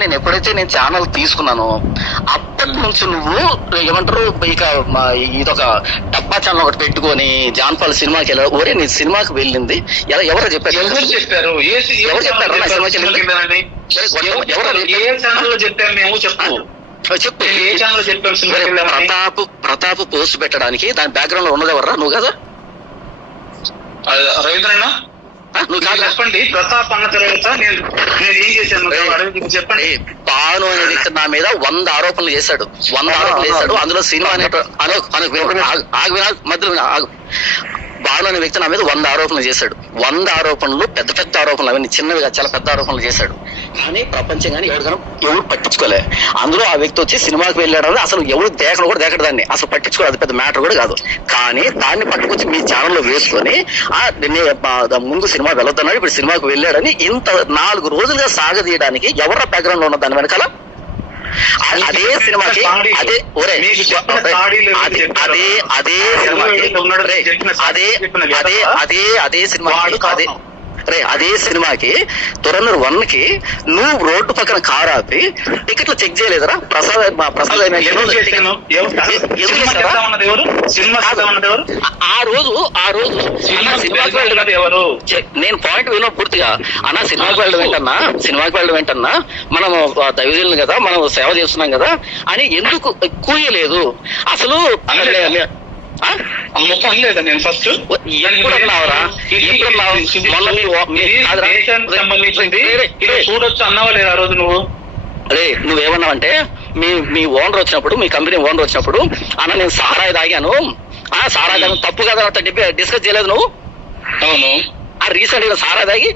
నేను ఎప్పుడైతే నేను ఛానల్ తీసుకున్నానో అప్పటి నుంచి నువ్వు ఏమంటారు ఇక ఇదొక డబ్బా ఛానల్ ఒకటి పెట్టుకొని జాన్పాల్ సినిమాకి వెళ్ళాడు. ఒరే నీ సినిమాకి వెళ్ళింది ఎవరో చెప్పారు? ఎవరు చెప్పారు? ఎవరు చెప్పారు నా సినిమాకి వెళ్ళింది? చెప్పు. ప్రతాప్ పోస్ట్ పెట్టడానికి దాని బ్యాక్గ్రౌండ్ లో ఉన్నది ఎవర్రా? నువ్వు కదా? రవీంద్రన్న నువ్వు కాదు. చెప్పండి. ప్రతాప్ అన్న తర్వాత నేను ఏం చేశాను చెప్పండి. భాను అనే వ్యక్తి నా మీద 100 ఆరోపణలు చేశాడు. 100 ఆరోపణలు చేశాడు. అందులో సినిమా అనే మధ్యలో భాను అనే వ్యక్తి నా మీద 100 ఆరోపణలు చేశాడు. 100 ఆరోపణలు పెద్ద పెద్ద ఆరోపణలు, అవన్నీ చిన్నవిగా చాలా పెద్ద ఆరోపణలు చేశాడు. కానీ ప్రపంచం కానీ ఎవరు పట్టించుకోలే. అందులో ఆ వ్యక్తి వచ్చి సినిమాకి వెళ్ళాడని అసలు ఎవరు దేకడం కూడా దేకడు, దాన్ని అసలు పట్టించుకోవాలి. అది పెద్ద మ్యాటర్ కూడా కాదు. కానీ దాన్ని పట్టుకొచ్చి మీ ఛానల్లో వేసుకొని ముందు సినిమా వెళ్ళొద్దన్నాడు, ఇప్పుడు సినిమాకి వెళ్ళాడని ఇంత 4 రోజులుగా సాగదీయడానికి ఎవర బ్యాక్గ్రౌండ్ లో ఉన్న దాని వెనకాల అదే సినిమాకి అదే సినిమాకి తురన్నూరు 1 కి నువ్వు రోడ్డు పక్కన కారు ఆపి టికెట్లు చెక్ చేయలేదరా? ప్రసాద్ ఆ రోజు సినిమాకి వెళ్ళడం ఎవరు? నేను పాయింట్ వినో పూర్తిగా అన్నా. సినిమాకి వెళ్ళడం ఏంటన్నా మనము దైవజనులు కదా, మనం సేవ చేస్తున్నాం కదా అని ఎందుకు కూయలేదు అసలు? నేను ఫస్ట్ చూడొచ్చు అన్నావా లేదా ఆ రోజు నువ్వు? అరే నువ్వేమన్నావంటే మీ ఓనర్ వచ్చినప్పుడు, మీ కంపెనీ ఓనర్ వచ్చినప్పుడు అన్న నేను సారాయి తాగాను, సారాయి తాగాను తప్పు కదా డిస్కస్ చేయలేదు నువ్వు? అవును. రీసెంట్ గా సారాయి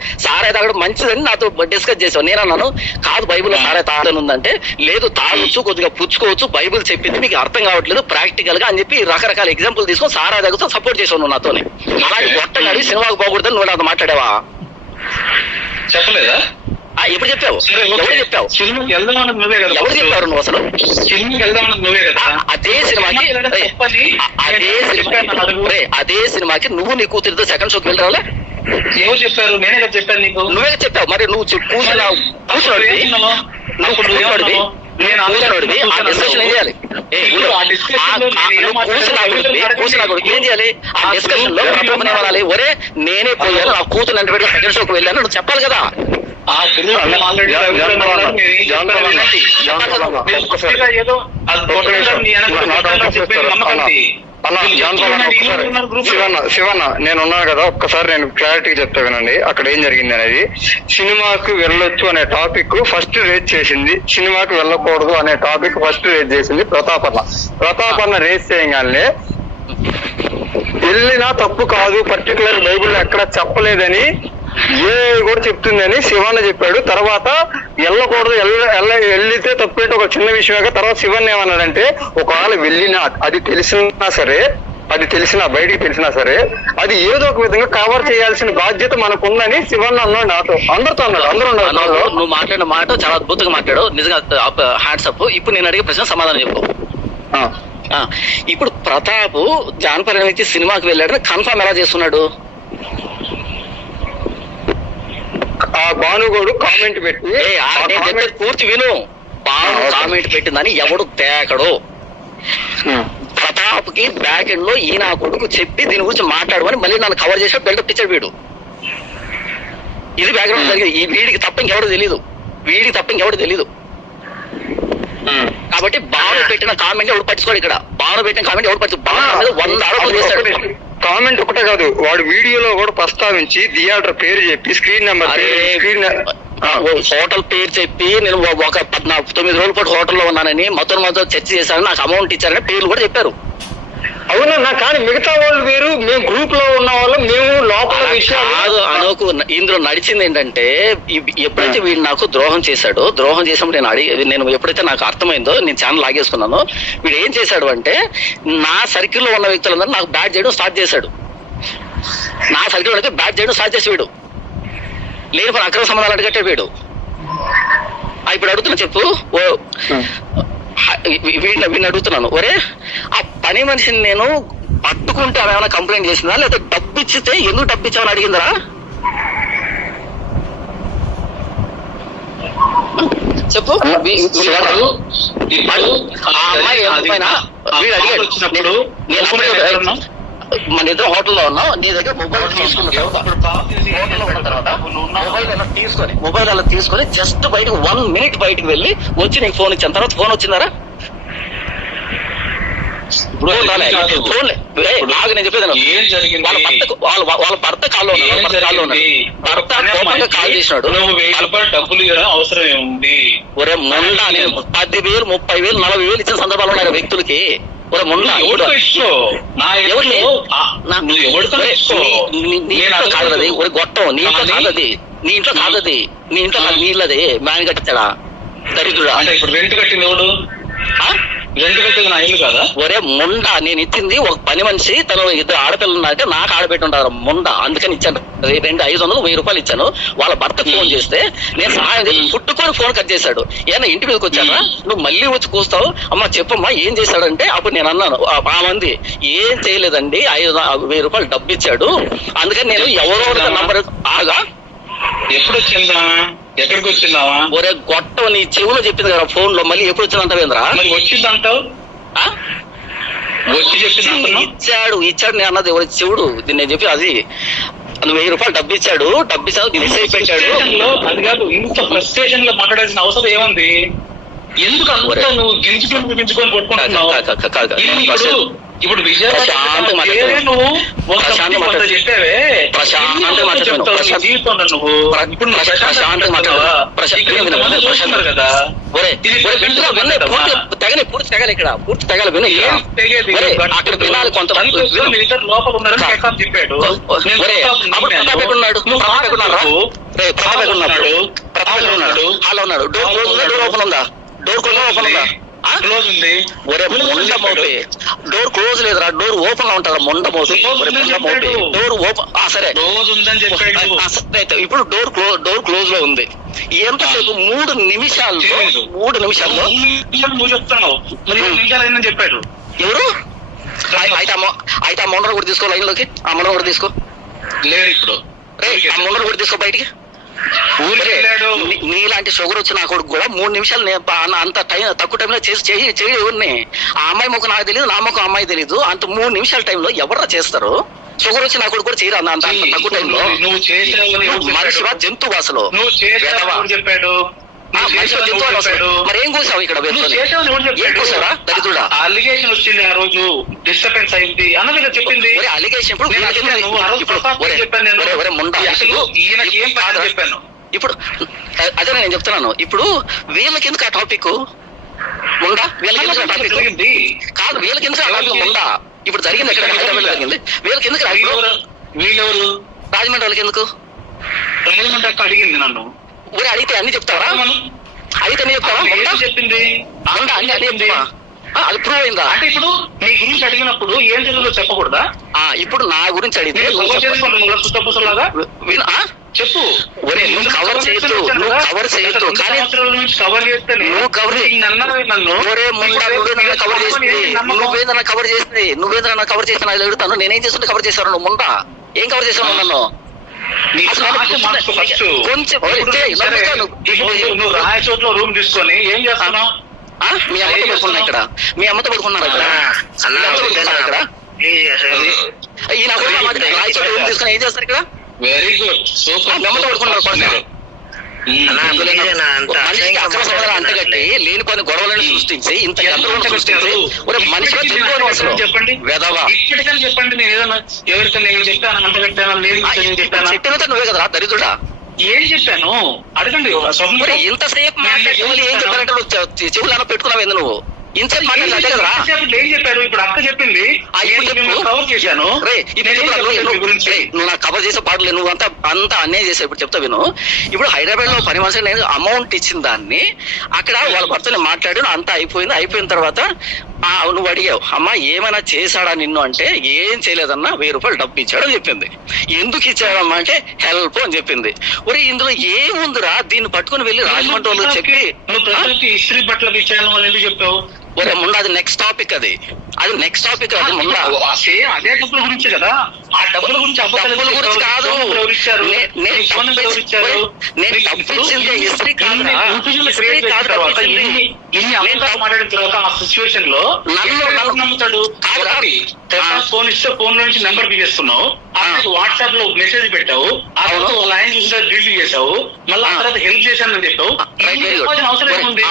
తాగడం మంచిదని నాతో డిస్కస్ చేసావు. నేనన్నాను కాదు బైబుల్ సారాయి తాగడం ఉందంటే లేదు తాగొచ్చు, కొద్దిగా పుచ్చుకోవచ్చు, బైబుల్ చెప్పింది మీకు అర్థం కావట్లేదు ప్రాక్టికల్ గా అని చెప్పి రకరకాల ఎగ్జాంపుల్ తీసుకొని సారాయి తాగుతూ సపోర్ట్ చేసావు నువ్వు నాతోనే. అలాంటి గొట్టం అడిగి సినిమాకి పోకూడదని నువ్వు నాతో మాట్లాడావా? చెప్పలేదా? ఎప్పుడు చెప్పావు? ఎవరు చెప్పావు? సినిమాకి వెళ్దామన్నది నువ్వే కదా. ఎవరు చెప్పారు నువ్వు అసలు? సినిమాకి వెళ్దామన్నది నువ్వే కదా. అదే సినిమాకి నువ్వు నీ కూతురితో సెకండ్ షోకి వెళ్ళి రాలే? ఎవరు చెప్పారు? నేనే కదా చెప్పాను నీకు. నువ్వే చెప్పావు. మరి నువ్వు కూర్చున్నావు ఏం చేయాలి? ఆ డిస్కషన్ లో అనాలి ఒరే నేనే పోయాను నా కూతురు అంటే పెట్టి సెకండ్ షోకి వెళ్ళాను నువ్వు చెప్పాలి కదా. శివన్న నేనున్నాను కదా, ఒక్కసారి నేను క్లారిటీ చెప్తా వినండి. అక్కడ ఏం జరిగింది అనేది, సినిమాకి వెళ్ళొచ్చు అనే టాపిక్ ఫస్ట్ రేజ్ చేసింది, సినిమాకి వెళ్ళకూడదు అనే టాపిక్ ఫస్ట్ రేజ్ చేసింది ప్రతాపన్న రేజ్ చేయగానే వెళ్ళినా తప్పు కాదు, పర్టికులర్ బైబుల్ ఎక్కడ చెప్పలేదని ఏ కూడా చెప్తుందని శివన్న చెప్పాడు. తర్వాత వెళ్ళకూడదు, వెళ్ళితే తప్పేంటి ఒక చిన్న విషయమే. తర్వాత శివన్ ఏమన్నాడంటే ఒకవేళ వెళ్ళినా అది తెలిసినా బయటికి తెలిసినా సరే అది ఏదో ఒక విధంగా కవర్ చేయాల్సిన బాధ్యత మనకుందని శివన్న అన్నాడు నాతో, అందరితో అన్నాడు. అందరూ నువ్వు మాట్లాడిన మాట చాలా అద్భుతంగా మాట్లాడు, నిజంగా హ్యాండ్స్ అప్. ఇప్పుడు నేను అడిగే ప్రశ్న సమాధానం చెప్పు. ఇప్పుడు ప్రతాప్ జాన్పల్ నుంచి సినిమాకి వెళ్ళాడని కన్ఫర్మ్ ఎలా చేస్తున్నాడు? ఆ భానుగోడు కామెంట్ పెట్టి పూర్తి విను. భాను కామెంట్ పెట్టిందని ఎవడు తేకడు. ప్రతాప్ కి బ్యాక్ ఎండ్ లో ఈ నా కొడుకు చెప్పి దీని గురించి మాట్లాడమని మళ్ళీ నన్ను కవర్ చేసి బిల్డప్ ఇచ్చాడు వీడు. ఇది బ్యాక్గ్రౌండ్ జరిగింది. ఈ వీడికి తప్ప ఇంకెవడు తెలీదు. కాబట్టి భాను పెట్టిన కామెంట్ ఎవడు పట్టించుకోడు. ఇక్కడ భాను పెట్టిన కామెంట్ ఎవడు పట్టించుకోడు. 100 ఆరోపణలు చేశాడు. కామెంట్ ఒకటే కాదు, వాడు వీడియోలో కూడా ప్రస్తావించి థియేటర్ పేరు చెప్పి స్క్రీన్ నెంబర్ హోటల్ పేరు చెప్పి నేను ఒక 9 రోజుల పాటు హోటల్లో ఉన్నానని మొత్తం చర్చ చేశానని నాకు అమౌంట్ ఇచ్చారని పేర్లు కూడా చెప్పారు. అవునన్నా, కానీ మిగతా వాళ్ళు వేరు, మేము గ్రూప్ లో ఉన్న వాళ్ళు మేము లోపల విషయాలు అనుకు. ఇందులో నడిచింది ఏంటంటే ఎప్పుడైతే వీడు నాకు ద్రోహం చేసినప్పుడు నేను ఎప్పుడైతే నాకు అర్థమైందో నేను ఛానల్ లాగేసుకున్నానో వీడు ఏం చేశాడు అంటే నా సర్కిల్లో ఉన్న వ్యక్తులందరూ నాకు బ్యాట్ చేయడం స్టార్ట్ చేశాడు. వీడు లేని పని అక్రమ సంబంధాలు అడగట్టే వీడు. ఇప్పుడు అడుగుతున్నా చెప్పు, వీడిని అడుగుతున్నాను, ఒరే ఆ పని మనిషిని నేను పట్టుకుంటే ఆమె ఏమైనా కంప్లైంట్ చేసిందా, లేకపోతే డబ్బు ఇచ్చితే ఎందుకు డబ్బు ఇచ్చామని అడిగిందరా? చెప్పు. ఇప్పుడు ఆ అమ్మాయి ఏమైనా వీడు అడిగాడు వచ్చినప్పుడు మన ఇద్దరు హోటల్లో ఉన్నాం, నీ దగ్గర మొబైల్ తీసుకున్న మొబైల్ అలా తీసుకొని జస్ట్ బయటకు 1 minute బయటకు వెళ్ళి వచ్చి నీకు ఫోన్ ఇచ్చాను. తర్వాత ఫోన్ వచ్చిందారా? ఇప్పుడు నాకు నేను చెప్పేది ఏం జరిగింది, వాళ్ళ భర్త కాల్లో ఉన్నాడు. భర్త కోపంగా కాల్ చేసినాడు. నువ్వు 1000 రూపాయలు డబ్బులు ఇవ్వడం అవసరం ఏముంది? ఒరే మొండా, నేను 10,000 30,000 40,000 ఇచ్చిన సందర్భాలు ఉన్నాయి వ్యక్తులకి. ఒరే మొండా, కాదది ఒరే గొట్టం, నీ ఇంట్లో కాదది, నీ ఇంట్లో కాదది, నీ ఇంట్లో నీళ్ళది మ్యాన్ కట్టించాడా దరిద్రుడా? అంటే ఇప్పుడు రెంట్ కట్టింది ఎవడు? రెంట్ కట్టేది నా ఇల్లు కాదా? ఒరే ముండా, నేను ఇచ్చింది ఒక పని మనిషి, తను 2 ఆడపిల్లలు ఉన్నారంటే నాకు ఆడబెట్టి ఉంటారు ముండా, అందుకని ఇచ్చాను. 500 1000 రూపాయలు ఇచ్చాను. వాళ్ళ భర్తకు ఫోన్ చేస్తే నేను సహాయం చేసి పుట్టుకొని ఫోన్ కట్ చేశాడు. ఏమన్నా ఇంటి మీదకి వచ్చానా, నువ్వు మళ్ళీ వచ్చి కూస్తావు, అమ్మ చెప్పమ్మా ఏం చేశాడంటే అప్పుడు నేను అన్నాను, ఆ మంది ఏం చేయలేదండి, 1000 రూపాయలు డబ్బు ఇచ్చాడు, అందుకని నేను ఎవరో నంబర్ ఆగా. ఎప్పుడు వచ్చిందా, ఎక్కడికి వచ్చిందావా? ఒరే గొట్టం, నీ చెవులో చెప్పింది కదా ఫోన్ లో, మళ్ళీ ఎప్పుడు వచ్చిందంటావేంద్రా? మరి వచ్చిందంటావు, వచ్చి చెప్పింది. ఇచ్చాడు నేను అన్నది ఎవరి చెవుడు, నేను చెప్పి అది 1000 రూపాయలు డబ్బు ఇచ్చాడు మెసేజ్ పెట్టాడు. అది కాదు, ఇంత ఫ్రస్ట్రేషన్ లో మాట్లాడాల్సిన అవసరం ఏముంది? ఎందుకు అంతా నువ్వు గించుకొని కొట్టుకుంటున్నావు? ఇప్పుడు విజయవాడ చెప్పావే జీవితంలో నువ్వు ఇప్పుడు కదా పూర్తి తెగలు ఇక్కడ పూర్తి తెగలు విను. అక్కడ వినాలి కొంతమంది లోపల ఉన్నారని చెప్పాడు. అలా ఉన్నాడు. డోర్ ఓపెన్ ఉందా? డోర్ ఓపెన్ ఉందా? ఒరే మొండ మోపి, డోర్ క్లోజ్ లేదురా, డోర్ ఓపెన్ లో ఉంటారా మొండ మోపి? డోర్ ఓపెన్ సరే అయితే ఇప్పుడు డోర్ క్లోజ్ లో ఉంది. ఎంతసేపు 3 నిమిషాల్లో నువ్వు చెప్తున్నావు చెప్పాడు ఎవరు? అయితే ఆ మొండను కూడా తీసుకో లైన్ లోకి, ఆ మొండను కూడా తీసుకో. లేదు ఇప్పుడు ఆ మొండను కూడా తీసుకో బయటికి. నీలాంటి షుగర్ వచ్చిన కొడుకు కూడా 3 నిమిషాలు అంత టైం తక్కువ టైంలో చేయి ఎవరిని? ఆ అమ్మాయి ముఖం నాకు తెలియదు, నా ముఖం అమ్మాయి తెలియదు. అంత 3 నిమిషాల టైంలో ఎవరు చేస్తారు? షుగర్ వచ్చి నా కొడుకు కూడా చేయరు అంత తక్కువ టైంలో. మనిషివా జంతువు అసలు? చెప్పాడు మరి ఏం కూసావు ఇక్కడ? ఏం కూసారా దరిద్రుడా? అలిగేషన్ వచ్చింది ఆ రోజు, డిస్టర్బెన్స్ అయింది అన్నది చెప్పింది. అలిగేషన్ ఇప్పుడు చెప్పాను. ఇప్పుడు అదే నేను చెప్తున్నాను. ఇప్పుడు వీళ్ళకి ఎందుకు ఆ టాపిక్ ఉందా? వీళ్ళకి ఎందుకు ఆ టాపిక్ కాదు, వీళ్ళకి ఎందుకు ఆ టాపిక్ ఉందా? ఇప్పుడు జరిగింది ఎక్కడ జరిగింది, వీళ్ళకి ఎందుకు? వీళ్ళెవరు? రాజమండ్రి వాళ్ళకి ఎందుకు? రాజమండ్రి అక్క అడిగింది నన్ను. ఊరే అడిగితే అన్ని చెప్తావా? అయితే అన్ని చెప్తావా? చెప్పింది అన్ని చెప్తావా? అది ప్రూవ్ అయిందా? అంటే ఇప్పుడు నీ గురించి అడిగినప్పుడు ఏం జరిగిందో చెప్పకూడదా? ఇప్పుడు నా గురించి అడిగితే చెప్పు. నువ్వు కవర్ చేయొద్దు, నువ్వు కవర్ చేయొద్దు, కానీ కవర్ చేస్తే నువ్వు కవర్ నువ్వేదన్నా కవర్ చేసింది, నువ్వేదన్నా కవర్ చేసిన అడుగుతాను. నేనేం చేస్తుంటే కవర్ చేశాను? నువ్వు ముందా ఏం కవర్ చేశాను నన్ను? నువ్వు రాయచోట్లో రూమ్ తీసుకొని ఏం చేస్తున్నావు? మీ అమ్మతో పడుకున్నా ఇక్కడ, మీ అమ్మతో పడుకున్నాను ఇక్కడ, ఇక్కడ ఈయన రాయచోట రూమ్ తీసుకొని ఏం చేస్తారు ఇక్కడ? Very good, super. మీ అమ్మతో పడుకున్నారు. మనిషికి అక్రమ సంబంధాలు అంటగట్టి లేని కొన్ని గొడవలను సృష్టించి ఇంత గందరగోళం సృష్టించి మనిషిగా చెప్పండి. చెప్పండి, నేను ఏదన్నా ఎవరికైనా నేను చెప్పాను అంటగట్టాను, చెప్పినంత నువ్వే కదరా దరిద్రుడా? ఏం చెప్పాను అడగండి. ఇంతసేపు మాట్లాడి ఏం చెప్పారంటే చెవులు పెట్టుకున్నావు ఏంది నువ్వు? ఇంతసేపు మాట్లాడి అదే కదరా? ఏం చెప్పారు? ఇప్పుడు అక్క చెప్పింది, కవర్ చేశాను. నువ్వు నాకు కవర్ చేసే పాటలు నువ్వు అంతా అన్యాయం చేసావు. ఇప్పుడు చెప్తా విను. ఇప్పుడు హైదరాబాద్ లో 10 మనుషులు నేను అమౌంట్ ఇచ్చిన దాన్ని అక్కడ వాళ్ళ భర్తని మాట్లాడి అంతా అయిపోయిన తర్వాత నువ్వు అడిగావు, అమ్మా ఏమైనా చేశాడా నిన్ను అంటే ఏం చేయలేదన్నా 1000 రూపాయలు డబ్బు ఇచ్చాడు అని చెప్పింది. ఎందుకు ఇచ్చాడమ్మా అంటే హెల్ప్ అని చెప్పింది. ఒరే ఇందులో ఏముందిరా? దీన్ని పట్టుకుని వెళ్ళి రాజమండ్రి చెప్పి నువ్వు ఇస్త్రీ బట్టలకు ఇచ్చాను అని ఎందుకు చెప్పావు? ఒరే ముందు అది నెక్స్ట్ టాపిక్, అది నెక్స్ట్ టాపిక్. అది ముందు సేమ్ అదే డబ్బుల గురించే కదా. ఆ డబ్బుల గురించి డబ్బుల గురించి కాదు. మాట్లాడిన తర్వాత ఆ సిచ్యువేషన్ లో నమ్ముతాడు. ఫోన్ ఇస్తే ఫోన్ లో నుంచి నెంబర్ తీసేస్తున్నావు, వాట్సాప్ లో మెసేజ్ పెట్టావు, ఆ తర్వాత వాళ్ళ ఆయన చూసిన డిలీట్ చేసావు, మళ్ళీ ఆ తర్వాత హెల్ప్ చేశానని చెప్పావు. అవసరం ఏముంది?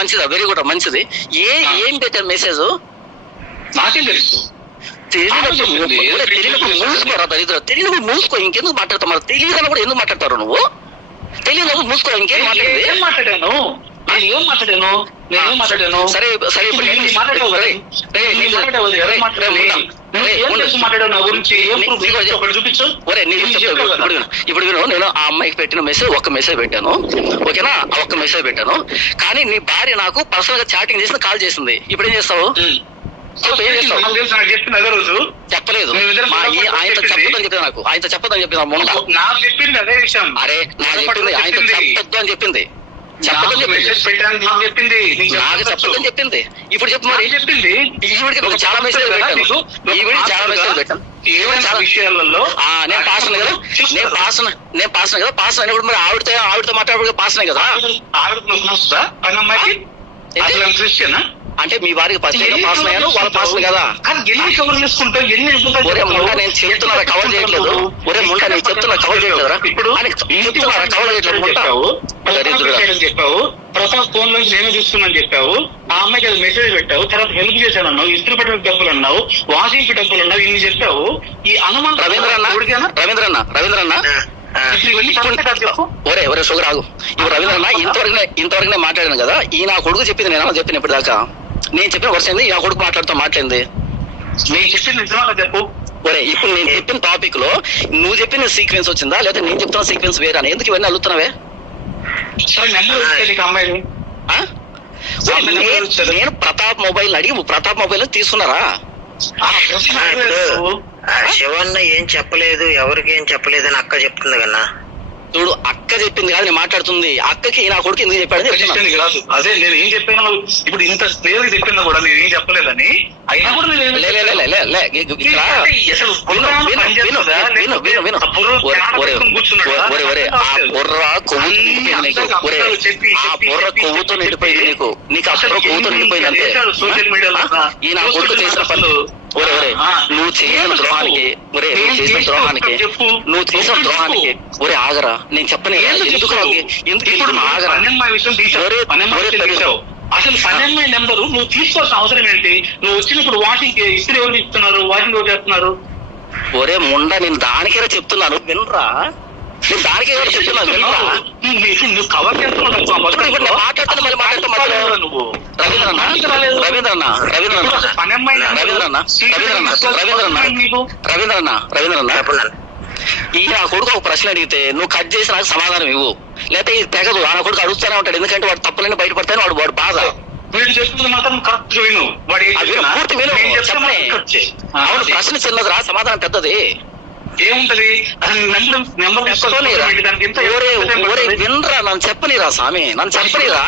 మంచిదా, వెరీ గుడ్, మంచిది. ఏం పెట్టారు మెసేజ్? నాకేం తెలుసు. మూసుకోరా దరిద్ర, తెలియనప్పుడు మూసుకో, ఇంకెందుకు మాట్లాడతావు? మరి తెలియదని కూడా ఎందుకు మాట్లాడతారు నువ్వు? తెలియనప్పుడు మూసుకో, ఇంకేం మాట్లాడేది? ఏం మాట్లాడాను? సరే సరే, ఇప్పుడు నేను ఆ అమ్మాయికి పెట్టిన మెసేజ్ ఒక్క మెసేజ్ పెట్టాను, ఓకేనా? ఒక్క మెసేజ్ పెట్టాను. కానీ నీ భార్య నాకు పర్సనల్ గా చాటింగ్ చేసి కాల్ చేసింది. ఇప్పుడు ఏం చేస్తావు? చెప్పలేదు. ఆయనతో చెప్పదని చెప్పింది, నాకు ఆయనతో చెప్పదని చెప్పింది. నాకు చెప్పింది అదే విషయం. అరే నాకు చెప్పింది, ఆయనతో చెప్పొద్దు అని చెప్పింది. చెప్పదని చెప్పింది, నాకు చెప్పదని చెప్పింది. ఇప్పుడు చెప్పు మరి. చెప్పింది చాలా మెసేజ్ పెట్టాను, చాలా మెసేజ్ పెట్టాను. విషయాలలో నేను పాసన కదా, నేను పాసన కదా. పాసన అయినప్పుడు మరి ఆవిడతో మాట్లాడే పాసనే కదా. క్రిస్టియన్ అంటే మీ వారికి పరిచయం పాసన అయ్యాను, వాళ్ళ పాసన కదా. ఎన్ని కవర్ చేసుకుంటావు? ఒరే ముండా నేను చెప్తున్నా కవర్ చేయట్లేదు. ఒరే ముండా నేను చెప్తున్నా కవర్ చేయట్లేదురా. ఇప్పుడు కవర్ చేయట్లేదు. చెప్పావు, ప్రసాద్ ఫోన్ నుంచి నేను చూస్తున్నాను చెప్పావు, ఆ అమ్మాయికి అది మెసేజ్ పెట్టావు, తర్వాత హెల్ప్ చేశాను అన్నావు, ఇస్త్రీ పెట్టడానికి డబ్బులు అన్నావు, వాషింగ్ కి డబ్బులు అన్నావు, ఇన్ని చెప్పావు. ఈ అనుమానం రవీంద్రన్న ఒరే షుగర్ ఆగు. ఇప్పుడు రవీంద్రన్న ఇంతవరకు మాట్లాడాను కదా. ఈ నా కొడుకు చెప్పింది నేను చెప్పిన ఇప్పుడు దాకా. నేను చెప్పిన వర్షం ఈ నా కొడుకు మాట్లాడింది. నేను చెప్పింది నిజమా చెప్పు. ఒరే ఇప్పుడు నేను చెప్పిన టాపిక్ లో నువ్వు చెప్పిన సీక్వెన్స్ వచ్చిందా, లేదా నేను చెప్తున్న సీక్వెన్స్ వేరే? ఎందుకు ఇవన్నీ అడుగుతున్నావే? నేను ప్రతాప్ మొబైల్ అడిగి ప్రతాప్ మొబైల్ తీసుకున్నారా? శివన్న ఏం చెప్పలేదు, ఎవరికి ఏం చెప్పలేదు అని అక్క చెప్తుంది కన్నా. చూడు, అక్క చెప్పింది కాదు నేను మాట్లాడుతుంది. అక్కకి నా కొడుకు ఎందుకు చెప్పాడని కాదు. అదే నేను ఏం చెప్పాను, ఇప్పుడు ఇంత క్లియర్ చెప్పినా కూడా నేను ఏం చెప్పలేదని. అయినా కూడా కొవ్వుతో నిండిపోయింది నీకు. ఆ బుర్ర కొవ్వుతో నిండిపోయింది అంటే సోషల్ మీడియాలో ఈ నా కొడుకు చేసిన పనులు. నువ్వు చేసిన ద్రోహానికి ఒరే ఆగరా. నేను చెప్పని అసలు పన్నెండు నెంబరు నువ్వు తీసుకోవాల్సిన అవసరం ఏంటి? నువ్వు వచ్చినప్పుడు వాషింగ్ ఇస్త్రీ ఎవరు ఇస్తున్నారు, వాషింగ్ ఎవరు చేస్తున్నారు? ఒరే ముండా నేను దానికేరా చెప్తున్నాను, వినరా? నేను దానికే చెప్తున్నాను, వినరా? నువ్వు కవర్ చేస్తున్నావు. నువ్వు రవీంద్రన్న ఈ నా కొడుకు ఒక ప్రశ్న అడిగితే నువ్వు కట్ చేసి నాకు సమాధానం ఇవ్వు, లేకపోతే ఇది తెగదు. ఆ నా కొడుకు అడుగుతూనే ఉంటాడు, ఎందుకంటే వాడు తప్పులన్నీ బయటపడతాను. వాడు బాధ. వీడు చెప్తుంది మాత్రం కరెక్ట్ విను. పూర్తి విను. అవును, ప్రశ్న చిన్నదిరా, సమాధానం పెద్దది. ఏముంటది? వినరా, నన్ను చెప్పనిరా స్వామి, నన్ను చెప్పనిరా.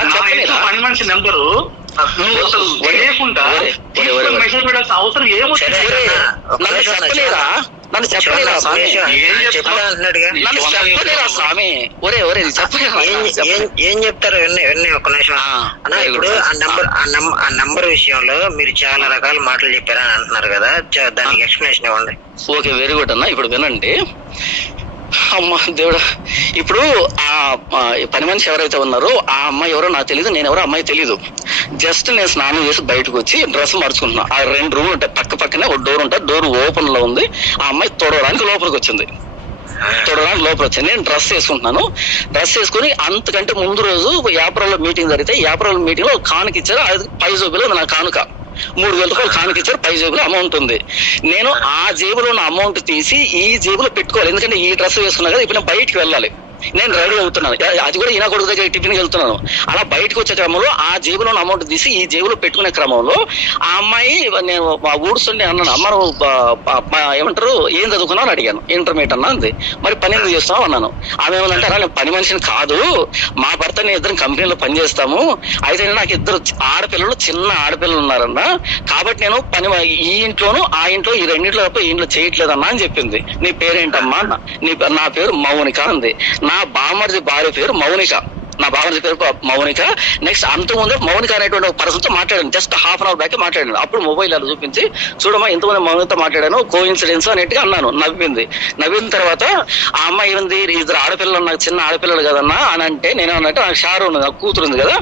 పని మనిషి నెంబరు అవసరం ఏమో నన్ను చెప్పలేరా స్వామి, స్వామి. ఏం చెప్తారు? విన్నీ ఒక్క నిమిషం అన్న. ఇప్పుడు ఆ నంబర్ విషయంలో మీరు చాలా రకాల మాటలు చెప్పారని అంటున్నారు కదా, దానికి ఎక్స్ప్లెనేషన్ ఇవ్వండి. ఓకే, వెరీ గుడ్ అన్న. ఇప్పుడు వినండి. అమ్మ దేవుడా, ఇప్పుడు ఆ పని మనిషి ఎవరైతే ఉన్నారో ఆ అమ్మాయి ఎవరో నాకు తెలియదు, నేను ఎవరో అమ్మాయి తెలీదు. జస్ట్ నేను స్నానం చేసి బయటకు వచ్చి డ్రెస్ మార్చుకుంటున్నా. ఆ 2 రూమ్లు ఉంటాయి, పక్కనే ఒక డోర్ ఉంటుంది. డోర్ ఓపెన్ లో ఉంది. ఆ అమ్మాయి తొడవడానికి లోపలికి వచ్చింది. నేను డ్రెస్ వేసుకుంటున్నాను. డ్రెస్ వేసుకుని అంతకంటే ముందు రోజు యాప్రాల్లో మీటింగ్ జరిగితే యాప్రాల్ మీటింగ్ లో కానుక ఇచ్చారు. అది పైజోబిలో నా కానుక 3,000 రూపాయలు కానుక ఇచ్చారు. పైజోబిలో అమౌంట్ ఉంది. నేను ఆ జేబులో ఉన్న అమౌంట్ తీసి ఈ జేబులో పెట్టుకోవాలి, ఎందుకంటే ఈ డ్రెస్ వేసుకున్నా కదా. ఇప్పుడు నేను బయటికి వెళ్ళాలి. నేను రెడీ అవుతున్నాను, అది కూడా ఈయన కొడుకు దగ్గర టిఫిన్కి వెళ్తున్నాను. అలా బయటకు వచ్చే క్రమంలో ఆ జేబులో అమౌంట్ తీసి ఈ జేబులో పెట్టుకునే క్రమంలో ఆ అమ్మాయి, నేను ఊడుస్తుంటే అన్నాను, అమ్మ నువ్వు ఏమంటారు ఏం చదువుకున్నావు అని అడిగాను. ఇంటర్మీడియట్ అన్నా అంది. మరి పని ఎందుకు చేస్తావు అన్నాను. ఆమె ఏమన్నా నేను పని మనిషిని కాదు, మా భర్త నేను ఇద్దరు కంపెనీలో పని చేస్తాము, అయితే నాకు ఇద్దరు ఆడపిల్లలు, చిన్న ఆడపిల్లలు ఉన్నారన్న, కాబట్టి నేను పని ఈ ఇంట్లోనూ ఆ ఇంట్లో ఈ రెండింటిలో తప్ప ఈ ఇంట్లో చేయట్లేదన్నా అని చెప్పింది. నీ పేరేంటమ్మా అన్న. నా పేరు మౌనిక అంది. నా బామర్ది భార్య పేరు మౌనిక, నా భావన పేరు మౌనిక. నెక్స్ట్ అంతకుముందు మౌనిక అనేటువంటి ఒక పర్సన్ తో మాట్లాడాను, just half an hour back మాట్లాడాను. అప్పుడు మొబైల్ అలా చూపించి చూడమ్మా ఇంతమంది మౌనికతో మాట్లాడాను, కో ఇన్సిడెన్స్ అనేట్టుగా అన్నాను. నవ్వింది. నవ్విన తర్వాత ఆ అమ్మాయి ఏమైంది, ఇద్దరు ఆడపిల్లలు, నాకు చిన్న ఆడపిల్లలు కదన్నా అని అంటే, నేనేమన్నట్టు నాకు షారు ఉంది, నాకు కూతురు ఉంది కదా,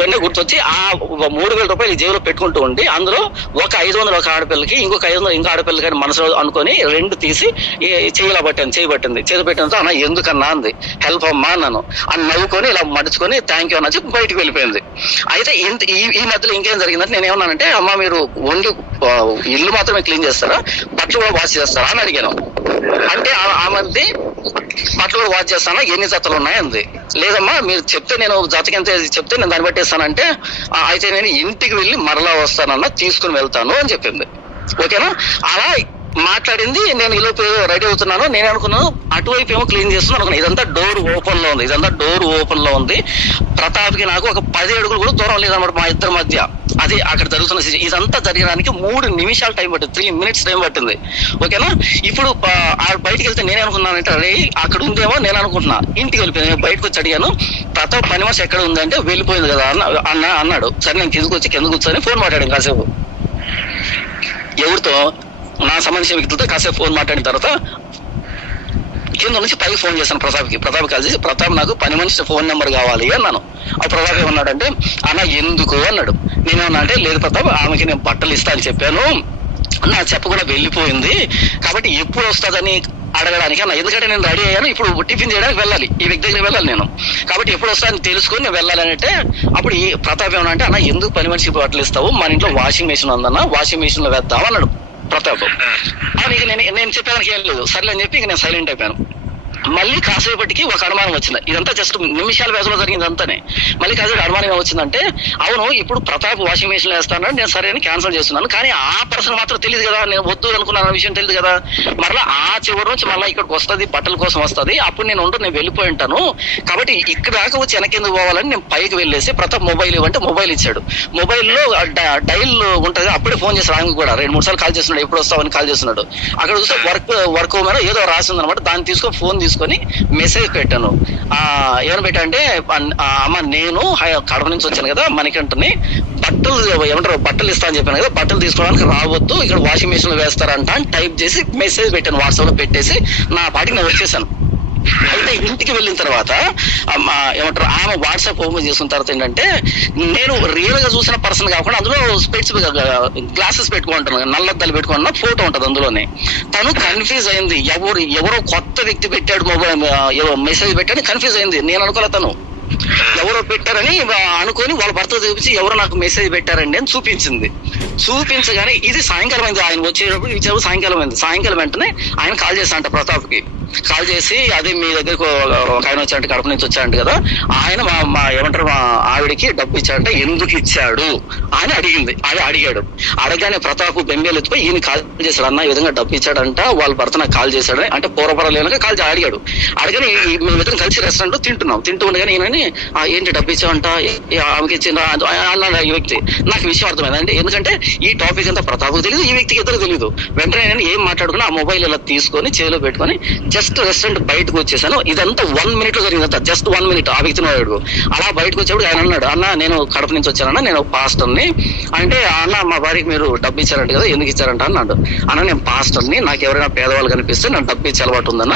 వెంటనే గుర్తొచ్చి ఆ 3,000 రూపాయలు ఈ జేబులో పెట్టుకుంటూ ఉండి అందులో ఒక 500 ఒక ఆడపిల్లకి, ఇంకొక 500 ఇంకో ఆడపిల్లకి అని మనసులో అనుకొని 2 తీసి చేయబట్టింది. చేతిపెట్టినంత అన్న ఎందుకన్నా అంది. హెల్ప్ అమ్మా అన్నాను. అని నవ్వుకొని ఇలా మడుచుకొని థ్యాంక్ యూ అని బయటకు వెళ్ళిపోయింది. అయితే ఈ మధ్యలో ఇంకేం జరిగిందంటే నేను ఏమన్నానంటే, అమ్మ మీరు ఓన్లీ ఇల్లు మాత్రమే క్లీన్ చేస్తారా, బట్టలు కూడా వాష్ చేస్తారా అని అడిగాను. అంటే ఆ మధ్య బట్టలు కూడా వాష్ చేస్తానా, ఎన్ని జతలు ఉన్నాయి అంది. లేదమ్మా మీరు చెప్తే నేను జతకి ఎంత చెప్తే నేను దాన్ని బట్టేస్తానంటే, అయితే నేను ఇంటికి వెళ్ళి మరలా వస్తానన్నా, తీసుకుని వెళ్తాను అని చెప్పింది. ఓకేనా? అలా మాట్లాడింది. నేను ఈలోపు రెడీ అవుతున్నాను. నేను అనుకున్నాను అటువైపు ఏమో క్లీన్ చేస్తున్నాను అనుకున్నాను. ఇదంతా డోర్ ఓపెన్ లో ఉంది. ప్రతాప్కి నాకు ఒక 10 అడుగులు కూడా దూరం లేదన్నమాట మా ఇద్దరి మధ్య. అది అక్కడ జరుగుతున్న ఇదంతా జరగడానికి 3 నిమిషాలు టైం పట్టింది, 3 minutes టైం పట్టింది. ఓకేనా? ఇప్పుడు బయటకు వెళ్తే నేను అనుకున్నానంటే అరే అక్కడ ఉందేమో నేను అనుకుంటున్నా. ఇంటికి వెళ్ళిపోయాను. బయటకు వచ్చి అడిగాను, ప్రతాప్ పని మనిషి ఎక్కడ ఉంది అంటే వెళ్ళిపోయింది కదా అన్నాడు. సరే నేను కింద కూర్చొని ఫోన్ మాట్లాడాను కాసేపు. ఎవరితో? నా సంబంధించిన వ్యక్తులతో కాసేపు ఫోన్ మాట్లాడిన తర్వాత కింద నుంచి పైకి ఫోన్ చేశాను ప్రతాప్ కాల్ చేసి, ప్రతాప్ నాకు పని మనిషి ఫోన్ నెంబర్ కావాలి అన్నాను. ఆ ప్రతాప్ ఏమన్నాడంటే, అన్న ఎందుకు అన్నాడు. నేనేమన్నా అంటే, లేదు ప్రతాప్ ఆమెకి నేను బట్టలు ఇస్తా అని చెప్పాను, నా చెప్పకుండా వెళ్ళిపోయింది, కాబట్టి ఎప్పుడు వస్తుందని అడగడానికి అన్న. ఎందుకంటే నేను రెడీ అయ్యాను, ఇప్పుడు టిఫిన్ చేయడానికి వెళ్ళాలి, ఈ వ్యక్తి దగ్గర వెళ్ళాలి నేను, కాబట్టి ఎప్పుడు వస్తానని తెలుసుకొని నేను వెళ్ళాలి అంటే, అప్పుడు ఈ ప్రతాప్ ఏమన్నా అంటే, అన్న ఎందుకు పని మనిషి బట్టలు ఇస్తావు, మన ఇంట్లో వాషింగ్ మెషిన్ ఉందన్న, వాషింగ్ మెషిన్ లో వేద్దాం అన్నాడు ప్రతాప్. ఇక నేను చెప్పడానికి ఏం లేదు, సర్లే అని చెప్పి ఇక నేను సైలెంట్ అయిపోయాను. మళ్ళీ కాసేపటికి ఒక అనుమానం వచ్చింది. ఇదంతా జస్ట్ నిమిషాల వ్యవధిలో జరిగింది అంతానే. మళ్ళీ కాసేపు అనుమానం వచ్చిందంటే, అవును ఇప్పుడు ప్రతాప్ వాషింగ్ మెషిన్ వేస్తాను, నేను సరే అని క్యాన్సిల్ చేస్తున్నాను, కానీ ఆ పర్సన్ మాత్రం తెలియదు కదా, నేను వద్దు అనుకున్న విషయం తెలియదు కదా. మరలా ఆ చివరి నుంచి మళ్ళీ ఇక్కడికి వస్తుంది, బట్టల కోసం వస్తుంది, అప్పుడు నేను వెళ్ళిపోయి ఉంటాను, కాబట్టి ఇక్కడ దాకా వచ్చి వెనకెందుకు పోవాలని నేను పైకి వెళ్ళేసి ప్రతాప్ మొబైల్ ఇవ్వంటే మొబైల్ ఇచ్చాడు. మొబైల్లో డైల్ ఉంటుంది, అప్పుడే ఫోన్ చేశాడు. ఆయన కూడా 2-3 సార్లు కాల్ చేస్తున్నాడు, ఎప్పుడు వస్తావని కాల్ చేస్తున్నాడు. అక్కడ చూస్తే వర్క్ మీద ఏదో రాసింది అనమాట. దాన్ని తీసుకొని ఫోన్ తీసుకొని మెసేజ్ పెట్టాను. ఏమని పెట్టా అంటే, అమ్మ నేను కడప నుంచి వచ్చాను కదా, మణికంఠని బట్టలు ఇస్తా అని చెప్పాను కదా, బట్టలు తీసుకోవడానికి రావద్దు, ఇక్కడ వాషింగ్ మెషిన్ లో వేస్తారంట అని టైప్ చేసి మెసేజ్ పెట్టాను. వాట్సాప్ లో పెట్టేసి నా పాటికి నేను వచ్చేసాను. అయితే ఇంటికి వెళ్ళిన తర్వాత ఆమె వాట్సాప్ ఓపెన్ చేసుకున్న తర్వాత ఏంటంటే, నేను రియల్ గా చూసిన పర్సన్ కాకుండా అందులో స్పెట్స్ గ్లాసెస్ పెట్టుకుంటాను, నల్లద్దాలు పెట్టుకున్న ఫోటో ఉంటది అందులోనే. తను కన్ఫ్యూజ్ అయింది, ఎవరో కొత్త వ్యక్తి పెట్టాడు మొబైల్ మెసేజ్ పెట్టాడు, కన్ఫ్యూజ్ అయింది. నేను అనుకోలే, తను ఎవరో పెట్టారని అనుకొని వాళ్ళ భర్త చూపించి ఎవరో నాకు మెసేజ్ పెట్టారండి అని చూపించగానే ఇది సాయంకాలం అయింది. ఆయన వచ్చేటప్పుడు ఇచ్చేప్పుడు సాయంకాలం అయింది. సాయంకాలం వెంటనే ఆయన కాల్ చేశాడంట ప్రతాప్ కి. కాల్ చేసి, అదే మీ దగ్గరకు ఒక ఆయన వచ్చాడంటే, కడప నుంచి వచ్చాడంట కదా, ఆయన మా ఆవిడికి డబ్బు ఇచ్చాడంటే ఎందుకు ఇచ్చాడు అని అడిగాడు. అడగానే ప్రతాప్ బెంబేలు ఎత్తిపోయి ఈయన కాల్ చేశాడు, అన్న ఈ విధంగా డబ్బు ఇచ్చాడంట, వాళ్ళ భర్త నాకు కాల్ చేశాడని, అంటే పూర్వపరాలేనక కాల్ అడిగాడు. అడగని మేమిద్దరం కలిసి రెస్టారెంట్ తింటూ ఉండగానే ఈయనని ఏంటి డబ్బు ఇచ్చావంట, ఆమెకి ఇచ్చిందా అన్నాడు ఈ వ్యక్తి. నాకు విషయం అర్థమైంది అంటే, ఎందుకంటే ఈ టాపిక్ అంతా ప్రతాప్కు తెలియదు, ఈ వ్యక్తికి ఇద్దరు తెలియదు. వెంటనే నేను ఏం మాట్లాడుకున్నా ఆ మొబైల్ ఇలా తీసుకొని చేతిలో పెట్టుకొని జస్ట్ రెస్టారెంట్ బయటకు వచ్చేసాను. ఇదంతా 1 minute లో జరిగిందంట, జస్ట్ 1 minute. ఆ వ్యక్తిని వాడు అలా బయటకు వచ్చేప్పుడు ఆయన అన్నాడు, అన్న నేను కడప నుంచి వచ్చానన్నా, నేను పాస్టర్ని అంటే, అన్న మా భార్యకి మీరు డబ్బు ఇచ్చారంట కదా, ఎందుకు ఇచ్చారంట అన్నాడు. అన్న నేను పాస్టర్ని, నాకు ఎవరైనా పేదవాళ్ళు కనిపిస్తే నాకు డబ్బు ఇచ్చే అలవాటు ఉందన్న.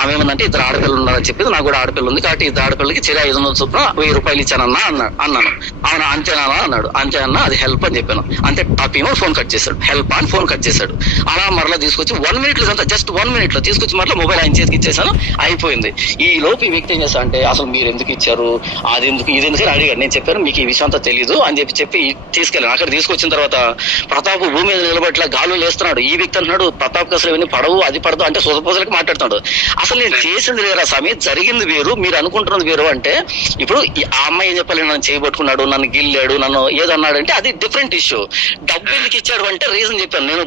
ఆమె ఏమందంటే 2 ఆడపిల్లలు ఉన్నారని చెప్పింది, నాకు కూడా ఆడపిల్ల ఉంది, కాబట్టి 2 ఆడపిల్లలకి 500 చొప్పున 1000 రూపాయలు ఇచ్చానన్నా అన్నాను. అవునా అంతేనా అన్నాడు. అంతే అన్న, అది హెల్ప్ అని చెప్పాను. అంతే టాపిక్ ఫోన్ కట్ చేశాడు, హెల్ప్ అని ఫోన్ కట్ చేశాడు. అలా మరలా తీసుకొచ్చి 1 minute లో, జస్ట్ 1 minute లో తీసుకొచ్చి మరలా అవర్లో మొబైల్ ఆయన చేతికి ఇచ్చేసాను, అయిపోయింది. ఈ లోపు ఈ వ్యక్తి ఏం చేస్తా అంటే అసలు మీరు ఎందుకు ఇచ్చారు, అది ఎందుకు ఇది ఎందుకు అడిగాడు. నేను చెప్పాను మీకు ఈ విషయం అంతా తెలీదు అని చెప్పి తీసుకెళ్ళాను. అక్కడ తీసుకొచ్చిన తర్వాత ప్రతాప్ భూమి మీద నిలబట్లా గాలు లేస్తున్నాడు. ఈ వ్యక్తి అంటున్నాడు ప్రతాప్ అసలు ఇవన్నీ పడవు, అది పడదు అంటే సొసపోజలకి మాట్లాడుతున్నాడు. అసలు నేను చేసింది వేరా స్వామి, జరిగింది వేరు, మీరు అనుకుంటున్నది వేరు. అంటే ఇప్పుడు ఆ అమ్మాయి ఏం చెప్పాలి, నన్ను చేయబట్టుకున్నాడు, నన్ను గిల్లాడు, నన్ను ఏదన్నాడు అంటే అది డిఫరెంట్ ఇష్యూ. డబ్బు ఎందుకు ఇచ్చాడు అంటే రీజన్ చెప్పాను. నేను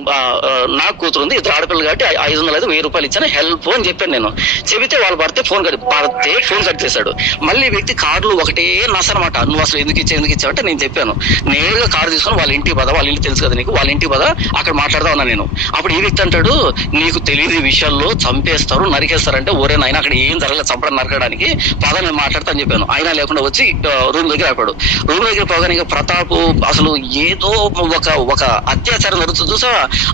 నాకు కూతురుంది, ఇద్దరు ఆడపిల్లలు కాబట్టి 500 అయితే 1000 రూపాయలు ఇచ్చాను హెల్ప్ అని చెప్పాను. నేను చెబితే వాళ్ళు భర్తే ఫోన్ కట్ చేశాడు. మళ్ళీ వ్యక్తి కార్డులు ఒకటే నసనమాట, నువ్వు అసలు ఎందుకు ఇచ్చావు అంటే నేను చెప్పాను నేరుగా కారు తీసుకొని వాళ్ళ ఇంటికి పద, వాళ్ళ ఇంటికి తెలుసు కదా నీకు, వాళ్ళ ఇంటికి పద అక్కడ మాట్లాడదా ఉన్నా నేను. అప్పుడు ఈ వ్యక్తి అంటాడు నీకు తెలియదు ఈ విషయాల్లో, చంపేస్తారు నరికేస్తారంటే ఒరే నాయన అక్కడ ఏం జరగలేదు చంపడం నరకడానికి, పద నేను మాట్లాడతా అని చెప్పాను. అయినా లేకుండా వచ్చి రూమ్ దగ్గర ఆపాడు. రూమ్ దగ్గర పోగానే ఇక ప్రతాప్ అసలు ఏదో ఒక అత్యాచారం జరుగుతుంది చూసా,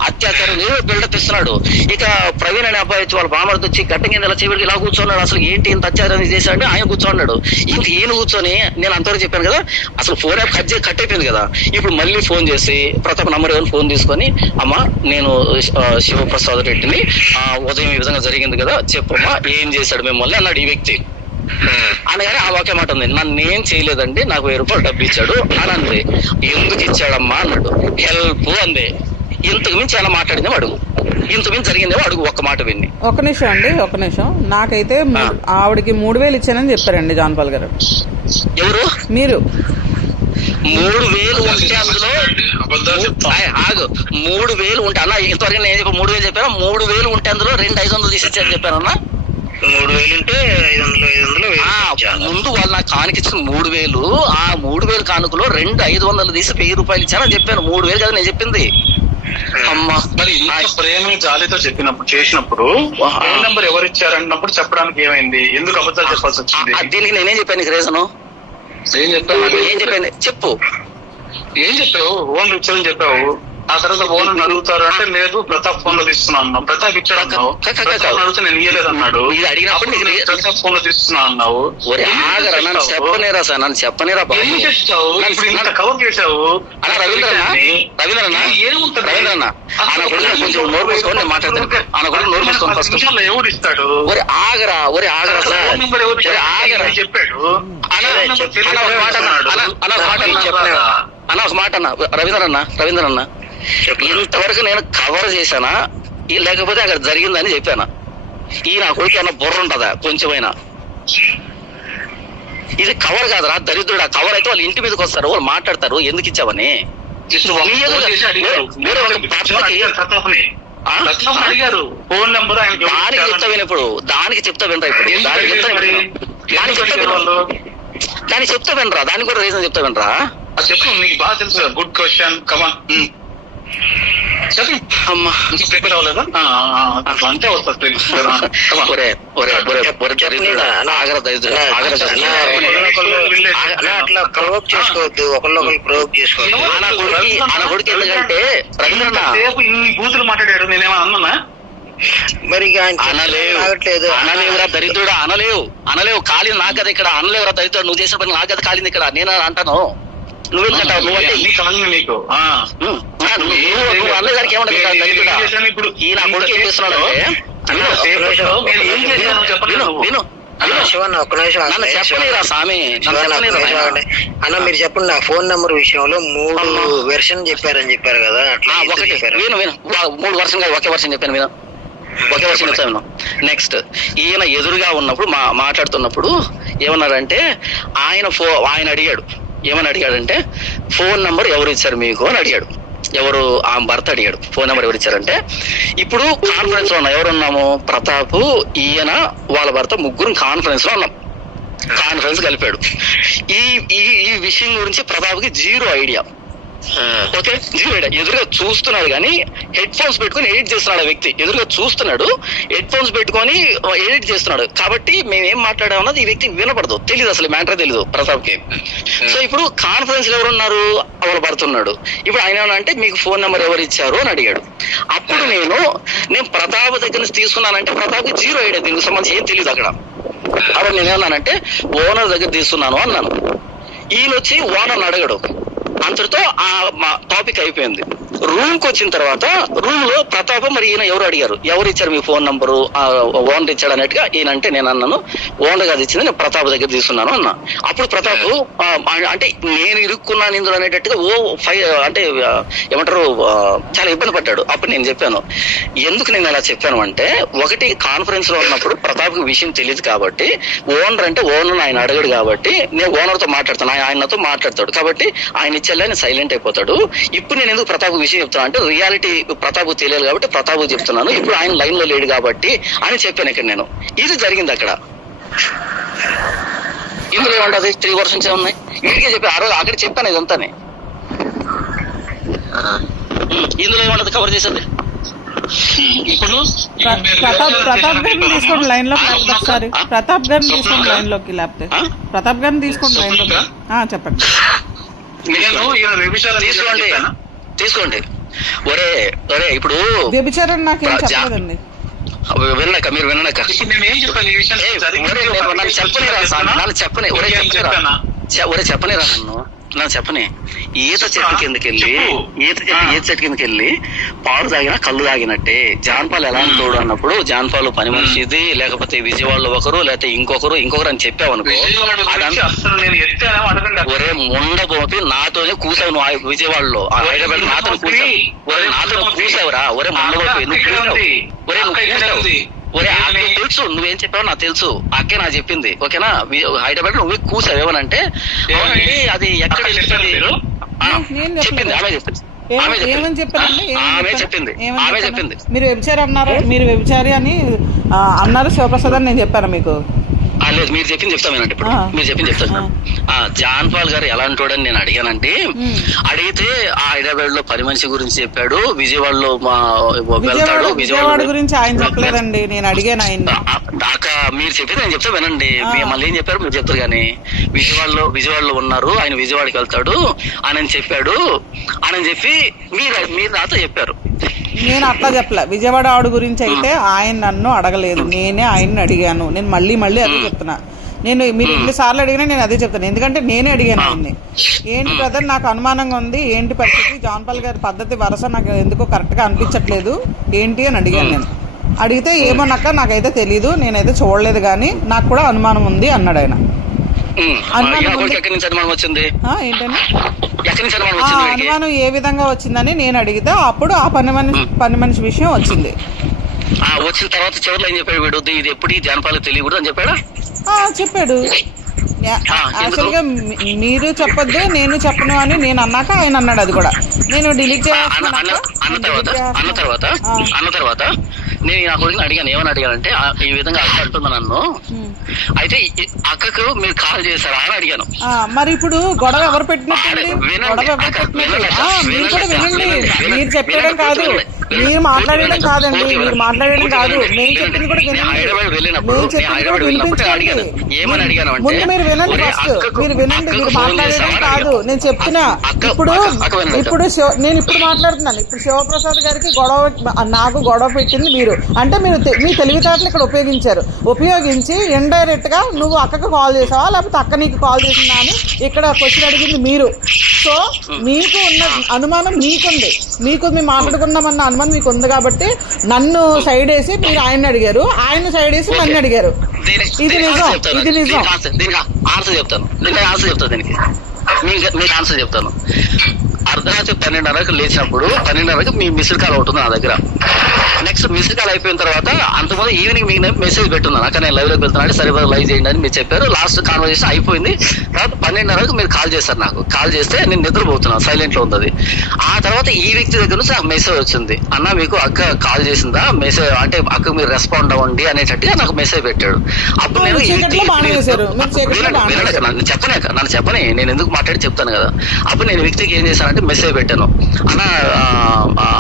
అత్యాచారం ఏదో బిల్డప్ ఇస్తున్నాడు. ఇక ప్రవీణ్ అనే అబ్బాయి వచ్చి వాళ్ళ బామర్ది వచ్చి గట్ట కింద ఇలా చివరికి ఇలా కూర్చున్నాడు. అసలు ఏంటి ఇంత అత్యాచారం చేశాడు ఆయన కూర్చోన్నాడు. ఇంక ఈయన కూర్చొని నేను అంతవరకు చెప్పాను కదా అసలు ఫోన్ యాప్ కట్ అయిపోయింది కదా. ఇప్పుడు మళ్ళీ ఫోన్ చేసి ప్రతాప్ నంబర్ ఏమైనా ఫోన్ తీసుకొని అమ్మా నేను శివప్రసాద్ రెడ్డిని ఉదయం ఈ విధంగా జరిగింది కదా చెప్పమ్మా ఏం చేశాడు మిమ్మల్ని అన్నాడు ఈ వ్యక్తి. అనగానే ఆ ఒకే మాట ఉంది, నన్ను ఏం చేయలేదండి నాకు 1000 రూపాయలు డబ్బు ఇచ్చాడు అని అంది. ఎందుకు ఇచ్చాడమ్మా అన్నాడు. హెల్ప్ అందే. ఇంతకు మించి ఏమైనా మాట్లాడిందేమో అడుగు, ఇంతకు మించి జరిగిందేమో అడుగు, ఒక్క మాట విని. ఒక నిమిషం నాకైతే ఆవిడకి 3000 ఇచ్చానని చెప్పారండి జాన్పాల్ గారు. ఎవరు? మీరు. 3000 ఉంటే అందులో ఆగు 3000 ఉంటే అన్న ఇంతవరకు నేను 3000 చెప్పాను. 3000 ఉంటే అందులో 500 తీసి ఇచ్చారని చెప్పాను అన్న. 3000 ఉంటే 500 ముందు వాళ్ళు నాకు కానుకిచ్చిన 3000, ఆ 3000 కానుకలో 500 తీసి 1000 రూపాయలు ఇచ్చానని చెప్పాను. 3000 కదా నేను చెప్పింది. అమ్మా మరి ప్రేమ జాలితో చేసినప్పుడు ఫోన్ నెంబర్ ఎవరు ఇచ్చారన్నప్పుడు చెప్పడానికి ఏమైంది, ఎందుకు అబద్ధాలు చెప్పాల్సి వచ్చింది? దీనికి నేనేం చెప్పాను నీకు రీజను? ఏం చెప్పాను చెప్పు. ఏం చెప్పావు? ఓన్ ఇచ్చారని చెప్పావు. ఆ తర్వాత ఓన్ అడుగుతారు అంటే లేదు ప్రతాప్ ఫోన్ లో తీస్తున్నా అన్నావు. ప్రతాప్ ఇచ్చాడు అన్నావు. అడిగితే నేను ఇయ్యలేదు అన్నాడు. ప్రతాప్ ఫోన్ లో తీస్తున్నా అన్నావు. నన్ను చెప్పనేరా సార్, నన్ను చెప్పనేరా బాబు. ఇంత కవర్ చేసావు రవీంద్రన్న. కొంచెం నోరు మూసుకొని నేను మాట్లాడతాను. నోరు మూసుకొని ఫస్ట్ ఎవరు ఇస్తాడు? ఆగరా ఫోన్ నెంబర్ ఎవరు చెప్పాడు? అన్న ఒక మాట అన్న రవీంద్రన్న ఇంతవరకు నేను కవర్ చేశానా లేకపోతే అక్కడ జరిగిందని చెప్పానా? ఈ నా కొడుకు అన్న బుర్ర ఉంటదా కొంచెమైనా? ఇది కవర్ కాదురా దరిద్రుడా. కవర్ అయితే వాళ్ళు ఇంటి మీదకి వస్తారు, వాళ్ళు మాట్లాడతారు ఎందుకు ఇచ్చావని. అడిగారు ఫోన్ నెంబర్ దానికి చెప్తా విను. ఇప్పుడు దానికి చెప్తా వినరా? దానికి చెప్తా వినరా? దానికి కూడా రీజన్ చెప్తా వినరా? చెప్పు, నీకు బాగా తెలుసు. గుడ్ క్వశ్చన్, కమాన్ చెప్పు. అమ్మా ప్రిపేర్ అవ్వలేదా? అట్లా అంటే వస్తుంది. అట్లా ప్రొవోక్ చేసుకోవద్దు, ఒకళ్ళొకళ్ళు ప్రొవోక్ చేసుకోవద్దు. ఎందుకంటే రేపు ఇన్ని బూతులు మాట్లాడాడు, నేనేమో అన్నా? మరి అనలేవురా దరిద్రుడా, అనలేవు. కాలింది నాకు కదా ఇక్కడ. అనలేవురా దరిద్రుడు, నువ్వు చేసిన పని నాకు కదా కాలింది ఇక్కడ. నేను అంటాను నువ్వెందుకంటావు? నువ్వు అన్నదానికి ఏమంటది దరిద్రుడా? ఈ నా కొడుకు ఏం చేస్తున్నాడు అంటే చెప్పలేరా స్వామి అన్న మీరు చెప్పండి. నా ఫోన్ నెంబర్ విషయంలో 3 వెర్షన్ చెప్పారని చెప్పారు కదా, అట్లా ఒకటి విను 3 వర్షన్ కాదు, ఒకే వర్షన్ చెప్పాను. విను ఒకే వర్షన్ చెప్తాను. నెక్స్ట్ ఈయన ఎదురుగా ఉన్నప్పుడు మాట్లాడుతున్నప్పుడు ఏమన్నారంటే ఆయన అడిగాడు, ఏమని అడిగాడంటే ఫోన్ నంబర్ ఎవరు ఇచ్చారు మీకు అని అడిగాడు. ఎవరు? ఆ భర్త అడిగాడు ఫోన్ నెంబర్ ఎవరు ఇచ్చారంటే. ఇప్పుడు కాన్ఫరెన్స్ లో ఉన్నాం, ఎవరున్నాము? ప్రతాప్, ఈయన, వాళ్ళ భర్త, ముగ్గురు కాన్ఫరెన్స్ లో ఉన్నాం. కాన్ఫరెన్స్ కలిపాడు. ఈ విషయం గురించి ప్రతాప్కి 0 ఐడియా. Okay, 0 idea. ఎదురుగా చూస్తున్నాడు కానీ హెడ్ ఫోన్స్ పెట్టుకుని ఎడిట్ చేస్తున్నాడు. ఆ వ్యక్తి ఎదురుగా చూస్తున్నాడు, హెడ్ ఫోన్స్ పెట్టుకొని ఎడిట్ చేస్తున్నాడు. కాబట్టి మేమేం మాట్లాడామన్నది ఈ వ్యక్తికి వినపడదు, తెలియదు, అసలు మ్యాటర్ తెలియదు ప్రతాప్కి. సో ఇప్పుడు కాన్ఫరెన్స్ లో ఎవరున్నారు? వాళ్ళు పడుతున్నాడు. ఇప్పుడు ఆయన అంటే మీకు ఫోన్ నెంబర్ ఎవరు ఇచ్చారు అని అడిగాడు. అప్పుడు నేను ప్రతాప్ దగ్గర నుంచి తీసుకున్నానంటే ప్రతాప్కి 0 ఐడియా, దీనికి సంబంధించి ఏం తెలియదు అక్కడ. అప్పుడు నేనేమన్నానంటే ఓనర్ దగ్గర తీసుకున్నాను అన్నాను. ఈయన వచ్చి ఓనర్ని అడగడు. అంతటితో ఆ టాపిక్ అయిపోయింది. రూమ్ కి వచ్చిన తర్వాత రూమ్ లో ప్రతాప్ మరి ఈయన ఎవరు అడిగారు, ఎవరు ఇచ్చారు మీ ఫోన్ నంబరు, ఓనర్ ఇచ్చాడు అన్నట్టుగా ఈయన అంటే నేను అన్నాను ఓనర్ గారు ఇచ్చింది, నేను ప్రతాప్ దగ్గర తీసుకున్నాను అన్నా. అప్పుడు ప్రతాప్ అంటే నేను ఇరుక్కున్నాను ఇందులో అనేటట్టుగా అంటే ఏమంటారు చాలా ఇబ్బంది పడ్డాడు. అప్పుడు నేను చెప్పాను ఎందుకు నేను అలా చెప్పాను అంటే, ఒకటి కాన్ఫరెన్స్ లో ఉన్నప్పుడు ప్రతాప్ కి విషయం తెలియదు కాబట్టి, ఓనర్ అంటే ఓనర్ ఆయన అడగడు కాబట్టి నేను ఓనర్ తో మాట్లాడతాను, ఆయనతో మాట్లాడతాడు కాబట్టి ఆయన ఇచ్చేలా ఆయన సైలెంట్ అయిపోతాడు. ఇప్పుడు నేను ఎందుకు ప్రతాప్ విషయం చెప్తాను అంటే రియాలిటీ ప్రతాప్ తెలియదు కాబట్టి ప్రతాప్ చెప్తున్నాను, ఇప్పుడు ఆయన లైన్ లో లేడు కాబట్టి అని చెప్పాను. ఇక్కడ నేను ఇది జరిగింది అక్కడ. ఇందులో ఏముంటది 3 వర్షన్స్ ఉన్నాయి ఇంటికే చెప్పి ఆ రోజు అక్కడ చెప్పాను ఇదంతానే. ఇందులో ఏముంటది కవర్ చేసేది. ఇప్పుడు ప్రతాప్ గారిని తీసుకోండి లైన్ లోకి లేకపోతే ఒకసారి ప్రతాప్ గారిని తీసుకోండి లైన్ లోకి లేకపోతే ప్రతాప్ గారిని తీసుకోండి లైన్ లోకి. చెప్పండి. తీసుకోండి. ఒరే ఇప్పుడు వ్యభిచారం నాకేం చెప్పలేదండి. విన్నాక మీరు విన్నాక చెప్పనిరా నన్ను చెప్పని ఈత చెట్టు కిందకెళ్ళి పాలు తాగినా కళ్ళు తాగినట్టే. జాన్పాలు ఎలా తోడు అన్నప్పుడు జాన్పాలు పని మనిషిది, లేకపోతే విజయవాడలో ఒకరు లేకపోతే ఇంకొకరు అని చెప్పావనుకో, ఒరే ముండబోపి నాతోనే కూసావు నువ్వు విజయవాడలో హైదరాబాద్ నాతో కూసావురా. ఒరే ముండబోపి ఒరే ఒరే తెలుసు నువ్వేం చెప్పావు నాకు తెలుసు, అక్కే నాకు చెప్పింది ఓకేనా. హైదరాబాద్ నువ్వు కూసావు ఏమనంటే అది ఎక్కడ చెప్పింది ఆమె చెప్పింది. మీరు వ్యభిచారి అన్నారు, మీరు వ్యభిచారి అని అన్నారు శివప్రసాద్ అని నేను చెప్పాను మీకు. లేదు మీరు చెప్పింది చెప్తామేనండి. ఇప్పుడు మీరు చెప్పింది చెప్తాను. జాన్ పాల్ గారు ఎలాంటోడని నేను అడిగానండి. అడిగితే ఆ హైదరాబాద్ లో పని మనిషి గురించి చెప్పాడు, విజయవాడలో వెళ్తాడు. విజయవాడ గురించి ఆయన చెప్పలేదండి, నేను అడిగాను ఆయన. మీరు చెప్పింది నేను చెప్తా వినండి. మళ్ళీ ఏం చెప్పారు మీరు చెప్తారు కానీ, విజయవాడలో ఉన్నారు ఆయన, విజయవాడకి వెళ్తాడు అని చెప్పాడు అని చెప్పి మీరు నాతో చెప్పారు. నేను అట్లా చెప్పలే. విజయవాడ ఆవిడ గురించి అయితే ఆయన నన్ను అడగలేదు, నేనే ఆయన్ని అడిగాను. నేను మళ్ళీ అదే చెప్తున్నా. నేను మీరు ఎన్నిసార్లు అడిగినా నేను అదే చెప్తాను, ఎందుకంటే నేనే అడిగాను ఆయన్ని. ఏంటి బ్రదర్ నాకు అనుమానంగా ఉంది, ఏంటి పరిస్థితి, జాన్ పాల్ గారి పద్ధతి వరుస నాకు ఎందుకో కరెక్ట్ గా అనిపించట్లేదు ఏంటి అని అడిగాను నేను. అడిగితే ఏమోనక్క నాకైతే తెలీదు, నేనైతే చూడలేదు కానీ నాకు కూడా అనుమానం ఉంది అన్నాడు ఆయన. అనుమానం ఏ విధంగా వచ్చిందని నేను అడిగితే అప్పుడు ఆ పని మనిషి విషయం వచ్చింది. వచ్చిన తర్వాత చివరిలో ఏం చెప్పాడు వీడు, ఇది ఎప్పుడు జానపాలకు తెలియకూడదు అని చెప్పాడా? చెప్పాడు. యాక్చువల్గా మీరు చెప్పొద్దు నేను చెప్పను అని నేను అన్నాక ఆయన అన్నాడు. అది కూడా నేను డిలీట్ అన్న తర్వాత నేను నా కొడుకుని అడిగాను, ఏమని అడిగానంటే ఈ విధంగా అక్క అంటుంది నన్ను, అయితే అక్కకు మీరు కాల్ చేశారా అని అడిగాను. మరి ఇప్పుడు గొడవ ఎవరు పెట్టినట్టు, మీరు కూడా వినండి. మీరు చెప్పడం కాదు, మీరు మాట్లాడడం కాదండి, మీరు మాట్లాడడం కాదు, నేను చెప్పింది కూడా వినండి. ముందు మీరు వినండి, ఫస్ట్ మీరు వినండి. మీరు మాట్లాడడం కాదు నేను చెప్తున్నా. ఇప్పుడు నేను ఇప్పుడు మాట్లాడుతున్నాను. ఇప్పుడు శివప్రసాద్ గారికి నాకు గొడవ పెట్టింది మీరు, అంటే మీరు మీ తెలివితేటలు ఇక్కడ ఉపయోగించి ఇండైరెక్ట్ గా నువ్వు అక్కకు కాల్ చేసావా లేకపోతే అక్క నీకు కాల్ చేసిందా అని ఇక్కడ క్వశ్చన్ అడిగింది మీరు. సో మీకు ఉన్న అనుమానం మీకుంది, మేము మాట్లాడుకున్నామన్న అనుమానం మీకు ఉంది కాబట్టి నన్ను సైడ్ వేసి మీరు ఆయన అడిగారు, ఆయన సైడ్ వేసి నన్ను అడిగారు. ఇది నిజం. ఆన్సర్ చెప్తాను దీనికి, మీకు ఆన్సర్ చెప్తాను. అర్ధరాత్రి 12:30కి లేచినప్పుడు 12:30కి మీ మిస్డ్ కాల్ అవుతుంది నా దగ్గర. నెక్స్ట్ మిస్డ్ కాల్ అయిపోయిన తర్వాత అంతకుముందు ఈవినింగ్ మీకు మెసేజ్ పెట్టున్నాను, అక్కడ నేను లైవ్ లోకి వెళ్తున్నాను, సరే లైవ్ చేయండి అని మీరు చెప్పారు. లాస్ట్ కాన్వర్సేషన్ అయిపోయింది. తర్వాత 12:30కి మీరు కాల్ చేస్తారు. నాకు కాల్ చేస్తే నేను నిద్రపోతున్నాను, సైలెంట్ లో ఉంది. ఆ తర్వాత ఈ వ్యక్తి దగ్గర నుంచి నాకు మెసేజ్ వచ్చింది, అన్న మీకు అక్క కాల్ చేసిందా, మెసేజ్ అంటే అక్క మీరు రెస్పాండ్ అవ్వండి అనేటట్టుగా నాకు మెసేజ్ పెట్టాడు. అప్పుడు నేను నన్ను చెప్పని నేను ఎందుకు మాట్లాడి చెప్తాను కదా. అప్పుడు నేను వ్యక్తికి ఏం చేశానంటే మెసేజ్ పెట్టాను, అన్న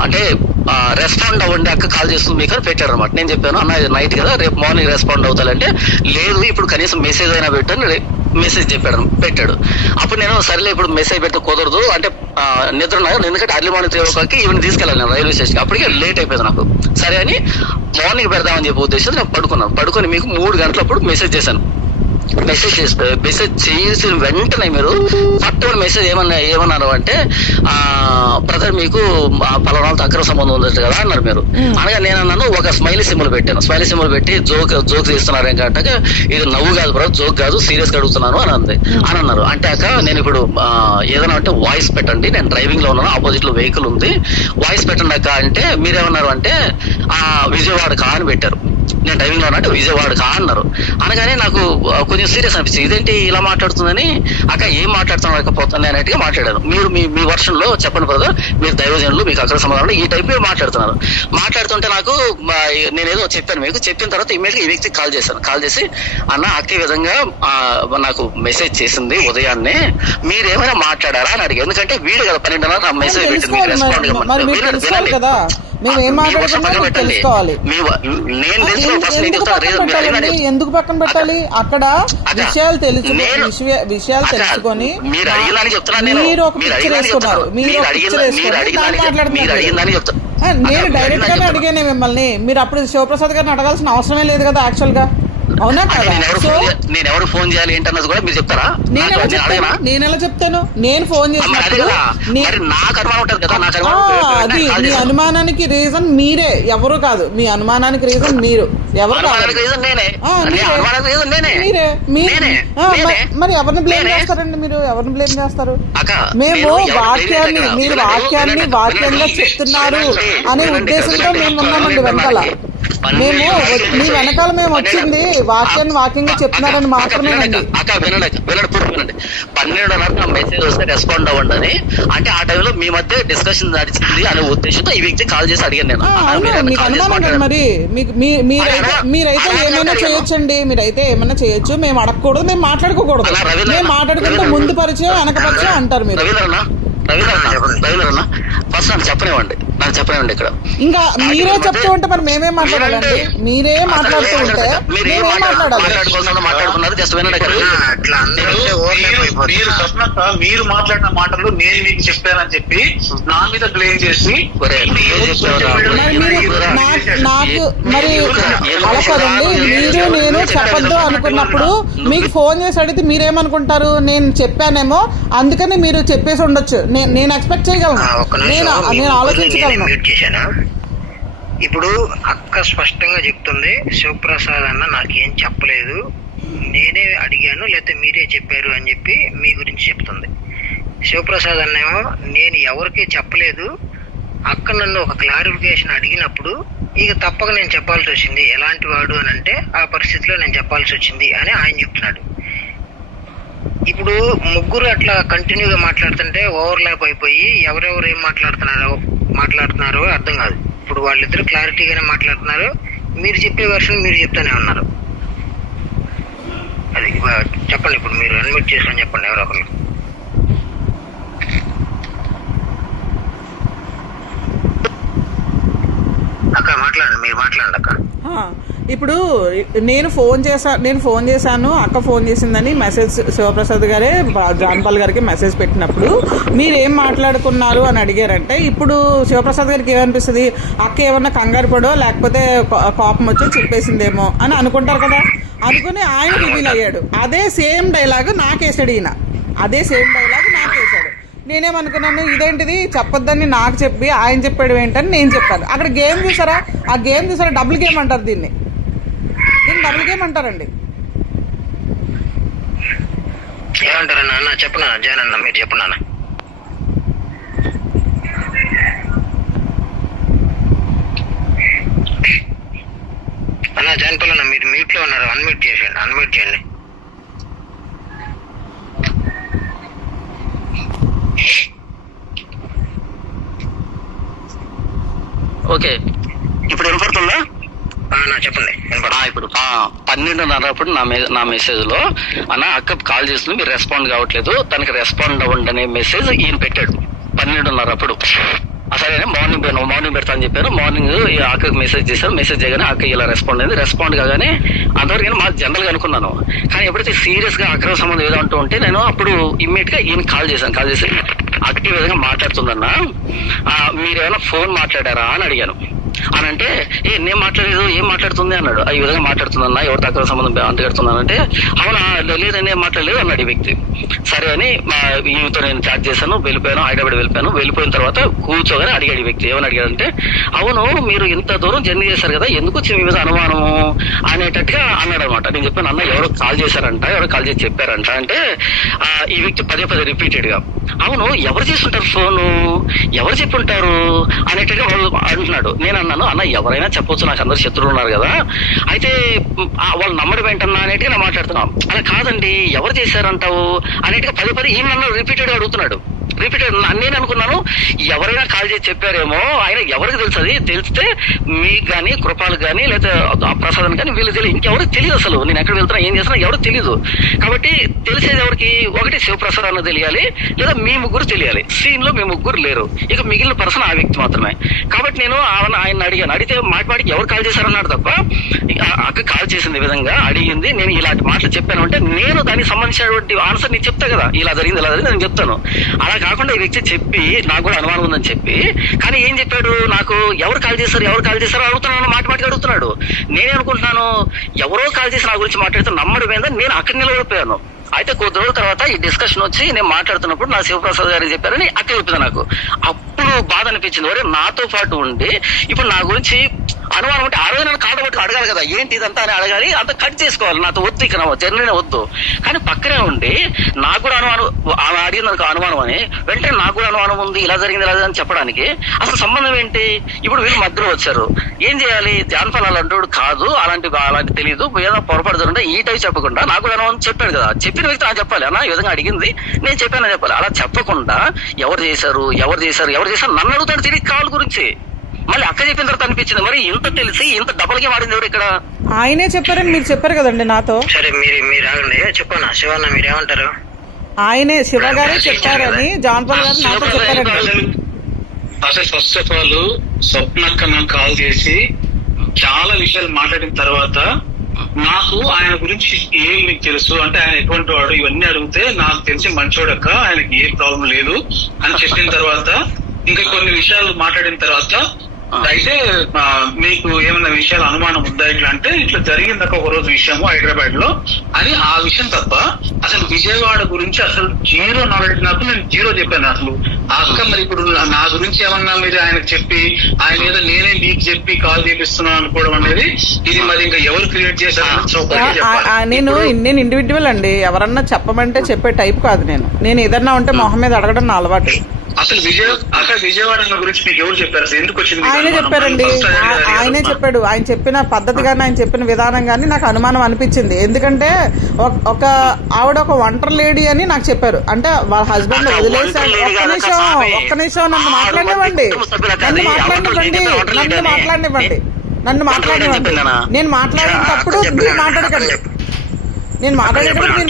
అంటే రెస్పాండ్ అవ్వండి అక్క కాల్ చేస్తుంది మీకు అని పెట్టాడు అనమాట. నేను చెప్పాను అన్న నైట్ కదా రేపు మార్నింగ్ రెస్పాండ్ అవుతానంటే లేదు ఇప్పుడు కనీసం మెసేజ్ అయినా పెట్టాను మెసేజ్ పెట్టాడు. అప్పుడు నేను సరేలే ఇప్పుడు మెసేజ్ పెడితే కుదరదు అంటే నిద్ర ఎందుకంటే అర్లీ మార్నింగ్ 3 o'clock ఈవెన్ తీసుకెళ్ళాను నేను రైల్వే స్టేషన్కి. అప్పటికే లేట్ అయిపోయింది నాకు. సరే అని మార్నింగ్ పెడదామని చెప్పి ఉద్దేశం నేను పడుకుని మీకు 3 గంటలప్పుడు మెసేజ్ చేశాను. మెసేజ్ చేసిన వెంటనే మీరు పట్టుకుని మెసేజ్ ఏమన్నారు అంటే బ్రదర్ మీకు పలానాలతో అక్రమ సంబంధం ఉంది కదా అన్నారు మీరు. అనగా నేను అన్నాను ఒక స్మైలీ సింబల్ పెట్టాను. స్మైలీ సింబల్ పెట్టి జోక్ చేస్తున్నారు ఏంటంటే ఇది నవ్వు కాదు బ్రదర్, జోక్ కాదు, సీరియస్ గా అడుగుతున్నాను అని అన్నారు. అంటే అక్క నేను ఇప్పుడు ఏదైనా అంటే వాయిస్ పెట్టండి, నేను డ్రైవింగ్ లో ఉన్నాను, ఆపోజిట్ లో వెహికల్ ఉంది, వాయిస్ పెట్టండి అక్క అంటే మీరేమన్నారు అంటే విజయవాడ కా అని పెట్టారు. నేను డ్రైవింగ్ లో ఉన్నట్టు విజయవాడ కా అన్నారు. అనగానే నాకు కొంచెం సీరియస్ అనిపించింది, ఇదేంటి ఇలా మాట్లాడుతుందని. అక్క ఏం మాట్లాడుతున్నా అన్నట్టుగా మాట్లాడాను. మీరు మీ వర్షన్ లో చెప్పండి బ్రదర్, మీరు దైవజనులు, మీకు అక్కడ సమాధానం ఈ టైప్ మీరు మాట్లాడుతుంటే నాకు నేనేదో చెప్పాను మీకు. చెప్పిన తర్వాత ఇమీడియట్ ఈ వ్యక్తికి కాల్ చేసి అన్న అక్క ఈ విధంగా నాకు మెసేజ్ చేసింది ఉదయాన్నే, మీరేమైనా మాట్లాడారా అని అడిగారు. ఎందుకంటే వీడు కదా 12:30 నా మెసేజ్ పెట్టింది, రెస్పాండ్ ఎందుకు పక్కన పెట్టాలి? అక్కడ విషయాలు తెలుసుకొని మీరు అడిగిందని చెప్తున్నారు, మీరు ఒక పిక్చర్ వేసుకున్నారు, నేను డైరెక్ట్ గానే అడిగాను మిమ్మల్ని. మీరు అప్పుడు శివప్రసాద్ గారిని అడగాల్సిన అవసరమే లేదు కదా యాక్చువల్ గా, అవునా కదా? నేను ఎవరు ఫోన్ చేయాలి ఏంటన్నది కూడా మీరు చెప్తారా? నేను ఎలా చెప్తాను? నేను ఫోన్ చేసినప్పుడు అది మీ అనుమానానికి రీజన్ మీరే, ఎవరు కాదు. మీ అనుమానానికి రీజన్ మీరు, ఎవరు కాదు మీరే. మరి ఎవరిని బ్లేమ్ చేస్తారండి? మీరు ఎవరిని బ్లేమ్ చేస్తారు? మేము వాక్యాన్ని, మీరు వాక్యంగా చెప్తున్నారు అనే ఉద్దేశంతో మేము ఉన్నామండి వెనకాల. మేము మీ వెనకాల మేము వచ్చింది వాక్యంగా చెప్తున్నారని మాత్రమేనండి. వినండి 12:30 మెసేజ్ వస్తే రెస్పాండ్ అవ్వండి అని. అంటే ఆ టైంలో మీ మధ్య డిస్కషన్ నడిచింది అనే ఉద్దేశంతో ఈ వ్యక్తి కాల్ చేసి అడిగాను నేను. మీకు అనుమానం కదా మరి, మీరైతే ఏమైనా చేయొచ్చండి, మీరైతే ఏమైనా చేయొచ్చు. మేము అడగకూడదు, మేము మాట్లాడుకోకూడదు. మేము మాట్లాడుకుంటే ముందు పరిచయం వెనక పరిచయం అంటారు మీరు. రవీంద్రన్న ఫస్ట్ నాకు చెప్పనివ్వండి ఇక్కడ. ఇంకా మీరే చెప్తూ ఉంటే మరి మేమేం మాట్లాడాలండి? మీరే మాట్లాడుతూ ఉంటే మాట్లాడుకున్నారు జస్ట్ వినండి. మీరు మాట్లాడిన మాటలు నేను మీకు చెప్పానని చెప్పి నా మీద బ్లేమ్ చేసి నాకు మరి అలా కదండి. మీరు నేను చెప్పొద్దు అనుకున్నప్పుడు మీకు ఫోన్ చేసి అడిగితే మీరేమనుకుంటారు? నేను చెప్పానేమో అందుకని మీరు చెప్పేసి ఉండొచ్చు. నేను ఎక్స్పెక్ట్ చేయగలను, నేను ఆలోచించగలను. ఇప్పుడు అక్క స్పష్టంగా చెప్తుంది, శివప్రసాద్ అన్న నాకేం చెప్పలేదు, నేనే అడిగాను లేకపోతే మీరే చెప్పారు అని చెప్పి మీ గురించి చెప్తుంది. శివప్రసాద్ అన్నేమో నేను ఎవరికీ చెప్పలేదు, అక్క నన్ను ఒక క్లారిఫికేషన్ అడిగినప్పుడు ఇక తప్పక నేను చెప్పాల్సి వచ్చింది. ఎలాంటి వాడు అని అంటే ఆ పరిస్థితిలో నేను చెప్పాల్సి వచ్చింది అని ఆయన చెప్తున్నాడు. ఇప్పుడు ముగ్గురు అట్లా కంటిన్యూగా మాట్లాడుతుంటే ఓవర్లాప్ అయిపోయి ఎవరెవరు ఏం మాట్లాడుతున్నారో అర్థం కాదు. ఇప్పుడు వాళ్ళిద్దరు క్లారిటీగానే మాట్లాడుతున్నారు, మీరు చెప్పే వర్షన్ మీరు చెప్తానే ఉన్నారు. అది చెప్పండి, ఇప్పుడు మీరు అన్మ్యూట్ చేసుకొని చెప్పండి ఎవరో ఒకరు. అక్క మాట్లాడండి, మీరు మాట్లాడండి అక్క. ఇప్పుడు నేను ఫోన్ చేశాను, అక్క ఫోన్ చేసిందని మెసేజ్ శివప్రసాద్ గారే జాన్పాల్ గారికి మెసేజ్ పెట్టినప్పుడు మీరేం మాట్లాడుకున్నారు అని అడిగారంటే ఇప్పుడు శివప్రసాద్ గారికి ఏమనిపిస్తుంది? అక్క ఏమన్నా కంగారు పడో లేకపోతే కోపం వచ్చో చెప్పేసిందేమో అని అనుకుంటారు కదా. అనుకుని ఆయన రివీల్ అయ్యాడు. అదే సేమ్ డైలాగ్ నాకేసాడు ఈయన, నేనేమనుకున్నాను, ఇదేంటిది చెప్పొద్దని నాకు చెప్పి ఆయన చెప్పాడు ఏంటని నేను చెప్పాను. అక్కడ గేమ్ చూసారా? ఆ గేమ్ చూసారా? డబుల్ గేమ్ అంటారు దీన్ని డబుల్ గేమ్ అంటారండి. ఏమంటారన్నా? అన్న చెప్పనా జాన్ అన్న, మీరు చెప్పనా అన్న? జాన్పాల్ అన్న మీరు మ్యూట్ లో ఉన్నారు, అన్మ్యూట్ చేయండి. ఓకే, ఇప్పుడు వినపడుతుందా? చెప్పండి. ఇప్పుడు 12:30 నా మెసేజ్ లో అన్న అక్క కాల్ చేస్తుంది, మీరు రెస్పాండ్ కావట్లేదు, తనకి రెస్పాండ్ అవ్వండి అనే మెసేజ్ ఈయన పెట్టాడు 12:30. సరే మార్నింగ్ పెడతా అని చెప్పారు. మార్నింగ్ అక్కకి మెసేజ్ చేశారు. మెసేజ్ చేయగానే అక్క ఇలా రెస్పాండ్ అయింది. రెస్పాండ్ కాగానే అంతవరకు మాకు జనరల్ గా అనుకున్నాను. కానీ ఎప్పుడైతే సీరియస్ గా అక్రమ సంబంధం ఏదో అంటూ ఉంటే నేను అప్పుడు ఇమ్మీడియట్ గా ఈయన కాల్ చేసి అక్క ఈ విధంగా మాట్లాడుతుందన్నా, మీరేమైనా ఫోన్ మాట్లాడారా అని అడిగాను. అని అంటే నేను మాట్లాడలేదు, ఏం మాట్లాడుతుంది అన్నాడు. ఈ విధంగా మాట్లాడుతుందన్నా, ఎవరు తక్కువ సంబంధం అంతగడుతున్నానంటే అవునా లేదని ఏం మాట్లాడలేదు అన్నాడు ఈ వ్యక్తి. సరే అని ఈమెతో నేను చాట్ చేశాను, వెళ్ళిపోయాను, హైదరాబాద్ వెళ్ళిపోయాను. వెళ్ళిపోయిన తర్వాత కూర్చోగానే అడిగాడు ఈ వ్యక్తి. ఏమని అడిగాడంటే, అవును మీరు ఇంత దూరం జర్నీ చేశారు కదా, ఎందుకు వచ్చింది మీ మీద అనుమానము అనేటట్టుగా అన్నాడు అనమాట. నేను చెప్పాను, అన్న ఎవరో కాల్ చేశారంట, ఎవరో కాల్ చేసి చెప్పారంట అంటే ఈ వ్యక్తి పదే రిపీటెడ్ గా అవును ఎవరు చేసుంటారు ఫోను, ఎవరు చెప్పుంటారు అనేటట్టుగా అంటున్నాడు. నేను అన్నాను, అన్న ఎవరైనా చెప్పొచ్చు, నాకు అందరు శత్రువులు ఉన్నారు కదా, అయితే వాళ్ళు నమ్మడం ఏంటన్నా అనేట్టుగా నేను మాట్లాడుతున్నాం. అలా కాదండి ఎవరు చేశారంటావు అనేట్టుగా పదే ఈ నన్ను రిపీటెడ్ గా అడుగుతున్నాడు. రిపీటెడ్ నేను అనుకున్నాను ఎవరైనా కాల్ చేసి చెప్పారేమో, ఆయన ఎవరికి తెలుసు, అది తెలిస్తే మీకు కానీ కృపాలకు కానీ లేదా ప్రసాదం కానీ వీళ్ళు తెలియదు, ఇంకెవరికి తెలియదు అసలు నేను ఎక్కడ వెళ్తున్నా ఏం చేస్తున్నా ఎవరికి తెలియదు. కాబట్టి తెలిసేది ఎవరికి, ఒకటి శివప్రసాద్ అన్న తెలియాలి లేదా మీ ముగ్గురు తెలియాలి. సీన్ లో మీ ముగ్గురు లేరు, ఇక మిగిలిన పర్సన్ ఆ వ్యక్తి మాత్రమే. కాబట్టి నేను ఆయన అడిగాను. అడిగితే మాటికి ఎవరు కాల్ చేశారన్నాడు తప్ప అక్క కాల్ చేసింది విధంగా అడిగింది, నేను ఇలాంటి మాటలు చెప్పాను అంటే నేను దానికి సంబంధించినటువంటి ఆన్సర్ నీకు చెప్తా కదా, ఇలా జరిగింది నేను చెప్తాను. అలా కాకుండా ఈ వ్యక్తి చెప్పి నాకు కూడా అనుమానం ఉందని చెప్పి, కానీ ఏం చెప్పాడు, నాకు ఎవరు కాల్ చేశారు అడుగుతున్నాను, మాటికి అడుగుతున్నాడు. నేనే అనుకుంటున్నాను ఎవరో కాల్ చేసి నా గురించి మాట్లాడితే నమ్మడం ఏందని నేను అక్కడ నిలబడిపోయాను. అయితే కొద్ది రోజుల తర్వాత ఈ డిస్కషన్ వచ్చి నేను మాట్లాడుతున్నప్పుడు నా శివప్రసాద్ గారికి చెప్పారని అక్క చెప్పింది నాకు. అప్పుడు బాధ అనిపించింది, ఒరే నాతో పాటు ఉండి ఇప్పుడు నా గురించి అనుమానం ఉంటే ఆ రోజు నన్ను కాడబట్టి అడగాలి కదా, ఏంటి ఇదంతా అని అడగాలి, అంత కట్ చేసుకోవాలి, నాతో వద్దు, ఇక జర్నీనే వద్దు. కానీ పక్కనే ఉండి నాకు కూడా అనుమానం, ఆమె అడిగింది నాకు అనుమానం అని వెంటనే నాకు కూడా అనుమానం ఉంది, ఇలా జరిగింది అని చెప్పడానికి అసలు సంబంధం ఏంటి? ఇప్పుడు వీళ్ళు మధ్యలో వచ్చారు, ఏం చేయాలి? జాన్పాల్ అలాంటి కాదు, అలాంటి తెలియదు, ఏదో పొరపాటు జరుగుతుంటే ఈ టైప్ చెప్పకుండా నాకు కూడా అనుమానం చెప్పాడు కదా, చెప్పిన వ్యక్తి నాకు చెప్పాలి అన్న ఈ విధంగా అడిగింది నేను చెప్పానని చెప్పాలి. అలా చెప్పకుండా ఎవరు చేశారు నన్ను అడుగుతాడు తిరిగి కాల్ గురించి. మళ్ళీ అక్క చెప్పిన తర్వాత అనిపించింది, మరి ఇంత తెలిసి ఇంత డబల్ గా వాడింది ఎవరు ఇక్కడ? ఆయనే చెప్పారని మీరు చెప్పారు కదండి నాతో. సరే మీరు ఆగండి, చెప్పన్నా శివన్న మీరేమంటారు? ఆయనే శివ గారే చెప్పారని జాన్పాల్ గారు నాతో చెప్పారండి. అసలు ఫస్ట్ ఆఫ్ ఆల్ స్వప్నక్క నాకు కాల్ చేసి చాలా విషయాలు మాట్లాడిన తర్వాత నాకు ఆయన గురించి ఏం మీకు తెలుసు అంటే ఆయన ఎటువంటి వాడు ఇవన్నీ అడిగితే నాకు తెలిసి మంచోడక్క, ఆయనకి ఏ ప్రాబ్లం లేదు అని చెప్పిన తర్వాత ఇంకా కొన్ని విషయాలు మాట్లాడిన తర్వాత అయితే మీకు ఏమన్నా విషయాలు అనుమానం ఉందా ఇట్లా అంటే ఇట్లా జరిగిందక్క ఒక రోజు విషయము హైదరాబాద్ లో అని ఆ విషయం తప్ప అసలు విజయవాడ గురించి అసలు జీరో నాలెడ్జ్. నాకు నేను జీరో చెప్పాను అసలు. ఆ అక్క మరి ఇప్పుడు నా గురించి ఏమన్నా మీరు ఆయనకు చెప్పి ఆయన ఏదో నేనే మీకు చెప్పి కాల్ చేపిస్తున్నాను అనుకోవడం అనేది ఇది మరి ఇంకా ఎవరు క్రియేట్ చేశారు? నేను ఇండివిజువల్ అండి, ఎవరన్నా చెప్పమంటే చెప్పే టైప్ కాదు. నేను ఏదన్నా ఉంటే మొహం మీద అడగడం నా అలవాటు. అసలు విజయవాడ గురించి మీకు ఎవరు చెప్పారు? ఎందుకు వచ్చింది? ఆయనే చెప్పారండి, ఆయనే చెప్పాడు. ఆయన చెప్పిన పద్ధతి కానీ ఆయన చెప్పిన విధానం కానీ నాకు అనుమానం అనిపించింది. ఎందుకంటే ఒక ఆవిడ ఒక ఒంటరి లేడీ అని నాకు చెప్పారు. అంటే వాళ్ళ హస్బెండ్ వదిలేసాడు. ఒక్క నిమిషం నన్ను మాట్లాడివ్వండి. నేను మాట్లాడేటప్పుడు మీరు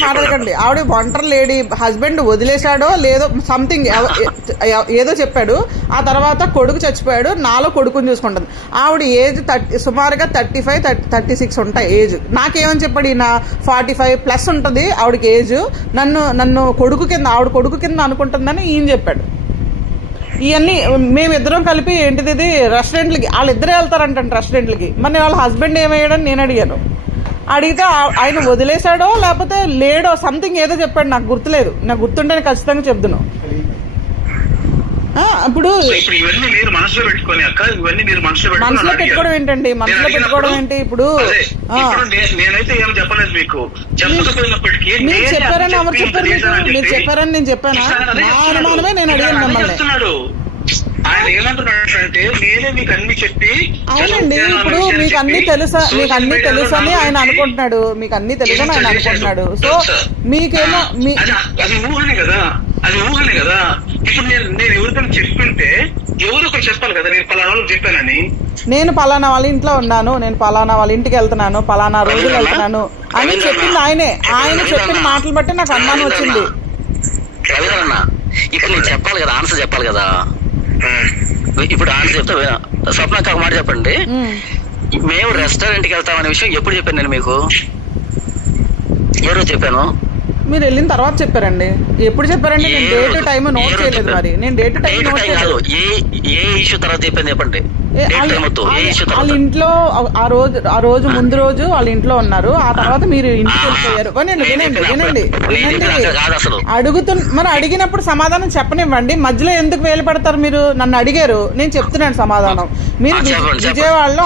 మాట్లాడకండి. ఆవిడ ఒంటరి లేడీ, హస్బెండ్ వదిలేశాడో లేదో సంథింగ్ ఏదో చెప్పాడు. ఆ తర్వాత కొడుకు చచ్చిపోయాడు, నాలో కొడుకుని చూసుకుంటుంది. ఆవిడ ఏజ్ సుమారుగా 35-36 ఉంటాయి ఏజ్. నాకేమని చెప్పాడు, ఈయన 45+ ఉంటుంది ఆవిడకి ఏజ్. నన్ను ఆవిడ కొడుకు కింద అనుకుంటుందని ఈయన చెప్పాడు. ఇవన్నీ మేమిద్దరం కలిపి ఏంటిది ఇది రెస్టారెంట్లకి వాళ్ళిద్దరే వెళ్తారంట రెస్టారెంట్లకి. మరి వాళ్ళ హస్బెండ్ ఏమయ్యాడని నేను అడిగాను. అడిగితే ఆయన వదిలేశాడో లేకపోతే లేడో సంథింగ్ ఏదో చెప్పాడు, నాకు గుర్తులేదు. నాకు గుర్తుంటే నేను ఖచ్చితంగా చెప్తున్నాను. ఇప్పుడు మనసులో పెట్టుకోవడం ఏంటండి? మనసులో పెట్టుకోవడం ఏంటి? ఇప్పుడు నేనైతే ఏం చెప్పలేదు మీకు. చెప్పకపోయినప్పటికీ మీరు చెప్పారని ఎవరు చెప్పారు? మీరు చెప్పారని నేను చెప్పానా? నా అనుమానమే నేను అడిగాను మిమ్మల్ని. ఆయన ఏమంటున్నాడంటే నేనే మీకు అన్ని చెప్పి. అవునండి, ఇప్పుడు మీకు అన్ని తెలుసని ఆయన అనుకుంటున్నాడు. మీకు అన్ని తెలుసని ఆయన అనుకుంటున్నాడు. సో మీకేమో అది ఊహనే కదా. ఇప్పుడు నేను ఎవరికైనా చెప్తుంటే ఎవరు ఒకరు చెప్పాలి కదా, నేను పలానా వాళ్ళకి చెప్పానని. నేను పలానా వాళ్ళ ఇంట్లో ఉన్నాను, నేను పలానా వాళ్ళ ఇంటికి వెళ్తున్నాను, పలానా రోజులు వెళ్తున్నాను అని చెప్పింది ఆయనే. ఆయన చెప్పిన మాటలు బట్టి నాకు అనుమానం వచ్చింది. ఇప్పుడు నేను చెప్పాలి కదా, ఆన్సర్ చెప్పాలి కదా. ఇప్పుడు ఆన్సర్ చెప్తా. స్వప్నక్క ఒక మాట చెప్పండి, మేము రెస్టారెంట్కి వెళ్తామనే విషయం ఎప్పుడు చెప్పాను నేను మీకు? ఎవరో చెప్పాను? మీరు వెళ్ళిన తర్వాత చెప్పారండి. ఎప్పుడు చెప్పారండి? నేను డేట్ టైం నోట్ చేయలేదు. మరి నేను డేట్ టైం నోట్ చేయలేదు. ఏ ఇష్యూ తర్వాత చెప్పింది చెప్పండి. వాళ్ళ ఇంట్లో ఆ రోజు ముందు రోజు వాళ్ళ ఇంట్లో ఉన్నారు. ఆ తర్వాత మీరు ఇంటికి వెళ్ళిపోయారు. వినండి మరి అడిగినప్పుడు సమాధానం చెప్పనివ్వండి. మధ్యలో ఎందుకు వేలు పెడతారు? మీరు నన్ను అడిగారు, నేను చెప్తున్నాను సమాధానం. మీరు విజయవాడలో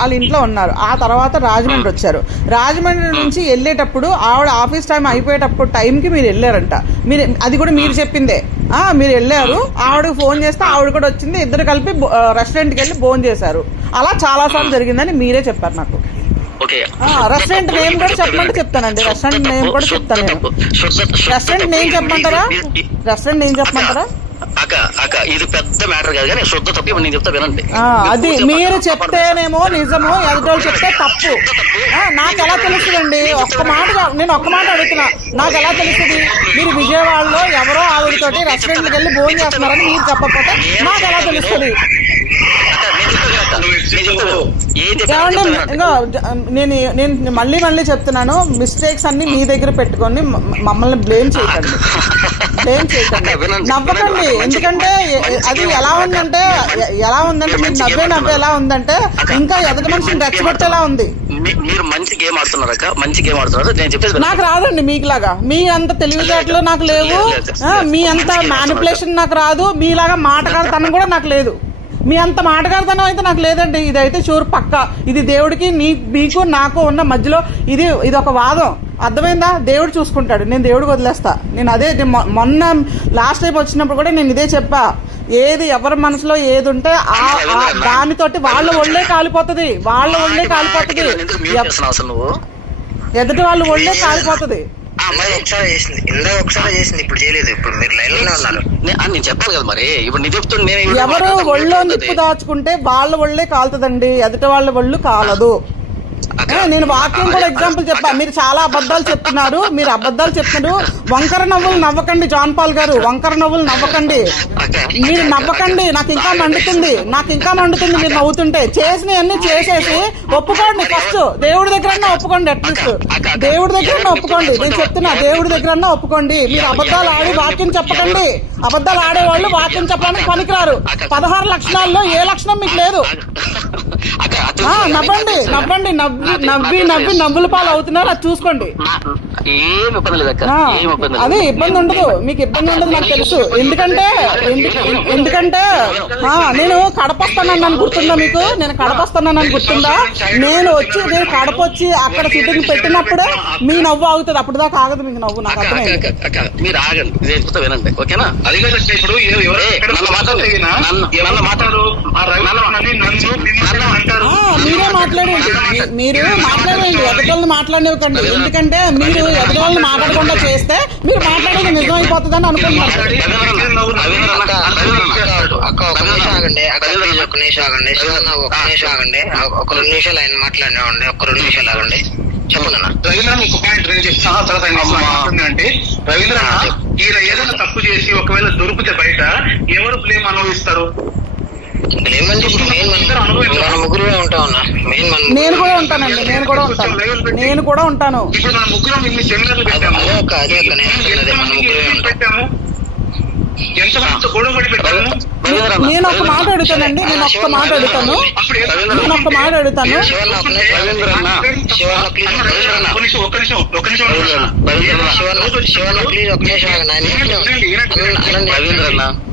వాళ్ళ ఇంట్లో ఉన్నారు. ఆ తర్వాత రాజమండ్రి వచ్చారు. రాజమండ్రి నుంచి వెళ్ళేటప్పుడు ఆవిడ ఆఫీస్ టైం అయిపోయేటప్పుడు టైంకి మీరు వెళ్ళారంట. మీరు అది కూడా మీరు చెప్పిందే. మీరు వెళ్ళారు, ఆవిడకి ఫోన్ చేస్తే ఆవిడ కూడా వచ్చింది. ఇద్దరు కలిపి రెస్టారెంట్కి వెళ్ళి ఫోన్ చేశారు. అలా చాలా సార్లు జరిగిందని మీరే చెప్పారు నాకు. రెస్టారెంట్ నేమ్ కూడా చెప్పమంటే చెప్తానండి. రెస్టారెంట్ నేమ్ కూడా చెప్తాను. రెస్టారెంట్ నేమ్ చెప్పమంటారా? రెస్టారెంట్ నేమ్ చెప్పమంటారా? ఇది పెద్ద మ్యాటర్ కాదు కానీ శుద్ధ తప్పు. నేను చెప్తా వినండి. అది మీరు చెప్తేనేమో నిజము, ఎదుటోళ్ళు చెప్తే తప్పు. నాకు ఎలా తెలుస్తుందండి? నేను ఒక్క మాట అడుగుతున్నా, నాకు ఎలా తెలుస్తుంది? మీరు విజయవాడలో ఎవరో ఆవిడతోటి రెస్టారెంట్కి వెళ్ళి భోజనం చేస్తున్నారని మీరు చెప్పకపోతే నాకు ఎలా తెలుస్తుంది? ఏమండి, నేను మళ్ళీ చెప్తున్నాను, మిస్టేక్స్ అన్ని మీ దగ్గర పెట్టుకొని మమ్మల్ని బ్లేమ్ చేయకండి. నవ్వకండి. ఎందుకంటే అది ఎలా ఉందంటే మీరు నవ్వే ఎలా ఉందంటే ఇంకా ఎదుటి మనిషిని రెచ్చగొట్టేలా ఉంది. మీరు మంచి గేమ్ ఆడుతున్నారక్క, మంచి గేమ్ ఆడుతున్నారు. నేను చెప్పేది నాకు రాదండి మీకులాగా. మీ అంత తెలివితేటలు నాకు లేవు. మీ అంత మ్యానిపులేషన్ నాకు రాదు. మీలాగా మాటగాడతనం కూడా నాకు లేదు. మీ అంత మాటగాడతనం అయితే నాకు లేదండి. ఇదైతే షూర్ పక్క. ఇది దేవుడికి మీకు నాకు ఉన్న మధ్యలో ఇది ఒక వాదం. అర్థమైందా? దేవుడు చూసుకుంటాడు. నేను దేవుడికి వదిలేస్తా. నేను అదే మొన్న లాస్ట్ టైం వచ్చినప్పుడు కూడా నేను ఇదే చెప్పా. ఏది ఎవరి మనసులో ఏది ఉంటే దానితోటి వాళ్ళ ఒళ్ళే కాలిపోతుంది. ఎదుటి వాళ్ళు ఒళ్ళే కాలిపోతుంది. ఒకసారి చేసింది, ఇప్పుడు చేయలేదు. ఇప్పుడు మీరు లైన్ లోనే ఉన్నారు. నేను చెప్పాలి కదా మరి. ఇప్పుడు నీ చెప్తున్నా, ఎవరు ఒళ్ళో నిప్పు దాచుకుంటే వాళ్ళ ఒళ్ళే కాలుతుందండి, ఎదుటి వాళ్ళ ఒళ్ళు కాలదు. నేను వాక్యం కూడా ఎగ్జాంపుల్ చెప్పా. మీరు చాలా అబద్ధాలు చెప్తున్నారు. వంకర నవ్వులు నవ్వకండి. జాన్ పాల్ గారు, వంకర నవ్వులు నవ్వకండి. మీరు నవ్వకండి. నాకు ఇంకా మండుతుంది మీరు నవ్వుతుంటే. చేసినవన్నీ చేసేసి ఒప్పుకోండి. ఫస్ట్ దేవుడి దగ్గర ఒప్పుకోండి. అట్లీస్ట్ దేవుడి దగ్గర ఒప్పుకోండి. నేను చెప్తున్నా, దేవుడి దగ్గర ఒప్పుకోండి. మీరు అబద్ధాలు ఆడి వాక్యం చెప్పకండి. అబద్ధాలు ఆడేవాళ్ళు వాక్యం చెప్పడానికి పనికిరారు. 16 లక్షణాల్లో ఏ లక్షణం మీకు లేదు. నవ్వండి. నవ్వుల పాలు అవుతున్నారు. అది చూసుకోండి. అదే ఇబ్బంది ఉండదు. మీకు ఇబ్బంది ఉండదు నాకు తెలుసు. ఎందుకంటే నేను కడపొస్తానని గుర్తుందా మీకు? నేను గుర్తుందా? నేను కడప వచ్చి అక్కడ సిట్టింగ్ పెట్టినప్పుడే మీ నవ్వు ఆగుతుంది. అప్పుడు దాకా ఆగదు మీకు నవ్వు. నాకు అర్థమైంది. మీరు ఆగండి, వినండి. ఓకేనా? అది ఇప్పుడు మీరే మాట్లాడండి. ఎదుటోళ్ళని మాట్లాడనివ్వకండి. ఎందుకంటే మీరు ఎదుటోళ్ళని మాట్లాడకుండా చేస్తే మీరు మాట్లాడేది నిజమైపోతుందని అనుకుంటున్నారు. ఒక 2 నిమిషాలు ఆయన మాట్లాడినామండి. ఒక 2 నిమిషాలు ఆగండి. చెప్పండి అన్న. రవీంద్ర ఒక పాయింట్ నేను చెప్తాను. అంటే రవీంద్ర ఈయన ఏదైనా తప్పు చేసి ఒకవేళ దొరికితే బయట ఎవరు బ్లేమ్ అనుభవిస్తారు? నేను కూడా ఉంటానండి. నేను కూడా ఉంటాను. ఇప్పుడు మన ముగ్గురం ఇన్ని సెమినార్లు పెట్టాము. ఎంతమంది గొడవ పడి పెట్టాము. నేను ఒక మాట అడుగుతానండి. నేను ఒక్క మాట అడుగుతాను.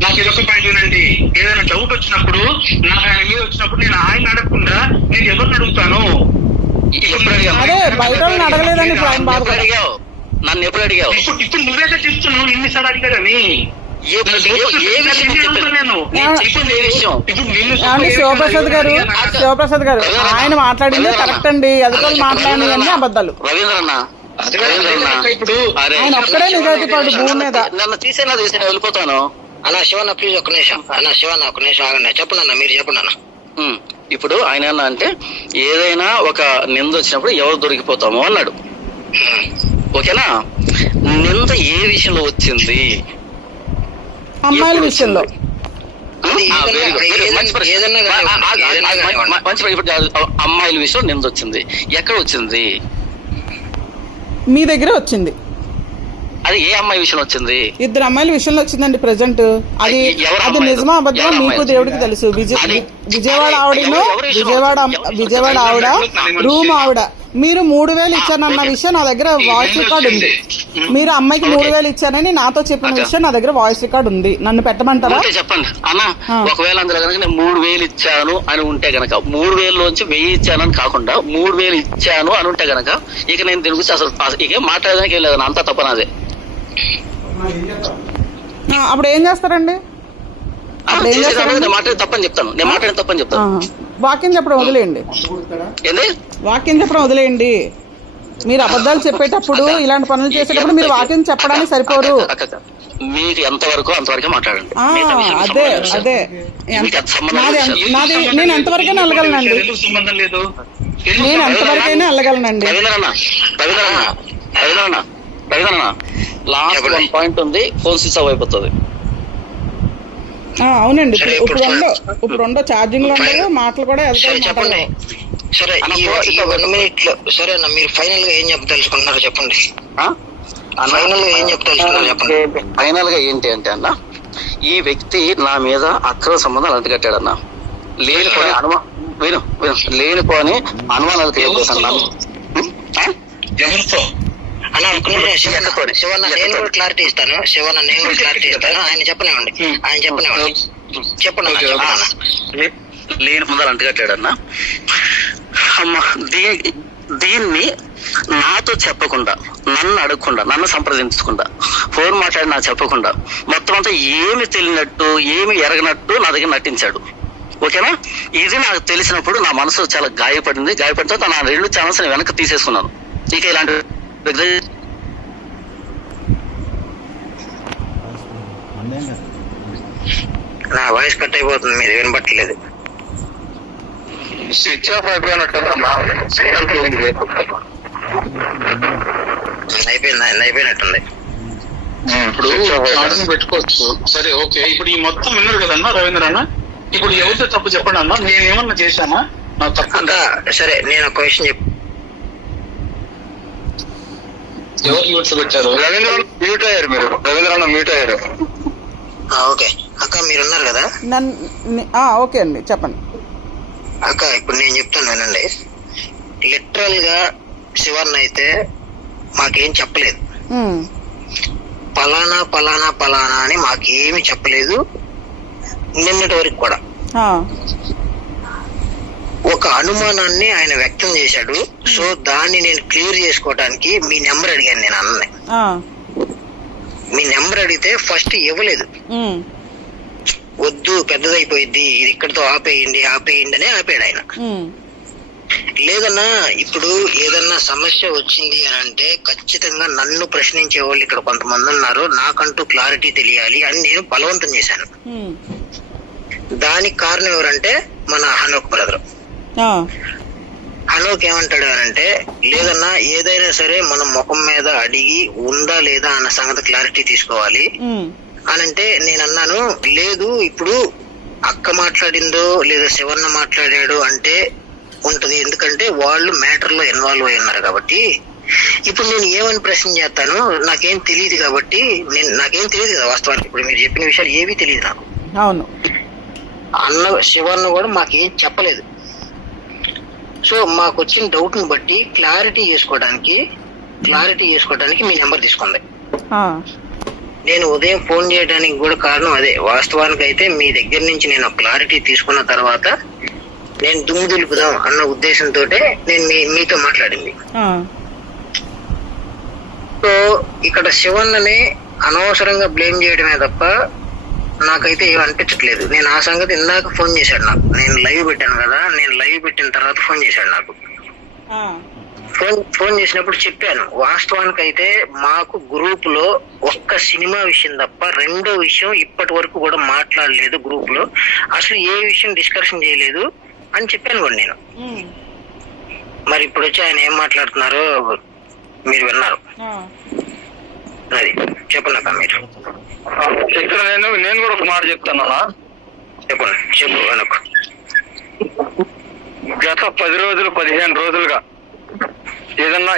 నాకు ఇదొక పాయింట్ వినండి. ఏదైనా డౌట్ వచ్చినప్పుడు, నాకు ఆయన మీద వచ్చినప్పుడు నేను ఆయన అడగకుండా నేను ఎవరిని అడుగుతాను? అదే బయట అడగలేదండి. నన్ను ఎప్పుడు అడిగావు? ఇప్పుడు నువ్వేదో చెప్తున్నావు ఇన్నిసార్లు అడిగాడని. శివప్రసాద్ గారు ఆయన మాట్లాడింది కరెక్ట్ అండి. ఎదుటోళ్ళు మాట్లాడింది అన్ని అబద్ధాలు. ఆయన ఒక్కడే నిజాయితీ పడు భూమి మీద. నన్ను తీసేనా వెళ్ళిపోతాను. అన్న శివన్న ప్లీజ్ ఒక్క నిమిషం. ఒక నిమిషం ఆగండి. చెప్పండి అన్న, మీరు చెప్పండి అన్న. ఇప్పుడు ఆయన అంటే ఏదైనా ఒక నింద వచ్చినప్పుడు ఎవరు దొరికిపోతామో అన్నాడు. ఓకేనా? నింద ఏ విషయంలో వచ్చింది? అమ్మాయిల విషయంలో. అమ్మాయిల విషయం నింద వచ్చింది. ఎక్కడ వచ్చింది? మీ దగ్గర వచ్చింది. అది ఏ అమ్మాయి విషయం వచ్చింది? 2 అమ్మాయిల విషయంలో వచ్చిందండి ప్రెసెంట్. అది అది నిజమా అబద్ధమా మీకు దేవుడికి తెలుసు. విజయవాడ ఆవిడను విజయవాడ ఆవిడ రూమ్ ఆవిడ మీరు 3000 ఇచ్చానన్న విషయం నా దగ్గర వాయిస్ రికార్డ్ ఉంది. మీరు అమ్మాయికి 3000 ఇచ్చానని నాతో చెప్పిన విషయం నా దగ్గర వాయిస్ రికార్డ్ ఉంది. నన్ను పెట్టమంటారా? చెప్పండి అన్న. ఒకవేళ అందులో కనుక నేను 3000 ఇచ్చాను అని ఉంటే గనక 3000లోంచి 1000 ఇచ్చానని కాకుండా 3000 ఇచ్చాను అని ఉంటే గనక ఇక నేను దీని గురించి అసలు ఇక మాట్లాడడానికి ఏం లేదు. అంతా తప్పనాదే. అప్పుడు ఏం చేస్తారండి? నేను మాట్లాడి తప్పని చెప్తాను. నేను మాట్లాడిన తప్పని చెప్తాను. వాక్యం చెప్పడం వదిలేయండి. వాక్యం చెప్పడం వదిలేయండి. మీరు అబద్ధాలు చెప్పేటప్పుడు ఇలాంటి పనులు చేసేటప్పుడు మీరు వాక్యం చెప్పడానికి సరిపోరు. మీకు ఎంతవరకు అంతవరకే మాట్లాడండి. అదే నేను ఎంతవరకైనా వెళ్ళగలనండి. నేను ఎంతవరకైనా వెళ్ళగలనండి. రవీంద్రన్న లాస్ట్ 1 పాయింట్ ఉంది. ఫోన్ స్విచ్ ఆఫ్ అయిపోతుంది. అవునండి. ఇప్పుడు ఉండో ఛార్జింగ్ లో ఉండదు. మాటలు కూడా చెప్పండి. సరే ఈ 1 minute లో సరే అన్న మీరు ఫైనల్ గా ఏం చెప్పదలుచుకుంటున్నారో చెప్పండి. ఫైనల్ గా ఏం చెప్పదలుచుకున్నారో చెప్పండి. ఫైనల్ గా ఏంటి అంటే అన్న, ఈ వ్యక్తి నా మీద అక్రమ సంబంధాలు అంటగట్టాడన్న. లేనిపోని అనుమానాలు తెలియజేశాను. శివన్న నేను కూడా క్లారిటీ ఇస్తాను. ఆయన చెప్పనివ్వండి. చెప్పండి. లేని పొందాలి అంటగట్టాడన్నా. అమ్మా దీన్ని నాతో చెప్పకుండా, నన్ను అడగకుండా, నన్ను సంప్రదించకుండా, ఫోన్ మాట్లాడి నాకు చెప్పకుండా మొత్తం అంతా ఏమి తెలియనట్టు ఏమి ఎరగనట్టు నా దగ్గర నటించాడు. ఓకేనా? ఇది నాకు తెలిసినప్పుడు నా మనసు చాలా గాయపడితే నా 2 ఛానల్స్ వెనక్కి తీసేసుకున్నాను. ఇక ఇలాంటి నా వాయిస్ కట్ అయిపోతుంది. మీరు వినపట్టలేదు. స్విచ్ ఆఫ్ అయిపోయినట్టు అయిపోయినట్టుంది. ఇప్పుడు ఛార్జింగ్ పెట్టుకోవచ్చు. సరే ఓకే. ఇప్పుడు ఈ మొత్తం విన్నారు కదన్నా రవీంద్ర అన్న. ఇప్పుడు ఎవరితో తప్పు చెప్పండి అన్న. నేనేమన్నా చేశానా? నా తప్పు. సరే నేను ఒక క్వశ్చన్ ఎవరు మ్యూట్స్ పెట్టారు? మ్యూట్ అయ్యారు. మీరు రవీంద్రన్న మ్యూట్ అయ్యారు. ఓకే అక్క మీరున్నారు కదా. ఓకే అండి చెప్పండి. అక్క ఇప్పుడు నేను చెప్తాను వినండి. లిటరల్ గా శివన్న అయితే మాకేం చెప్పలేదు. పలానా పలానా పలానా అని మాకేమి చెప్పలేదు నిన్నటి వరకు కూడా. ఒక అనుమానాన్ని ఆయన వ్యక్తం చేశాడు. సో దాన్ని నేను క్లియర్ చేసుకోవడానికి మీ నెంబర్ అడిగాను. నేను అన్నని మీ నెంబర్ అడిగితే ఫస్ట్ ఇవ్వలేదు. వద్దు పెద్దదైపోయింది, ఇది ఇక్కడితో ఆపేయండి అని ఆపాడు ఆయన. లేదన్నా ఇప్పుడు ఏదన్నా సమస్య వచ్చింది అని అంటే ఖచ్చితంగా నన్ను ప్రశ్నించే వాళ్ళు ఇక్కడ కొంతమంది ఉన్నారు, నాకంటూ క్లారిటీ తెలియాలి అని నేను బలవంతం చేశాను. దానికి కారణం ఎవరంటే మన హనోక్ బ్రదర్. హనోక్ ఏమంటాడు అంటే, లేదన్నా ఏదైనా సరే మనం ముఖం మీద అడిగి ఉందా లేదా అన్న సంగతి క్లారిటీ తీసుకోవాలి అని అంటే నేను అన్నాను, లేదు ఇప్పుడు అక్క మాట్లాడిందో లేదా శివన్న మాట్లాడాడు అంటే ఉంటది, ఎందుకంటే వాళ్ళు మ్యాటర్ లో ఇన్వాల్వ్ అయి ఉన్నారు కాబట్టి. ఇప్పుడు నేను ఏమని ప్రశ్న చేస్తాను, నాకేం తెలియదు కాబట్టి. నాకేం తెలియదు కదా వాస్తవానికి. ఇప్పుడు మీరు చెప్పిన విషయాలు ఏవి తెలియదు నాకు. అవును, అన్న శివన్న కూడా మాకేం చెప్పలేదు. సో మాకు వచ్చిన డౌట్ ని బట్టి క్లారిటీ చేసుకోవడానికి మీ నెంబర్ తీసుకుంది. నేను ఉదయం ఫోన్ చేయడానికి కూడా కారణం అదే. వాస్తవానికి అయితే మీ దగ్గర నుంచి నేను క్లారిటీ తీసుకున్న తర్వాత నేను దుమ్ము దులుపుదాం అన్న ఉద్దేశంతో నేను మీతో మాట్లాడింది. సో ఇక్కడ శివన్నని అనవసరంగా బ్లేమ్ చేయడమే తప్ప నాకైతే ఏం అనిపించట్లేదు. నేను ఆ సంగతి ఇందాక ఫోన్ చేశాడు నాకు. నేను లైవ్ పెట్టాను కదా, నేను లైవ్ పెట్టిన తర్వాత ఫోన్ చేశాడు నాకు. ఫోన్ చేసినప్పుడు చెప్పాను, వాస్తవానికి అయితే మాకు గ్రూప్ లో ఒక్క సినిమా విషయం తప్ప రెండో విషయం ఇప్పటి వరకు కూడా మాట్లాడలేదు. గ్రూప్ లో అసలు ఏ విషయం డిస్కషన్ చేయలేదు అని చెప్పాను కూడా నేను. మరి ఇప్పుడు వచ్చి ఆయన ఏం మాట్లాడుతున్నారో మీరు విన్నారు. అది చెప్పండి మీరు. ఇక్కడ నేను కూడా ఒక మాట చెప్తాను. చెప్పు వెనక్కు. గత 10 రోజులు 15 రోజులుగా ఏదన్నా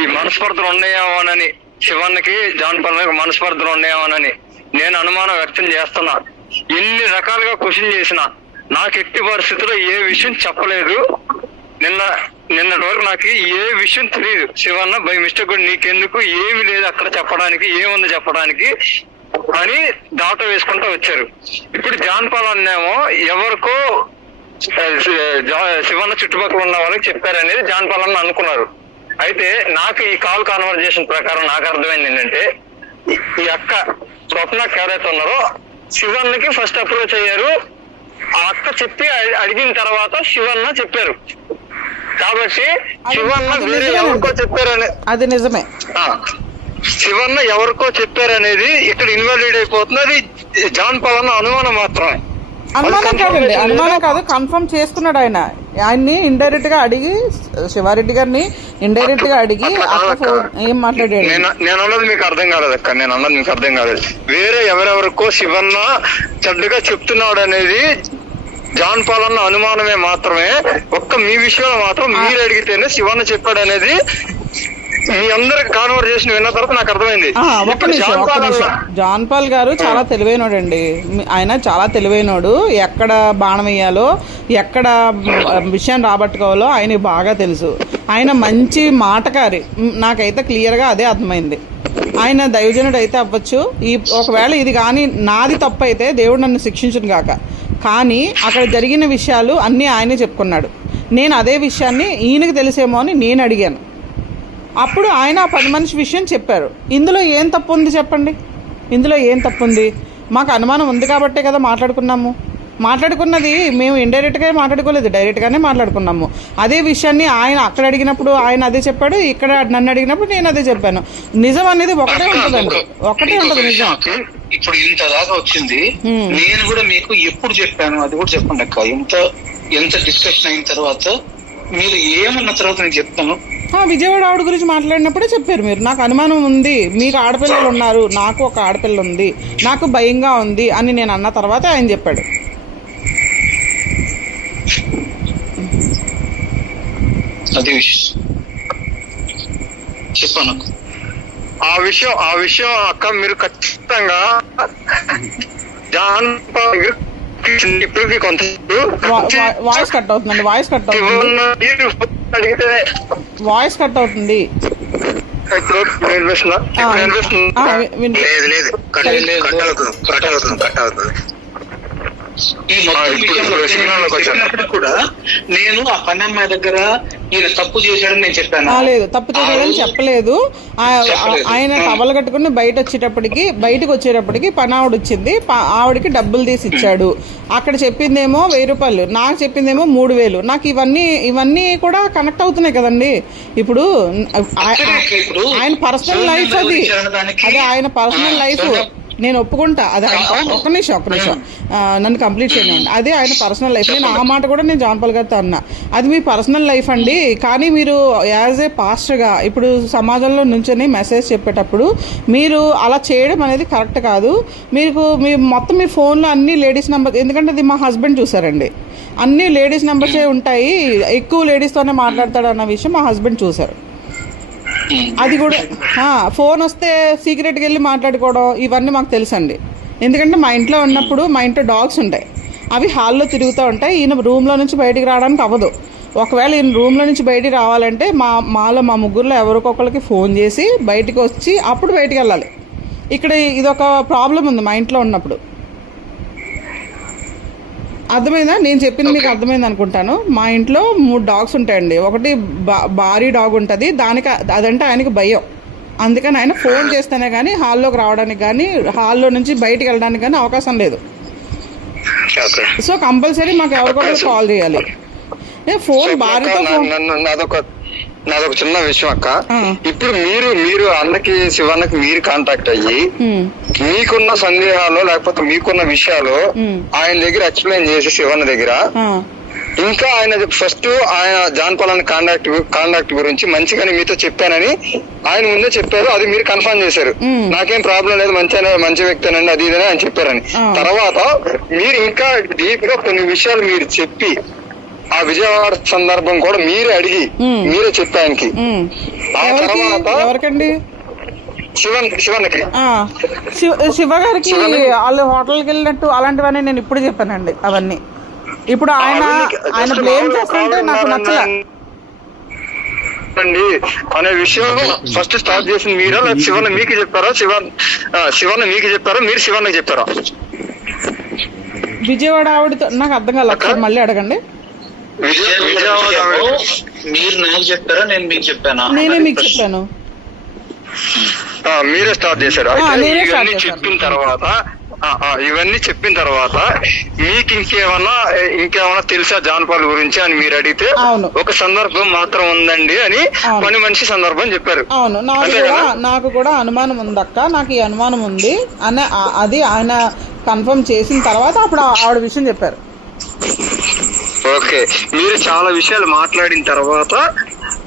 ఈ మనస్పర్ధలు ఉన్నాయేమోనని శివన్నకి జాన్ పాలనకి మనస్పర్ధలు ఉన్నాయేమోనని నేను అనుమానం వ్యక్తం చేస్తున్నా. ఎన్ని రకాలుగా క్వశ్చన్ చేసినా నాకు ఎట్టి పరిస్థితుల్లో ఏ విషయం చెప్పలేదు. నిన్నటి వరకు నాకు ఏ విషయం తెలియదు. శివన్న బై మిస్టేక్ కూడా నీకెందుకు, ఏమి లేదు అక్కడ చెప్పడానికి, ఏముంది చెప్పడానికి అని దాట వేసుకుంటూ వచ్చారు. ఇప్పుడు జాన్ పాలన్నేమో ఎవరికో శివన్న చుట్టుపక్కల ఉన్న వాళ్ళకి చెప్పారనేది జాన్ పాలన్న అనుకున్నారు. అయితే నాకు ఈ కాల్ కాన్వర్జేషన్ ప్రకారం నాకు అర్థమైంది ఏంటంటే, ఈ అక్క స్వప్న ఎవరైతే ఉన్నారో శివన్నకి ఫస్ట్ అప్రోచ్ అయ్యారు. ఆ అక్క చెప్పి అడిగిన తర్వాత శివన్న చెప్పారు. కాబట్టి శివన్న వేరే ఎవరికో చెప్పారని, అది నిజమే, శివన్న ఎవరికో చెప్పారనేది ఇక్కడ ఇన్వాలిడ్ అయిపోతుంది. అది జాన్ పాలన్న అనుమానం మాత్రమే. అనుమానం కాదండి, అనుమానం కాదు, కన్ఫర్మ్ చేసుకున్నాడు. ఆయన్ని ఇండైరెక్ట్ గా అడిగి, శివారెడ్డి గారిని ఇండైరెక్ట్ గా అడిగి ఏం మాట్లాడాడు. నేను అన్నది మీకు అర్థం కాలేదు అక్క, నేను అన్నది మీకు అర్థం కాలేదు. వేరే ఎవరెవరికో శివన్న చెడ్డగా చెప్తున్నాడు అనేది జాన్ పాలన్న అనుమానమే మాత్రమే. ఒక్క మీ విషయంలో మాత్రం మీరు అడిగితేనే శివన్న చెప్పాడు అనేది మీ అందరికి కాన్వర్జేషన్ విన్న తర్వాత నాకు అర్థమైంది. ఒక్క నిమిషం, జాన్ పాల్ గారు చాలా తెలివైనోడు అండి. ఆయన చాలా తెలివైనోడు. ఎక్కడ బాణం వేయాలో, ఎక్కడ విషయం రాబట్టుకోవాలో ఆయన బాగా తెలుసు. ఆయన మంచి మాటకారి, నాకైతే క్లియర్గా అదే అర్థమైంది. ఆయన దైవజనుడు అయితే అవ్వచ్చు. ఒకవేళ ఇది కానీ నాది తప్పు అయితే దేవుడు నన్ను శిక్షించును గాక. కానీ అక్కడ జరిగిన విషయాలు అన్నీ ఆయనే చెప్పుకున్నాడు. నేను అదే విషయాన్ని ఈయనకి తెలిసేమో అని నేను అడిగాను. అప్పుడు ఆయన 10 మనిషి విషయం చెప్పారు. ఇందులో ఏం తప్పు ఉంది చెప్పండి? ఇందులో ఏం తప్పు ఉంది? మాకు అనుమానం ఉంది కాబట్టే కదా మాట్లాడుకున్నది. మేము ఇండైరెక్ట్గా మాట్లాడుకోలేదు, డైరెక్ట్గానే మాట్లాడుకున్నాము. అదే విషయాన్ని ఆయన అక్కడ అడిగినప్పుడు ఆయన అదే చెప్పాడు, ఇక్కడ నన్ను అడిగినప్పుడు నేను అదే చెప్పాను. నిజం అనేది ఒకటే ఉంటుందండి, ఒకటే ఉంటుంది నిజం. ఇప్పుడు ఇంత దాకా వచ్చింది, నేను కూడా మీకు ఎప్పుడు చెప్పాను అది కూడా చెప్పండి అక్క. ఎంత డిస్కషన్ అయిన తర్వాత మీరు ఏమన్న తర్వాత నేను చెప్తాను. విజయవాడ ఆవిడ గురించి మాట్లాడినప్పుడే చెప్పారు మీరు, నాకు అనుమానం ఉంది, మీకు ఆడపిల్లలు ఉన్నారు, నాకు ఒక ఆడపిల్ల ఉంది, నాకు భయంగా ఉంది అని నేను అన్న తర్వాత ఆయన చెప్పాడు. అది చెప్పాను. ఆ విషయం అక్క మీరు ఖచ్చితంగా జాన్ ఇప్పటికి కొంత వాయిస్ కట్ అవుతుందండి, వాయిస్ కట్ అవుతుంది. ఈ మొత్తం కూడా నేను ఆ పని అమ్మాయి దగ్గర ఈయన తప్పు చేశాడని నేను చెప్పాను. లేదు, తప్పు చేశాడని చెప్పలేదు. ఆయన టవల్ కట్టుకుని బయటకు వచ్చేటప్పటికి పని ఆవిడ వచ్చింది, ఆవిడకి డబ్బులు తీసి ఇచ్చాడు. అక్కడ చెప్పిందేమో 1000 రూపాయలు, నాకు చెప్పిందేమో 3000. నాకు ఇవన్నీ కూడా కనెక్ట్ అవుతున్నాయి కదండి. ఇప్పుడు ఆయన పర్సనల్ లైఫ్, అది ఆయన పర్సనల్ లైఫ్, నేను ఒప్పుకుంటా. అది ఒక్క నిమిషం నన్ను కంప్లీట్ చేయండి. అదే ఆయన పర్సనల్ లైఫ్. నేను ఆ మాట కూడా నేను జాన్ పాల్ గారితో అన్నా, అది మీ పర్సనల్ లైఫ్ అండి. కానీ మీరు యాజ్ ఏ పాస్టర్గా ఇప్పుడు సమాజంలో నుంచొని మెసేజ్ చెప్పేటప్పుడు మీరు అలా చేయడం అనేది కరెక్ట్ కాదు. మీ మొత్తం మీ ఫోన్లో అన్ని లేడీస్ నెంబర్, ఎందుకంటే అది మా హస్బెండ్ చూసారండి, అన్ని లేడీస్ నెంబర్సే ఉంటాయి, ఎక్కువ లేడీస్తోనే మాట్లాడతాడు అన్న విషయం మా హస్బెండ్ చూసారు. అది కూడా ఫోన్ వస్తే సీక్రెట్గా వెళ్ళి మాట్లాడుకోవడం ఇవన్నీ మాకు తెలుసండి. ఎందుకంటే మా ఇంట్లో ఉన్నప్పుడు, మా ఇంట్లో డాగ్స్ ఉంటాయి, అవి హాల్లో తిరుగుతూ ఉంటాయి. ఈయన రూమ్లో నుంచి బయటికి రావడానికి అవ్వదు. ఒకవేళ ఈయన రూమ్లో నుంచి బయటికి రావాలంటే మా ముగ్గురులో ఎవరికొకరికి ఫోన్ చేసి బయటికి వచ్చి అప్పుడు బయటికి వెళ్ళాలి. ఇక్కడ ఇదొక ప్రాబ్లం ఉంది మా ఇంట్లో ఉన్నప్పుడు. అర్థమైందా? నేను చెప్పింది మీకు అర్థమైంది అనుకుంటాను. మా ఇంట్లో 3 డాగ్స్ ఉంటాయండి. ఒకటి భారీ డాగ్ ఉంటుంది, అదంటే ఆయనకి భయం. అందుకని ఆయన ఫోన్ చేస్తేనే కానీ హాల్లోకి రావడానికి కానీ, హాల్లో నుంచి బయటికి వెళ్ళడానికి కానీ అవకాశం లేదు. సో కంపల్సరీ మాకు ఎవరికొకరు కాల్ చేయాలి. ఫోన్ భారీతో నాదొక చిన్న విషయం అక్క. ఇప్పుడు మీరు అన్నకి శివన్నకి మీరు కాంటాక్ట్ అయ్యి మీకున్న సందేహాలు లేకపోతే మీకున్న విషయాలు ఆయన దగ్గర ఎక్స్ప్లెయిన్ చేసి శివన్న దగ్గర, ఇంకా ఆయన ఫస్ట్ ఆయన జాన్ పాలన్ కాంటాక్ట్ గురించి మంచిగానే మీతో చెప్పానని ఆయన ముందే చెప్పారు. అది మీరు కన్ఫర్మ్ చేశారు, నాకేం ప్రాబ్లం లేదు, మంచి వ్యక్తేనండి, అది ఇదని ఆయన చెప్పారని. తర్వాత మీరు ఇంకా డీప్ గా కొన్ని విషయాలు మీరు చెప్పి ఆ విజయవాడ సందర్భం కూడా మీరే అడిగి మీరే చెప్పానికి. ఆ తర్వాత శివన్నకి శివ గారికి వాళ్ళు హోటల్కి వెళ్ళినట్టు అలాంటివన్నీ నేను ఇప్పుడు చెప్పానండి అవన్నీ. ఇప్పుడు ఆయన బ్లేమ్ చేస్తుంటే నాకు నచ్చలే అండి అనే విషయం ఫస్ట్ స్టార్ట్ చేసింది మీరా, లేదా శివన్న మీకు చెప్పారా? శివన్న మీకు చెప్పారా, మీరు శివన్నకి చెప్పారా? విజయవాడ ఆవిడతో నాకు అర్థం కాలేదు, మళ్ళీ అడగండి. మీరు నాకు చెప్పారా, నేను మీకు చెప్పానా? నేనే మీకు చెప్పాను. మీరే స్టార్ట్ చేశారు. ఇవన్నీ చెప్పిన తర్వాత మీకు ఇంకేమన్నా తెలుసా జాన్పాల్ గురించి అని మీరు అడిగితే ఒక సందర్భం మాత్రం ఉందండి అని పని మనిషి సందర్భం చెప్పారు. అవును, నాకు కూడా అనుమానం ఉందక్క, నాకు ఈ అనుమానం ఉంది అని అది ఆయన కన్ఫర్మ్ చేసిన తర్వాత అప్పుడు ఆవిడ విషయం చెప్పారు. ఓకే, మీరు చాలా విషయాలు మాట్లాడిన తర్వాత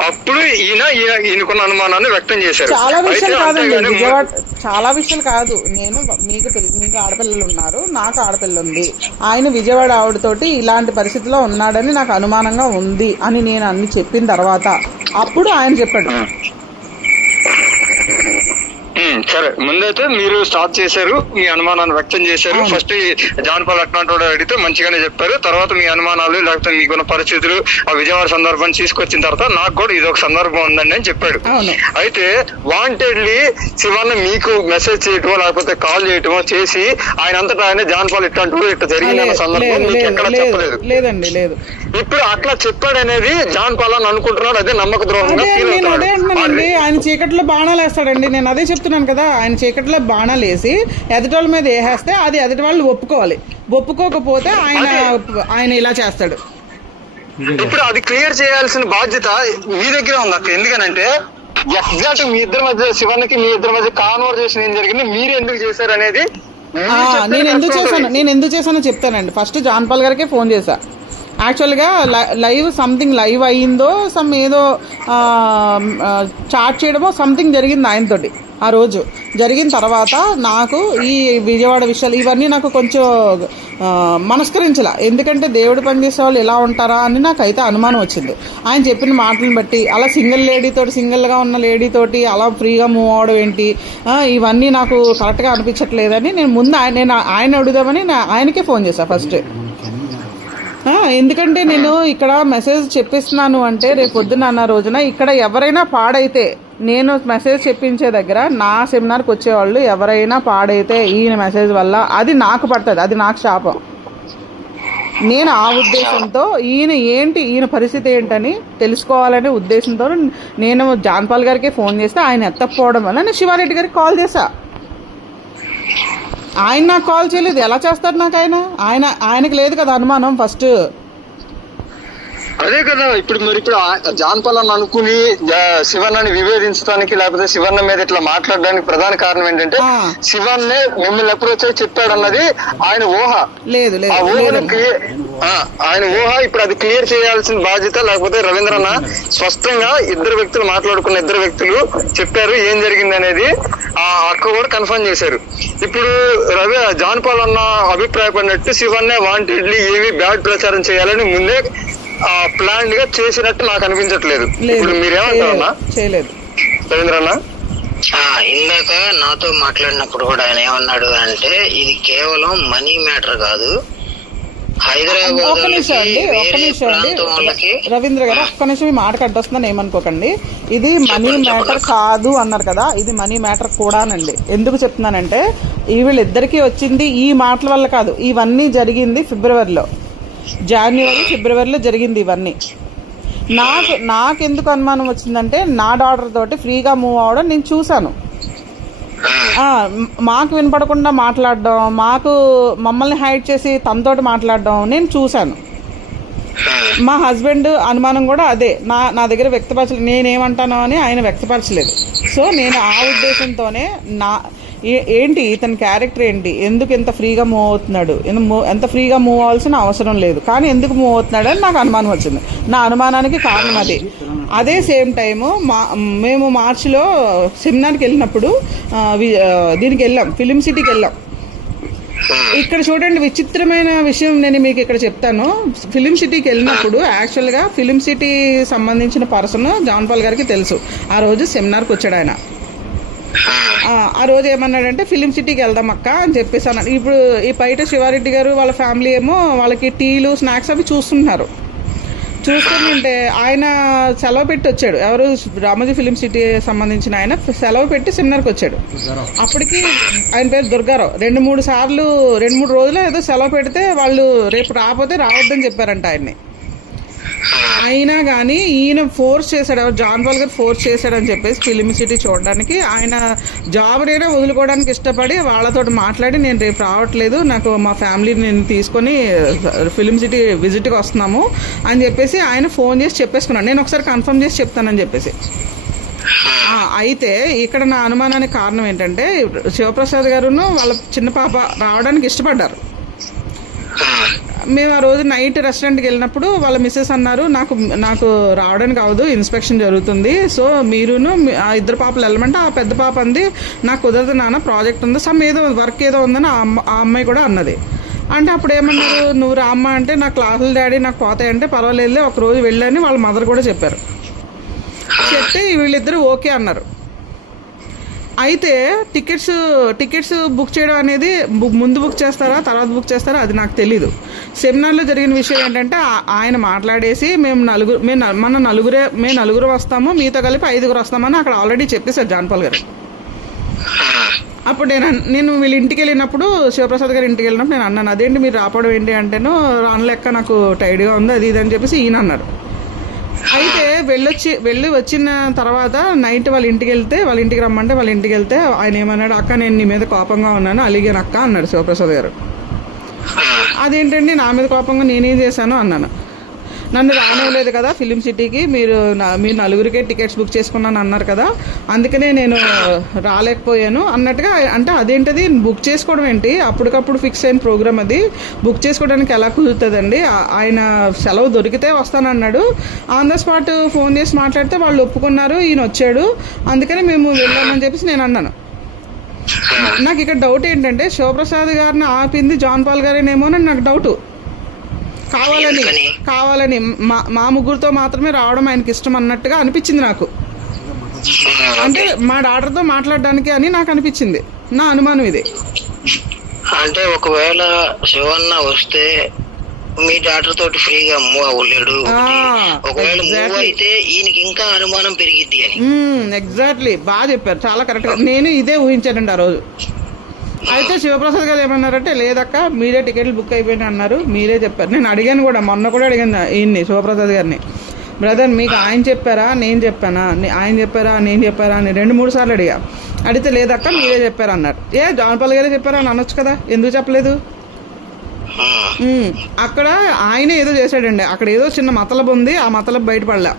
అప్పుడు ఈయనకున్న అనుమానాన్ని వ్యక్తం చేశారు. చాలా విషయాలు కాదండి, విజయవాడ చాలా విషయాలు కాదు. నేను మీకు ఆడపిల్లలు ఉన్నారు, నాకు ఆడపిల్ల ఉంది. ఆయన విజయవాడ ఆవిడతోటి ఇలాంటి పరిస్థితిలో ఉన్నాడని నాకు అనుమానంగా ఉంది అని నేను అన్ని చెప్పిన తర్వాత అప్పుడు ఆయన చెప్పాడు. సరే, ముందైతే మీరు స్టార్ట్ చేశారు, మీ అనుమానాన్ని వ్యక్తం చేశారు. ఫస్ట్ జాన్పాల్ అట్లాంటి అడిగితే మంచిగానే చెప్పారు. తర్వాత మీ అనుమానాలు లేకపోతే మీకున్న పరిస్థితులు ఆ విజయవాడ సందర్భాన్ని తీసుకొచ్చిన తర్వాత నాకు కూడా ఇది ఒక సందర్భం ఉందండి అని చెప్పాడు. అయితే వాంటెడ్లీ శివన్న మీకు మెసేజ్ చేయటమో లేకపోతే కాల్ చేయటమో చేసి ఆయన అంతటా ఆయన జాన్పాల్ ఇట్లా జరిగిందన్న సందర్భం మీకు ఎక్కడ చెప్పలేదు. లేదండి, లేదు. ఇప్పుడు అట్లా చెప్పాడనేది జాన్పాల్ అని అనుకుంటున్నాడు, అదే నమ్మక ద్రోహంగా ఫీల్ అవుతున్నాడు. ఆయన చీకట్లో బాణాలు వేస్తాడండి, నేను అదే చెప్తున్నాను కదా. ఆయన చీకట్లో బాణాలు వేసి ఎదుటోళ్ళ మీద వేసేస్తే అది ఎదుటి వాళ్ళు ఒప్పుకోవాలి, ఒప్పుకోకపోతే ఆయన ఇలా చేస్తాడు. ఇప్పుడు అది క్లియర్ చేయాల్సిన బాధ్యత మీ దగ్గర ఉంది అక్క. ఎందుకనంటే ఎగ్జాక్ట్ మీ ఇద్దరి మధ్య శివన్నకి మీ ఇద్దరి మధ్య కాన్వర్జేషన్ ఏం జరిగింది, మీరు ఎందుకు చేశారు అనేది నేను ఎందుకు చేశానో చెప్తానండి. ఫస్ట్ జాన్పాల్ గారికి ఫోన్ చేశా. యాక్చువల్గా సంథింగ్ లైవ్ అయ్యిందో ఏదో చాట్ చేయడమో సంథింగ్ జరిగింది ఆయనతోటి. ఆ రోజు జరిగిన తర్వాత నాకు ఈ విజయవాడ విషయాలు ఇవన్నీ నాకు కొంచెం మనస్కరించలా. ఎందుకంటే దేవుడు పనిచేసే వాళ్ళు ఎలా ఉంటారా అని నాకైతే అనుమానం వచ్చింది ఆయన చెప్పిన మాటలను బట్టి. అలా సింగిల్గా ఉన్న లేడీతోటి అలా ఫ్రీగా మూవ్ అవడం ఏంటి, ఇవన్నీ నాకు కరెక్ట్గా అనిపించట్లేదని నేను ఆయన అడుగుదామని ఆయనకే ఫోన్ చేశాను ఫస్ట్. ఎందుకంటే నేను ఇక్కడ మెసేజ్ చెప్పిస్తున్నాను అంటే రేపు పొద్దున్న అన్న రోజున ఇక్కడ ఎవరైనా పాడైతే, నేను మెసేజ్ చెప్పించే దగ్గర నా సెమినార్కి వచ్చేవాళ్ళు ఎవరైనా పాడైతే ఈయన మెసేజ్ వల్ల అది నాకు పడుతుంది, అది నాకు శాపం. నేను ఆ ఉద్దేశంతో ఈయన పరిస్థితి ఏంటని తెలుసుకోవాలనే ఉద్దేశంతో నేను జాన్పాల్ గారికి ఫోన్ చేస్తే ఆయన ఎత్తకపోవడం వల్ల నేను శివారెడ్డి గారికి కాల్ చేశా. ఆయన నాకు కాల్ చేయలేదు, ఎలా చేస్తారు నాకు? ఆయనకి లేదు కదా అనుమానం ఫస్ట్. అదే కదా ఇప్పుడు జాన్పాల్ అని అనుకుని శివన్నని విభేదించడానికి లేకపోతే శివన్న మీద ఇట్లా మాట్లాడడానికి ప్రధాన కారణం ఏంటంటే శివన్నే మిమ్మల్ని అప్రోచ్ అయి చెప్పాడన్నది ఆయన ఊహ. ఆ ఊహకి ఆయన ఊహ ఇప్పుడు అది క్లియర్ చేయాల్సిన బాధ్యత. లేకపోతే రవీంద్రన్న స్పష్టంగా ఇద్దరు వ్యక్తులు మాట్లాడుకున్న ఇద్దరు వ్యక్తులు చెప్పారు ఏం జరిగింది అనేది. ఆ అక్క కూడా కన్ఫర్మ్ చేశారు. ఇప్పుడు జాన్పాల్ అన్న అభిప్రాయపడినట్టు శివన్నే వాంటెడ్లీ ఏమి బ్యాడ్ ప్రచారం చేయాలని ముందే ప్లాన్ గా చేసినట్టు నాకు అనిపించట్లేదు. ఇప్పుడు మీరేమంటారన్నా రవీంద్రన్న? ఇందాక నాతో మాట్లాడినప్పుడు కూడా ఆయన ఏమన్నాడు అంటే ఇది కేవలం మనీ మ్యాటర్ కాదు, హైదరాబాద్ రవీంద్ర గారు ఒక్క నిమిషం ఈ మాట కట్టొస్తుందని ఏమనుకోకండి. ఇది మనీ మ్యాటర్ కాదు అన్నారు కదా, ఇది మనీ మ్యాటర్ కూడానండి. ఎందుకు చెప్తున్నానంటే వీళ్ళిద్దరికీ వచ్చింది ఈ మాటల వల్ల కాదు, ఇవన్నీ జరిగింది ఫిబ్రవరిలో జరిగింది ఇవన్నీ. నాకెందుకు అనుమానం వచ్చిందంటే నా డాటర్ తోటి ఫ్రీగా మూవ్ అవడం నేను చూశాను. మాకు వినపడకుండా మాట్లాడడం, మమ్మల్ని హైడ్ చేసి తనతోటి మాట్లాడడం నేను చూశాను. మా హస్బెండ్ అనుమానం కూడా అదే, నా దగ్గర వ్యక్తపరచలేదు, నేనేమంటానో అని ఆయన వ్యక్తపరచలేదు. సో నేను ఆ ఉద్దేశంతోనే ఏంటి ఇతని క్యారెక్టర్ ఏంటి, ఎందుకు ఎంత ఫ్రీగా మూవ్ అవుతున్నాడు, ఎంత ఫ్రీగా మూవ్ అవ్వాల్సిన అవసరం లేదు కానీ ఎందుకు మూవ్ అవుతున్నాడు అని నాకు అనుమానం వచ్చింది. నా అనుమానానికి కారణం అదే. అదే సేమ్ టైము మేము మార్చిలో సెమినార్కి వెళ్ళినప్పుడు దీనికి వెళ్ళాం, ఫిలిం సిటీకి వెళ్ళాం. ఇక్కడ చూడండి విచిత్రమైన విషయం నేను మీకు ఇక్కడ చెప్తాను. ఫిలిం సిటీకి వెళ్ళినప్పుడు యాక్చువల్గా ఫిలిం సిటీ సంబంధించిన పర్సన్ జాన్పాల్ గారికి తెలుసు. ఆ రోజు సెమినార్కి వచ్చాడు ఆయన. ఆ రోజు ఏమన్నాడంటే ఫిలిం సిటీకి వెళ్దాం అక్క అని చెప్పేసి అన్నాడు. ఇప్పుడు ఈ బయట శివారెడ్డి గారు వాళ్ళ ఫ్యామిలీ ఏమో వాళ్ళకి టీలు స్నాక్స్ అవి చూస్తుంటున్నారు. చూస్తుంటే ఆయన సెలవు పెట్టి వచ్చాడు. ఎవరు రామోజీ ఫిలిం సిటీ సంబంధించిన ఆయన సెలవు పెట్టి సెమినార్కి వచ్చాడు. అప్పటికి ఆయన పేరు దుర్గారావు 2-3 రోజులు ఏదో సెలవు పెడితే వాళ్ళు రేపు రాకపోతే రావద్దని చెప్పారంట ఆయన్ని. అయినా కానీ ఈయన ఫోర్స్ చేశాడు, ఎవరు జాన్ పాల్ గారు ఫోర్స్ చేశాడని చెప్పేసి ఫిలిం సిటీ చూడడానికి. ఆయన జాబ్ నేనే వదులుకోవడానికి ఇష్టపడి వాళ్ళతో మాట్లాడి నేను రేపు రావట్లేదు, నాకు మా ఫ్యామిలీని నేను తీసుకొని ఫిలిం సిటీ విజిట్కి వస్తున్నాము అని చెప్పేసి ఆయన ఫోన్ చేసి చెప్పేసుకున్నాను. నేను ఒకసారి కన్ఫర్మ్ చేసి చెప్తానని చెప్పేసి. అయితే ఇక్కడ నా అనుమానానికి కారణం ఏంటంటే శివప్రసాద్ గారును వాళ్ళ చిన్న పాప రావడానికి ఇష్టపడ్డారు. మేము ఆ రోజు నైట్ రెస్టారెంట్కి వెళ్ళినప్పుడు వాళ్ళ మిస్సెస్ అన్నారు, నాకు రావడానికి అవదు, ఇన్స్పెక్షన్ జరుగుతుంది, సో మీరును ఆ 2 పాపలు వెళ్ళమంటే ఆ పెద్ద పాప అంది నాకు కుదరదు నాన్న, ప్రాజెక్ట్ ఉంది, ఏదో వర్క్ ఏదో ఉందని ఆ అమ్మాయి కూడా అన్నది. అంటే అప్పుడు ఏమన్నారు, నువ్వు రామ్మ అంటే నా క్లాసులు డాడీ నాకు పోతాయంటే పర్వాలేదు ఒక రోజు వెళ్ళని వాళ్ళ మదర్ కూడా చెప్పారు. చెప్తే వీళ్ళిద్దరూ ఓకే అన్నారు. అయితే టికెట్స్ బుక్ చేయడం అనేది ముందు బుక్ చేస్తారా తర్వాత బుక్ చేస్తారా అది నాకు తెలీదు. సెమినార్లో జరిగిన విషయం ఏంటంటే ఆయన మాట్లాడేసి మేము నలుగురు వస్తాము, మీతో కలిపి 5 వస్తామని అక్కడ ఆల్రెడీ చెప్పేశారు జాన్ పాల్ గారు. అప్పుడు నేను వీళ్ళ ఇంటికి వెళ్ళినప్పుడు శివప్రసాద్ గారి ఇంటికి వెళ్ళినప్పుడు నేను అన్నాను, అదేంటి మీరు రావడం ఏంటి అంటేను రానలేక నాకు టైర్డ్గా ఉంది అది ఇది అని చెప్పేసి ఈయన అన్నారు. అయితే వెళ్ళి వచ్చిన తర్వాత నైట్ వాళ్ళ ఇంటికి రమ్మంటే వాళ్ళ ఇంటికి వెళ్తే ఆయన ఏమన్నాడు, అక్క నేను నీ మీద కోపంగా ఉన్నాను అలిగాను అక్క అన్నాడు శివప్రసాద్ గారు. అదేంటండి నా మీద కోపంగా నేనేం చేశాను అన్నాను. నన్ను రానివ్వలేదు కదా ఫిలిం సిటీకి, మీరు 4 టికెట్స్ బుక్ చేసుకున్నాను అన్నారు కదా, అందుకనే నేను రాలేకపోయాను అన్నట్టుగా. అంటే అదేంటది బుక్ చేసుకోవడం ఏంటి, అప్పటికప్పుడు ఫిక్స్ అయిన ప్రోగ్రామ్ అది బుక్ చేసుకోవడానికి ఎలా కుదురుతుందండి, ఆయన సెలవు దొరికితే వస్తానన్నాడు, ఆన్ ద స్పాట్ ఫోన్ చేసి మాట్లాడితే వాళ్ళు ఒప్పుకున్నారు, ఈయన వచ్చాడు, అందుకని మేము వెళ్ళామని చెప్పేసి నేను అన్నాను. నాకు ఇక్కడ డౌట్ ఏంటంటే శివప్రసాద్ గారిని ఆపింది జాన్ పాల్ గారేనేమో అని నాకు డౌట్. కావాలని మా ముగ్గురితో మాత్రమే రావడం ఆయనకి ఇష్టం అన్నట్టుగా అనిపించింది నాకు. అంటే మా డాక్టర్తో మాట్లాడడానికి అని నాకు అనిపించింది, నా అనుమానం ఇది. అంటే ఒకవేళ శివన్న వస్తే మీ డాక్టర్ తోటి ఫ్రీగా మూవ్ అవ్వలేడు, ఒకవేళ మూవ్ అయితే ఈయనకి ఇంకా అనుమానం పెరిగిద్ది అని. ఎగ్జాక్ట్లీ, బాగా చెప్పారు, చాలా కరెక్ట్ గా. నేను ఇదే ఊహించానండి ఆ రోజు. అయితే శివప్రసాద్ గారు ఏమన్నారంటే లేదక్క మీరే టికెట్లు బుక్ అయిపోయినా అన్నారు, మీరే చెప్పారు. నేను అడిగాను కూడా, మొన్న కూడా అడిగాను ఈయన్ని శివప్రసాద్ గారిని, బ్రదర్ మీకు ఆయన చెప్పారా నేను చెప్పానా, ఆయన చెప్పారా నేను చెప్పారా అని 2-3 సార్లు అడిగా. అడిగితే లేదక్క మీరే చెప్పారు అన్నారు. జాన్ పాల్ గారే చెప్పారా అని అనొచ్చు కదా, ఎందుకు చెప్పలేదు? అక్కడ ఆయన ఏదో చేశాడండి, అక్కడ ఏదో చిన్న మతలబు ఉంది, ఆ మతలబు బయటపడలే.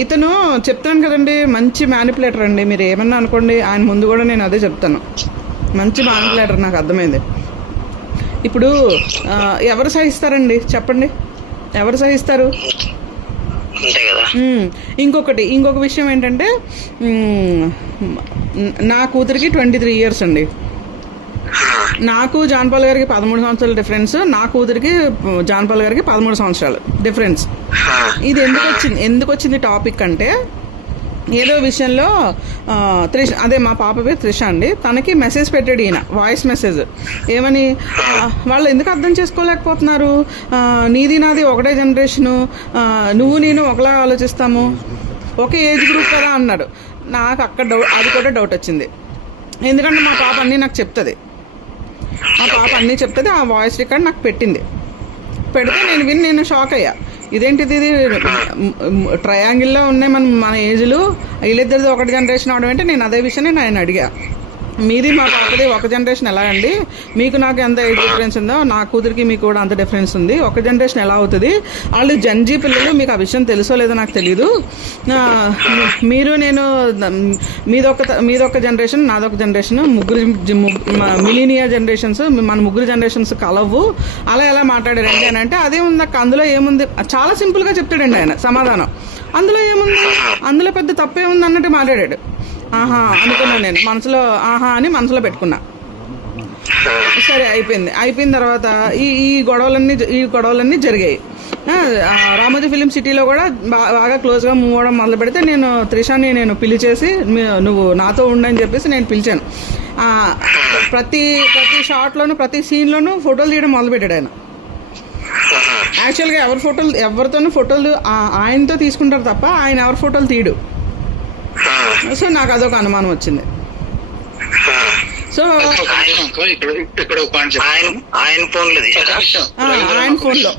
ఇతను చెప్తాను కదండి మంచి మ్యానిపులేటర్ అండి, మీరు ఏమన్నా అనుకోండి, ఆయన ముందు కూడా నేను అదే చెప్తాను, మంచి మ్యానిపులేటర్, నాకు అర్థమైంది. ఇప్పుడు ఎవరు సహిస్తారండి చెప్పండి, ఎవరు సహిస్తారు? ఇంకొక విషయం ఏంటంటే నా కూతురికి 23 years అండి, నాకు జాన్ పాల్ గారికి 13 సంవత్సరాల డిఫరెన్స్, నా కూతురికి జాన్ పాల్ గారికి 13 సంవత్సరాలు డిఫరెన్స్. ఇది ఎందుకు వచ్చింది టాపిక్ అంటే ఏదో విషయంలో త్రిష, అదే మా పాప పేరు త్రిష అండి, తనకి మెసేజ్ పెట్టాడు ఈయన, వాయిస్ మెసేజ్. ఏమని, వాళ్ళు ఎందుకు అర్థం చేసుకోలేకపోతున్నారు, నీది నాది ఒకటే జనరేషను, నువ్వు నేను ఒకలా ఆలోచిస్తాము, ఒకే ఏజ్ గ్రూప్ కదా అన్నాడు. నాకు అక్కడ అది కూడా డౌట్ వచ్చింది, ఎందుకంటే మా పాప అన్నీ నాకు చెప్తుంది, ఆ వాయిస్ రికార్డ్ నాకు పెట్టింది. పెడితే నేను షాక్ అయ్యా, ఇదేంటిది, ఇది ట్రయాంగిల్లో ఉన్నాయి మన ఏజ్లు, వీళ్ళిద్దరిది ఒకటి జనరేషన్ అవడం అంటే. నేను అదే విషయాన్ని నేను అడిగా, మీది మా పాపది ఒక జనరేషన్ ఎలా అండి, మీకు నాకు ఎంత ఏజ్ డిఫరెన్స్ ఉందో నా కూతురికి మీకు కూడా అంత డిఫరెన్స్ ఉంది, ఒక జనరేషన్ ఎలా అవుతుంది, వాళ్ళు జన్జీ పిల్లలు, మీకు ఆ విషయం తెలుసో లేదో నాకు తెలీదు, మీరు నేను మీదొక జనరేషన్ నాదొక జనరేషన్, మిలీనియర్ జనరేషన్స్, మన ముగ్గురు జనరేషన్స్ కలవు, అలా ఎలా మాట్లాడారండి అని అంటే, అదే ఉంది అక్క, అందులో ఏముంది, చాలా సింపుల్గా చెప్తాడండి ఆయన సమాధానం, అందులో ఏముంది, అందులో పెద్ద తప్పే ఉంది అన్నట్టు మాట్లాడాడు. ఆహా అనుకున్నాను నేను మనసులో, ఆహా అని మనసులో పెట్టుకున్నా. సరే అయిపోయిన తర్వాత ఈ గొడవలన్నీ జరిగాయి. రామోజీ ఫిలిం సిటీలో కూడా బాగా క్లోజ్గా మూవ్ అవ్వడం మొదలు పెడితే నేను త్రిషాని పిలిచేసి నువ్వు నాతో ఉండని చెప్పేసి నేను పిలిచాను. ప్రతి షాట్లోనూ ప్రతి సీన్లోనూ ఫోటోలు తీయడం మొదలుపెట్టాడు ఆయన. యాక్చువల్గా ఎవరితోనూ ఫోటోలు ఆయనతో తీసుకుంటారు తప్ప ఆయన ఎవరి ఫోటోలు తీయడు. సో నాకు అదొక అనుమానం వచ్చింది. సో ఆయన ఫోన్లో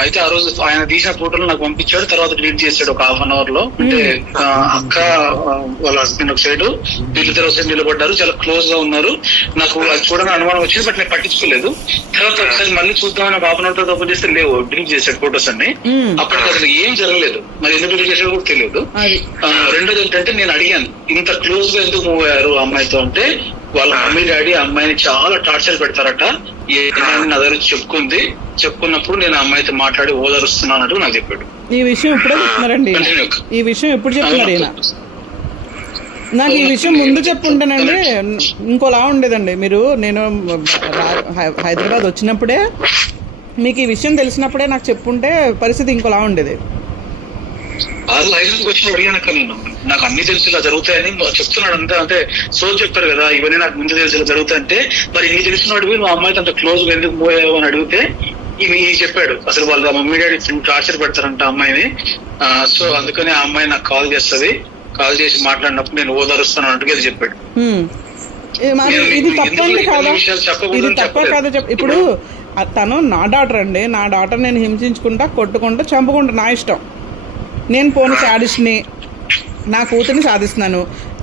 అయితే ఆ రోజు ఆయన తీసిన ఫోటోలు నాకు పంపించాడు. తర్వాత డిలీట్ చేశాడు ఒక హాఫ్ అన్ అవర్ లో. అంటే అక్క వాళ్ళ హస్బెండ్ ఒక సైడ్, వీళ్ళిద్దరు ఒక సైడ్ నిలబడ్డారు, చాలా క్లోజ్ గా ఉన్నారు. నాకు అది చూడని అనుమానం వచ్చింది, బట్ నేను పట్టించుకోలేదు. తర్వాత ఒకసారి మళ్ళీ చూద్దామని ఒక హాఫ్ అన్ అవర్ తర్వాత ఓపెన్ చేస్తే లేవు, డిలీట్ చేశాడు ఫోటోస్ అన్ని. అప్పటికి అసలు ఏం జరగలేదు, మరి ఎందుకు డిలీట్ చేశాడో కూడా తెలియదు. రెండోది ఏంటంటే నేను అడిగాను, ఇంత క్లోజ్ గా ఎందుకు మూవ్ అయ్యారు అమ్మాయితో అంటే, వాళ్ళ మమ్మీ డాడీ అమ్మాయిని చాలా టార్చర్ పెడతారట, నా దగ్గర చెప్పుకున్నప్పుడు నేను అమ్మాయితో మాట్లాడి ఓదారుస్తున్నాను నాకు చెప్పాడు. ఈ విషయం ఎప్పుడో చెప్తున్నారండి, ఈ విషయం ఎప్పుడు చెప్తున్నారు ఈయన? నాకు ఈ విషయం ముందు చెప్పుంటానండి ఇంకోలా ఉండేదండి. నేను హైదరాబాద్ వచ్చినప్పుడే మీకు ఈ విషయం తెలిసినప్పుడే నాకు చెప్పుంటే పరిస్థితి ఇంకోలా ఉండేది. హైదరాబాద్ వచ్చి అడిగానక్క, నేను నాకు అన్ని తెలుసు ఇలా జరుగుతాయని చెప్తున్నాడు అంతా. అంటే సోల్ చెప్తారు కదా, ఇవన్నీ నాకు ముందు తెలుసు ఇలా జరుగుతాయంటే, మరి ఇన్ని తెలిసినవాడు మా అమ్మాయితో అంత క్లోజ్ గా ఎందుకు పోయావు అని అడిగితే ఇవి చెప్పాడు. అసలు వాళ్ళ మమ్మీ డాడీ టార్చర్ పెడతారంట అమ్మాయిని. సో అందుకని ఆ అమ్మాయి నాకు కాల్ చేసి మాట్లాడినప్పుడు నేను ఓదారుస్తాను అన్నట్టుగా అది చెప్పాడు. ఇది తప్ప కాదు. ఇప్పుడు తను నా డాటర్ అండి, నా డాటర్ నేను హింసించుకుంటా, కొట్టుకుంటా, చంపుకుంటా, నా ఇష్టం. నేను పోను శాడిస్ట్ని, నా కూతుర్ని సాధిస్తున్నాను.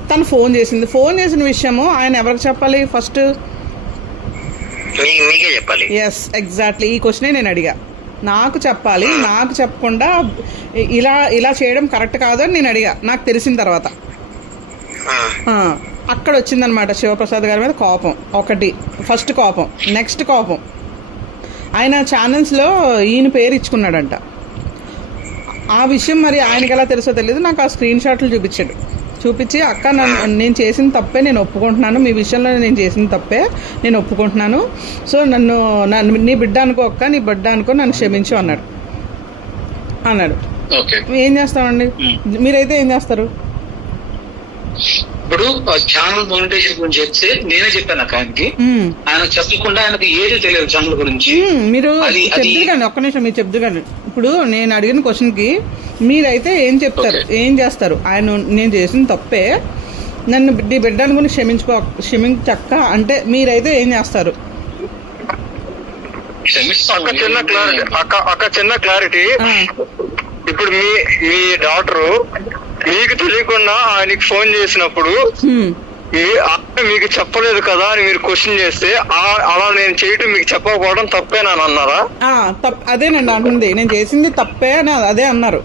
తను ఫోన్ చేసిన విషయము ఆయన ఎవరికి చెప్పాలి? ఫస్ట్ మీకే చెప్పాలి. ఎస్, ఎగ్జాక్ట్లీ ఈ క్వశ్చనే నేను అడిగా. నాకు చెప్పాలి, నాకు చెప్పకుండా ఇలా చేయడం కరెక్ట్ కాదు అని నేను అడిగా. నాకు తెలిసిన తర్వాత అక్కడ వచ్చిందనమాట శివప్రసాద్ గారి మీద కోపం. ఫస్ట్ కోపం. నెక్స్ట్ కోపం, ఆయన ఛానల్స్లో ఈయన పేరు ఇచ్చుకున్నాడంట. ఆ విషయం మరి ఆయనకి ఎలా తెలుసో తెలియదు, నాకు ఆ స్క్రీన్ షాట్లు చూపించి అక్క నేను చేసిన తప్పే నేను ఒప్పుకుంటున్నాను, మీ విషయంలో నేను చేసిన తప్పే నేను ఒప్పుకుంటున్నాను, సో నన్ను నీ బిడ్డ అనుకో అక్క, నీ బిడ్డ అనుకో, నన్ను క్షమించు అన్నాడు. ఏం చేస్తామండి? మీరైతే ఏం చేస్తారు? ఇప్పుడు ఛానల్ మానిటైజేషన్ గురించి చెప్తే నేనే చెప్పాను అక్క ఆయనకి. ఆయన చెప్పకుండా ఆయనకి ఏది తెలియదు ఛానల్ గురించి. మీరు చెప్తుగానే ఒక్క నిమిషం, మీరు చెప్తుగానే. ఇప్పుడు నేను అడిగిన క్వశ్చన్ కి మీరైతే ఏం చెప్తారు, ఏం చేస్తారు? ఆయన నేను చేసిన తప్పే, నన్ను నీ బిడ్డ అనుకుని క్షమించక్క అంటే మీరైతే ఏం చేస్తారు? చిన్న క్లారిటీ. ఇప్పుడు మీ డాక్టరు మీకు తెలియకుండా ఆయనకి ఫోన్ చేసినప్పుడు మీకు చెప్పలేదు కదా అని మీరు క్వశ్చన్ చేస్తే, అలా నేను చేయటం మీకు చెప్పకపోవడం తప్పేనా అన్నారా? అదేనండి అంటుంది, నేను చేసింది తప్పే అని అదే అన్నారు.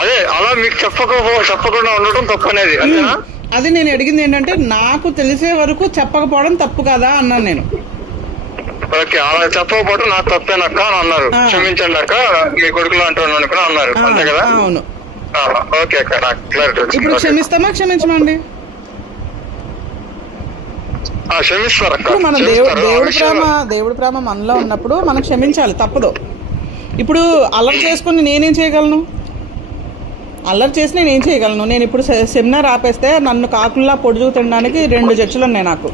అదే అలా మీకు చెప్పకుండా ఉండటం తప్పనేది అది నేను అడిగింది ఏంటంటే, నాకు తెలిసే వరకు చెప్పకపోవడం తప్పు కదా అన్నాను నేను. ఓకే, అలా చెప్పకపోవడం నాకు తప్పేనక్క అని అన్నారు. క్షమించండి అక్క, మీ కొడుకులు అంటున్నాను కూడా అన్నారు, అంతే కదా? అవును. ఓకే అక్క, నాకు క్లారిటీ. ఇప్పుడు క్షమిస్తామా క్షమించమండి? క్షమిస్తారక్క. మన దేవుడి ప్రేమ మనలో ఉన్నప్పుడు మనం క్షమించాలి, తప్పదు. ఇప్పుడు అల్లరి చేసుకుని నేనేం చేయగలను? అల్లరి చేసి నేనేం చేయగలను? నేను ఇప్పుడు సెమినార్ ఆపేస్తే నన్ను కాకుల్లా పొడుచు తినడానికి 2 జడ్జిలు ఉన్నాయి నాకు.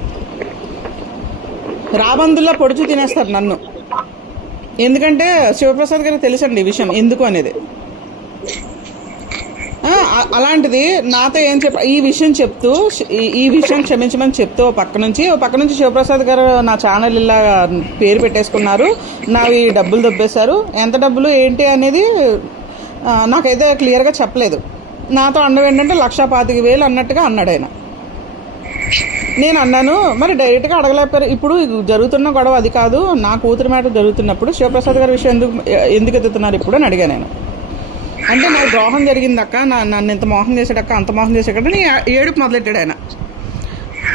రాబందుల్లా పొడుచు తినేస్తారు నన్ను. ఎందుకంటే శివప్రసాద్ గారికి తెలుసండి ఈ విషయం ఎందుకు అనేది. అలాంటిది నాతో ఏం ఈ విషయం చెప్తూ, ఈ విషయం క్షమించమని చెప్తూ ఓ పక్క నుంచి శివప్రసాద్ గారు నా ఛానల్ ఇలా పేరు పెట్టేసుకున్నారు, నావి డబ్బులు దొబ్బేశారు, ఎంత డబ్బులు ఏంటి అనేది నాకైతే క్లియర్గా చెప్పలేదు. నాతో అన్నవి ఏంటంటే 1,25,000 అన్నట్టుగా అన్నాడు ఆయన. నేను అన్నాను, మరి డైరెక్ట్గా అడగలేకపోయారు. ఇప్పుడు జరుగుతున్న గొడవ అది కాదు, నా కూతురు మ్యాటర్ జరుగుతున్నప్పుడు శివప్రసాద్ గారి విషయం ఎందుకు ఎత్తుతున్నారు ఇప్పుడు అని అడిగాను నేను. అంటే నాకు ద్రోహం జరిగిందక్క, నన్ను ఇంత మోసం చేశాడక్క, అంత మోసం చేశాడని ఏడుపు మొదలెట్టాడు ఆయన.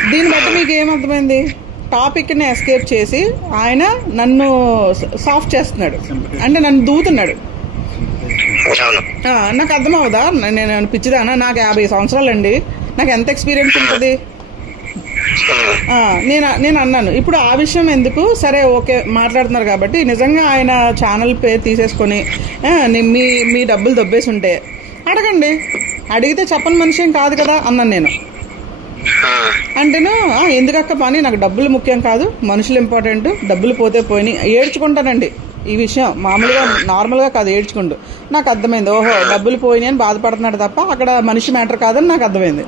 దీన్ని బట్టి మీకు ఏమర్థమైంది? టాపిక్ని ఎస్కేప్ చేసి ఆయన నన్ను సాఫ్ట్ చేస్తున్నాడు, అంటే నన్ను దూతున్నాడు. నాకు అర్థం అవుదా? నేను పిచ్చిదానా? నాకు 50 సంవత్సరాలండి, నాకు ఎంత ఎక్స్పీరియన్స్ ఉంటుంది? నేను అన్నాను ఇప్పుడు ఆ విషయం ఎందుకు, సరే ఓకే మాట్లాడుతున్నారు కాబట్టి నిజంగా ఆయన ఛానల్ పేరు తీసేసుకొని మీ డబ్బులు దొబ్బేసి ఉంటే అడగండి, అడిగితే చెప్పని మనిషి ఏం కాదు కదా అన్నాను నేను. అంటేను ఎందుకక్క పని, నాకు డబ్బులు ముఖ్యం కాదు, మనుషులు ఇంపార్టెంట్, డబ్బులు పోతే పోయినాయి, ఏడ్చుకుంటానండి ఈ విషయం, మామూలుగా నార్మల్గా కాదు, ఏడ్చుకుంటూ. నాకు అర్థమైంది, ఓహో డబ్బులు పోయినాయి అని బాధపడుతున్నాడు తప్ప అక్కడ మనిషి మ్యాటర్ కాదని నాకు అర్థమైంది.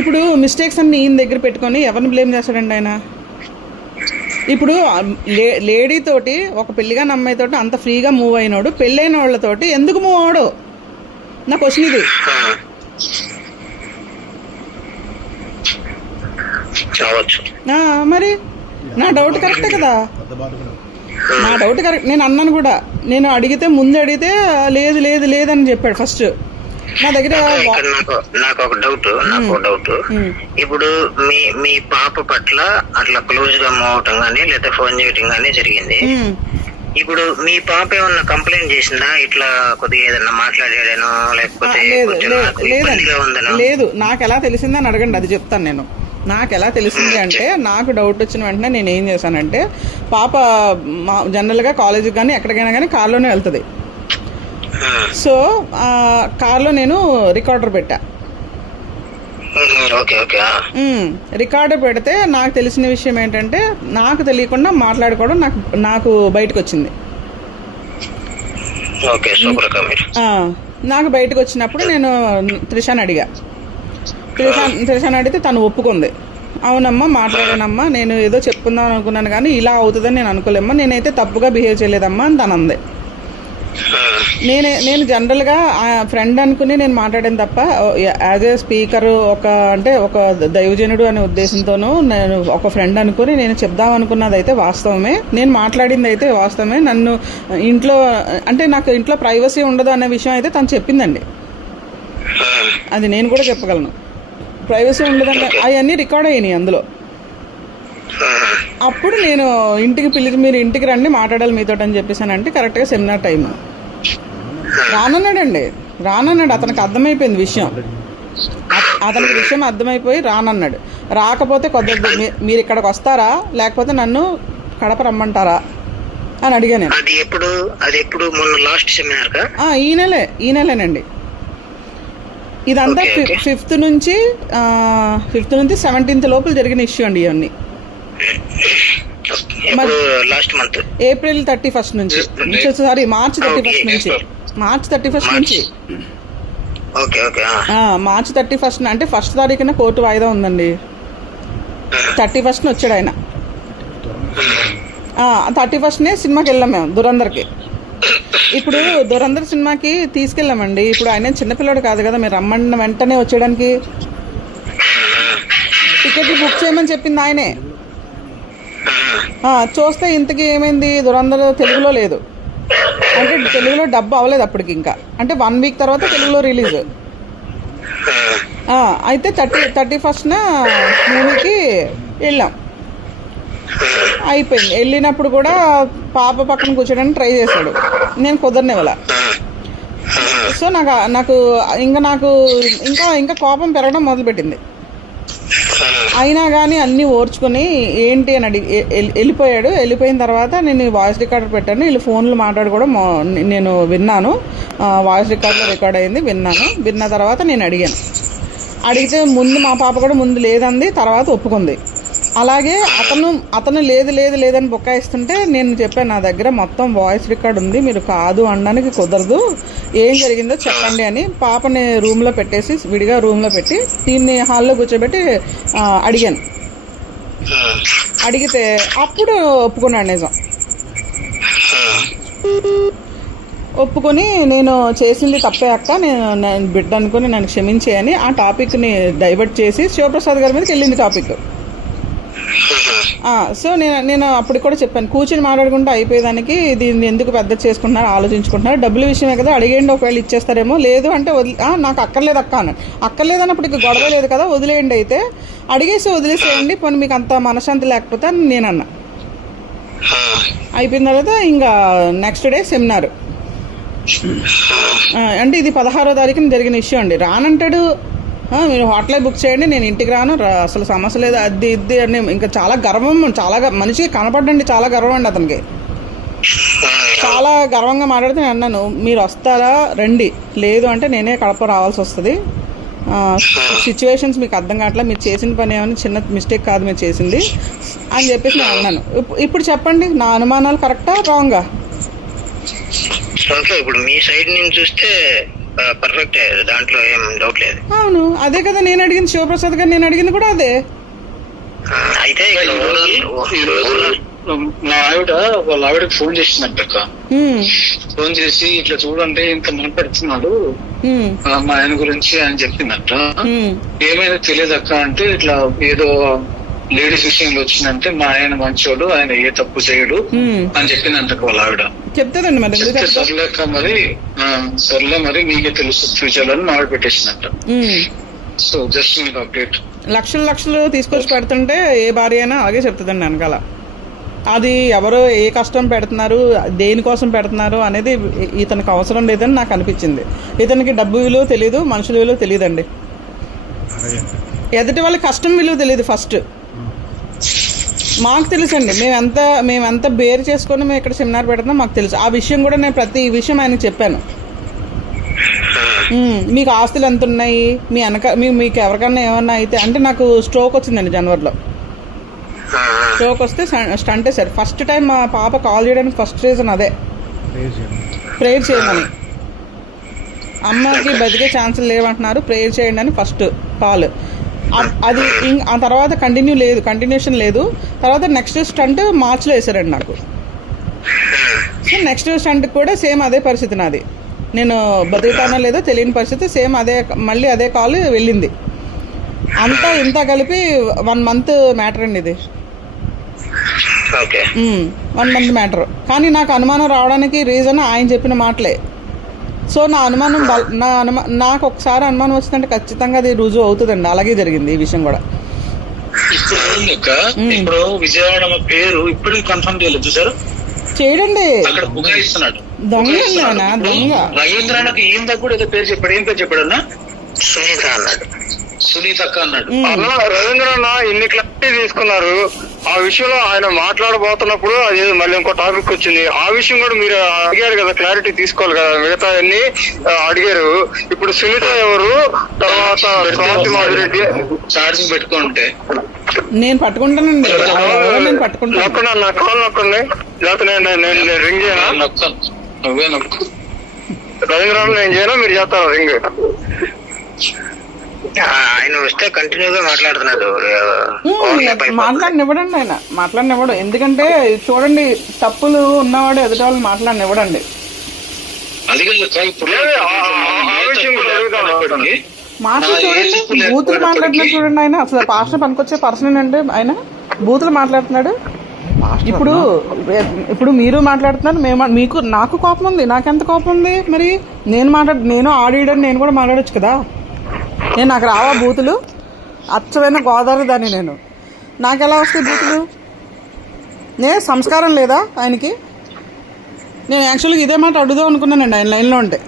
ఇప్పుడు మిస్టేక్స్ అన్ని ఈయన దగ్గర పెట్టుకొని ఎవరిని బ్లేమ్ చేస్తాడండి ఆయన? ఇప్పుడు లేడీ తోటి, ఒక పెళ్లిగాని అమ్మాయితోటి అంత ఫ్రీగా మూవ్ అయినాడు, పెళ్ళైన వాళ్ళతోటి ఎందుకు మూవ్ అవడు? నా క్వశ్చన్ ఇది. మరి నా డౌట్ కరెక్టే కదా, నా డౌట్ కరెక్ట్. నేను అన్నాను కూడా, నేను ముందు అడిగితే లేదు లేదు లేదని చెప్పాడు ఫస్ట్ నా దగ్గర. నాకు ఒక డౌట్, ఇప్పుడు మీ పాప పట్ల అట్లా క్లోజ్ గా మూవ్ అవటం గానీ లేదా ఫోన్ చేయటం గానీ జరిగింది. ఇప్పుడు మీ పాప ఏమన్నా కంప్లైంట్ చేసిందా, ఇట్లా కొద్దిగా ఏదన్నా మాట్లాడాడనో లేకపోతే లేదు? నాకు ఎలా తెలిసిందని అడగండి, అది చెప్తాను నేను. నాకు ఎలా తెలిసింది అంటే, నాకు డౌట్ వచ్చిన వెంటనే నేను ఏం చేశానంటే, పాప జనరల్గా కాలేజీకి కానీ ఎక్కడికైనా కానీ కార్లోనే వెళ్తుంది. సో కార్లో నేను రికార్డర్ పెట్టా. రికార్డర్ పెడితే నాకు తెలిసిన విషయం ఏంటంటే, నాకు తెలియకుండా మాట్లాడుకోవడం నాకు బయటకు వచ్చింది. నాకు బయటకు వచ్చినప్పుడు నేను త్రిషాని అడిగా. త్రిషాని అడిగితే తను ఒప్పుకుంది. అవునమ్మా మాట్లాడానమ్మా, నేను ఏదో చెప్పుకుందాం అనుకున్నాను కానీ ఇలా అవుతుందని నేను అనుకోలేమ్మా, నేనైతే తప్పుగా బిహేవ్ చేయలేదమ్మా అని తను అంది. నేను జనరల్గా ఫ్రెండ్ అనుకుని నేను మాట్లాడాను తప్ప యాజ్ ఏ స్పీకర్ ఒక దైవజనుడు అనే ఉద్దేశంతోనూ నేను ఒక ఫ్రెండ్ అనుకుని నేను చెప్దాం అనుకున్నది అయితే వాస్తవమే, నేను మాట్లాడింది అయితే వాస్తవమే. నన్ను ఇంట్లో అంటే నాకు ఇంట్లో ప్రైవసీ ఉండదు అనే విషయం అయితే తను చెప్పిందండి, అది నేను కూడా చెప్పగలను. ప్రైవసీ ఉండదండి, అవన్నీ రికార్డ్ అయినాయి అందులో. అప్పుడు నేను ఇంటికి పిలిచి మీరు ఇంటికి రండి మాట్లాడాలి మీతో అని చెప్పేసానంటే కరెక్ట్గా సెమినార్ టైం రానన్నాడండి. అతనికి అర్థమైపోయింది విషయం, అతనికి విషయం అర్థమైపోయి రానన్నాడు. రాకపోతే కొద్దిగా మీరు ఇక్కడికి వస్తారా లేకపోతే నన్ను కడప రమ్మంటారా అని అడిగాను. ఈ నెలేనండి. ఇదంతా 5th నుంచి 17th లోపల జరిగిన ఇష్యూ అండి ఇవన్నీ. ఏప్రిల్ 31 నుంచి, సారీ మార్చ్ 31 నుంచి. మార్చ్ 31 అంటే 1st తారీఖున కోర్టు వాయిదా ఉందండి. 31 వచ్చాడు ఆయన. 31 సినిమాకి వెళ్ళాం మేము దురందర్కి. ఇప్పుడు దురందర్ సినిమాకి తీసుకెళ్ళామండి. ఇప్పుడు ఆయన చిన్నపిల్లడు కాదు కదా, మీరు రమ్మన్న వెంటనే వచ్చేయడానికి. టికెట్లు బుక్ చేయమని చెప్పింది ఆయనే. చూస్తే ఇంతకీ ఏమైంది, దురందర్ తెలుగులో లేదు అంటే తెలుగులో డబ్బు అవ్వలేదు అప్పటికి, ఇంకా అంటే 1 వీక్ తర్వాత తెలుగులో రిలీజ్. అయితే 31న మూవీకి వెళ్ళాం. అయిపోయింది. వెళ్ళినప్పుడు కూడా పాప పక్కన కూర్చోడానికి ట్రై చేశాడు, నేను కుదరనివ్వాల. సో నాకు ఇంకా కోపం పెరగడం మొదలుపెట్టింది. అయినా కానీ అన్నీ ఓర్చుకొని ఏంటి అని అడిగి వెళ్ళిపోయాడు. వెళ్ళిపోయిన తర్వాత నేను వాయిస్ రికార్డర్ పెట్టాను. వీళ్ళు ఫోన్లు మాట్లాడుకోవడం నేను విన్నాను, వాయిస్ రికార్డర్లో రికార్డ్ అయింది విన్నాను. విన్న తర్వాత నేను అడిగితే ముందు మా పాప కూడా ముందు లేదంది, తర్వాత ఒప్పుకుంది. అలాగే అతను లేదని బుక్కాయిస్తుంటే నేను చెప్పాను, నా దగ్గర మొత్తం వాయిస్ రికార్డ్ ఉంది, మీరు కాదు అనడానికి కుదరదు, ఏం జరిగిందో చెప్పండి అని. పాపని రూమ్లో పెట్టేసి విడిగా రూమ్లో పెట్టి దీన్ని హాల్లో కూర్చోబెట్టి అడిగాను. అడిగితే అప్పుడు ఒప్పుకున్నాడు నిజం. ఒప్పుకొని నేను చేసింది తప్పే అక్క, నేను బిడ్డ అనుకుని నన్ను క్షమించే అని ఆ టాపిక్ని డైవర్ట్ చేసి శివప్రసాద్ గారి మీదకి వెళ్ళింది టాపిక్. సో నేను అప్పుడు కూడా చెప్పాను, కూర్చుని మాట్లాడుకుంటూ అయిపోయేదానికి దీన్ని ఎందుకు పెద్ద చేసుకుంటున్నారు, ఆలోచించుకుంటున్నారు, డబ్బుల విషయమే కదా, అడిగేయండి, ఒకవేళ ఇచ్చేస్తారేమో, లేదు అంటే నాకు అక్కర్లేదు అక్క అన్నాడు. అక్కర్లేదన్నప్పుడు ఇక గొడవ లేదు కదా, వదిలేయండి, అయితే వదిలేసేయండి, పోనీ మీకు అంత మనశ్శాంతి లేకపోతే అని నేనన్నా. అయిపోయిన తర్వాత ఇంకా నెక్స్ట్ డే సెమినార్. అంటే ఇది 16వ తారీఖున జరిగిన ఇష్యూ అండి. రానంటాడు, మీరు హోటలే బుక్ చేయండి, నేను ఇంటికి రాను, అసలు సమస్య లేదు, అది ఇది అని. ఇంకా చాలా గర్వం, చాలా మనిషికి కనపడండి, చాలా గర్వం అండి అతనికి. చాలా గర్వంగా మాట్లాడితే నేను అన్నాను, మీరు వస్తారా రండి, లేదు అంటే నేనే కడప రావాల్సి వస్తుంది, సిచ్యువేషన్స్ మీకు అర్థం కావట్లేదు, మీరు చేసిన పని ఏమైనా చిన్న మిస్టేక్ కాదు మీరు చేసింది అని చెప్పేసి నేను అన్నాను. ఇప్పుడు చెప్పండి, నా అనుమానాలు కరెక్టా రాంగా? ఇప్పుడు మీ సైడ్ నుంచి చూస్తే పర్ఫెక్ట్, దాంట్లో ఏం డౌట్ లేదు. అవును, అదే కదా నేను అడిగింది, శివప్రసాద్ గారు నేను అడిగింది కూడా అదే. అయితే మా ఆవిడ వాళ్ళ ఆవిడకి ఫోన్ చేసిందంట అక్క. ఫోన్ చేసి ఇట్లా చూడండి ఇంత మాట్లాడుతున్నాడు మా ఆయన గురించి అని చెప్పిందంట. ఏమైనా తెలియదు అక్క అంటే, ఇట్లా ఏదో లేడీస్ విషయంలో వచ్చిందంటే మా ఆయన మంచోడు, ఆయన ఏ తప్పు చేయడు అని చెప్పిందంట వాళ్ళ ఆవిడ. చెప్తాదండి మరి, సర్లేక మరి సర్లే మరి మీకే తెలుసు ఫ్యూచర్ లో ఆవిడ పెట్టేసిందంట. సో జస్ట్ మీకు అప్డేట్. లక్షలు లక్షలు తీసుకొచ్చి పెడుతుంటే ఏ భార్య అయినా అలాగే చెప్తుందండి వెనకాల. అది ఎవరో ఏ కష్టం పెడుతున్నారు, దేనికోసం పెడుతున్నారు అనేది ఇతనికి అవసరం లేదని నాకు అనిపించింది. ఇతనికి డబ్బు విలువ తెలియదు, మనుషుల విలువ తెలియదండి, ఎదుటి వాళ్ళ కష్టం విలువ తెలియదు ఫస్ట్. మాకు తెలుసండి, మేమెంత బేర్ చేసుకొని మేము ఇక్కడ సెమినార్ పెడుతున్నాం మాకు తెలుసు. ఆ విషయం కూడా నేను ప్రతి విషయం ఆయనకు చెప్పాను. మీకు ఆస్తులు ఎంత ఉన్నాయి, మీకు ఎవరికన్నా ఏమన్నా అయితే అంటే, నాకు స్ట్రోక్ వచ్చిందండి జనవరిలో. స్ట్రోక్ వస్తే స్టంట్ వేశారు. ఫస్ట్ టైం మా పాప కాల్ చేయడానికి ఫస్ట్ రీజన్ అదే, ప్రేయర్ చేయమని. అమ్మకి బతికే ఛాన్సులు లేవంటున్నారు, ప్రేయర్ చేయండి అని ఫస్ట్ కాల్. అది ఆ తర్వాత కంటిన్యూషన్ లేదు. తర్వాత నెక్స్ట్ స్టంట్ మార్చిలో వేసారండి నాకు. సో నెక్స్ట్ స్టంట్ కూడా సేమ్ అదే పరిస్థితి నాది. నేను బతుకుతానో లేదో తెలియని పరిస్థితి, సేమ్ అదే, మళ్ళీ అదే కాల్ వెళ్ళింది. అంతా ఇంత కలిపి 1 month మ్యాటర్ అండి ఇది. 1 month మ్యాటర్. కానీ నాకు అనుమానం రావడానికి రీజన్ ఆయన చెప్పిన మాటలే. సో నా అనుమానం నాకు ఒకసారి అనుమానం వచ్చిందంటే ఖచ్చితంగా అది రుజువు అవుతుందండి. అలాగే జరిగింది ఈ విషయం కూడా. ఇప్పుడు విజయవాడ పేరు ఇప్పుడు కన్ఫర్మ్ చేయలేదు చూసారు, చేయడండి. అక్కడ బుగాయిస్తున్నాడు, దొంగ రవీంద్రకి ఈయన కూడా ఏదో పేరు చెప్పాడు. ఏం పేరు చెప్పాడు అన్న? సునీత అన్నాడు, సునీత అక్క అన్నాడు. రవీంద్ర అన్న ఇన్ని క్లారిటీ తీసుకున్నారు. ఆ విషయంలో ఆయన మాట్లాడబోతున్నప్పుడు అది మళ్ళీ ఇంకో టాపిక్ వచ్చింది. ఆ విషయం కూడా మీరు అడిగారు కదా, క్లారిటీ తీసుకోవాలి కదా, మిగతా అన్ని అడిగారు. ఇప్పుడు సునీత ఎవరు, తర్వాత స్వాతి మాధురెడ్డి ఛార్జింగ్ పెట్టుకుంటే నేను పట్టుకుంటానండి, నేను పట్టుకుంటాను. నొక్కండి అన్న, కాల్ నొక్కండి, లేకపోతే నేను రింగ్ చేయనా? నువ్వే నొక్కు. రవీంద్ర నేను చేయనా, మీరు చేస్తారా రింగ్? ఆయన వస్తే కంటిన్యూగా మాట్లాడుతున్నాడు. మాట్లాడనివ్వడండి, ఆయన మాట్లాడనివ్వడు. ఎందుకంటే చూడండి, తప్పులు ఉన్నవాడు ఎదుటి వాళ్ళు మాట్లాడనివ్వడండి. మాటలు చూడండి, బూతులు మాట్లాడుతున్నాడు చూడండి. ఆయన అసలు పాస్టర్ పనికొచ్చే పర్సన్ అండి, ఆయన బూతులు మాట్లాడుతున్నాడు. ఇప్పుడు మీరు మాట్లాడుతున్నారు, నాకు కోపం ఉంది. నాకెంత కోపం ఉంది మరి? నేను ఆడియడని నేను కూడా మాట్లాడచ్చు కదా. నాకు రావా బూతులు? అచ్చమైన గోదావరి దాన్ని నేను, నాకు ఎలా వస్తాయి బూతులు? సంస్కారం లేదా ఆయనకి? నేను యాక్చువల్గా ఇదే మాట అడుగుదాం అనుకున్నానండి ఆయన లైన్లో ఉంటే.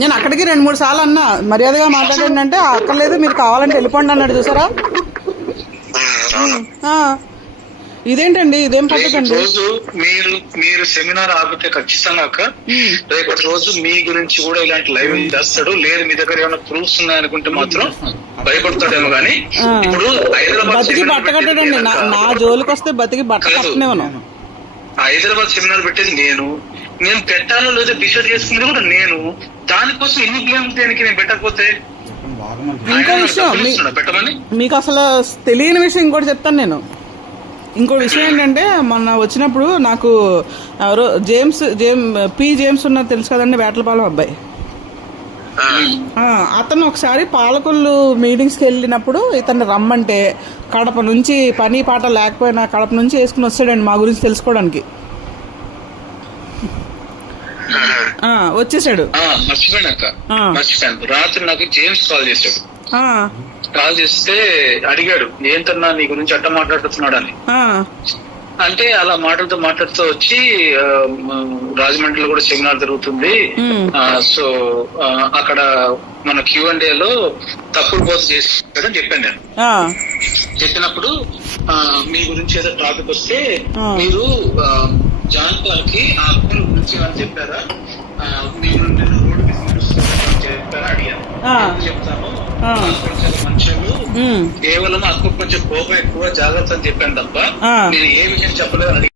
నేను అక్కడికి 2-3 సార్లు అన్నా, మర్యాదగా మాట్లాడండి అంటే అక్కర్లేదు, మీరు కావాలంటే వెళ్ళిపోండి అన్నాడు. చూసారా? ఇదేంటండి, ఇదేం పద్ధతి అండి? రోజు మీరు సెమినార్ ఆపితే ఖచ్చితంగా రేపటి రోజు మీ గురించి కూడా ఇలాంటి లైవ్ చేస్తాడు. లేదు మీ దగ్గర ఏమైనా ప్రూఫ్స్ ఉన్నాయనుకుంటే మాత్రం భయపడతాడేమో. కానీ ఇప్పుడు బతికి బట్ట కట్టడండి, నా జోలికి వస్తే బతికి బట్ట కట్టనేవను. హైదరాబాద్ సెమినార్ పెట్టేది నేను పెట్టాలో లేదో డిసైడ్ చేసుకునేది కూడా నేను. దానికోసం ఎన్ని బ్లేమ్స్ దేనికి నేను పెట్టకపోతే? ఇంకో విషయం పెట్టమని మీకు అసలు తెలియని విషయం ఇంకోటి చెప్తాను నేను. ఇంకో విషయం ఏంటంటే, మొన్న వచ్చినప్పుడు నాకు ఎవరో జేమ్స్ ఉన్నారు తెలుసు కదండి, వేటలపాలెం అబ్బాయి. అతను ఒకసారి పాలకొల్లు మీటింగ్స్కి వెళ్ళినప్పుడు ఇతన్ని రమ్మంటే కడప నుంచి పని పాట లేకపోయినా కడప నుంచి వేసుకుని వస్తాడండి మా గురించి తెలుసుకోవడానికి. వచ్చేసాడు. మర్చిపోయాను, రాత్రి నాకు జేమ్స్ కాల్ చేశాడు. కాల్ చేస్తే అడిగాడు, ఏంటన్నా నీ గురించి అట్ట మాట్లాడుతున్నాడు అని. అంటే అలా మాట్లాడుతూ వచ్చి రాజమండ్రిలో కూడా సెమినార్ జరుగుతుంది, సో అక్కడ మన Q&A లో తప్పుడు బోధ చేసాడని చెప్పాను నేను. చెప్పినప్పుడు మీ గురించి ఏదో టాపిక్ వస్తే మీరు జాన్ పాల్ కి ఆ అక్కల గురించి అని చెప్పారా, మీరు నేను రోడ్డు చెప్పారా అడిగాను. చెప్తాను చాలా మంచోళ్ళు, కేవలం అక్కడ కొంచెం కోపం ఎక్కువ, జాగ్రత్త అని చెప్పాను తప్ప నేను ఏ విషయం చెప్పలేదు అని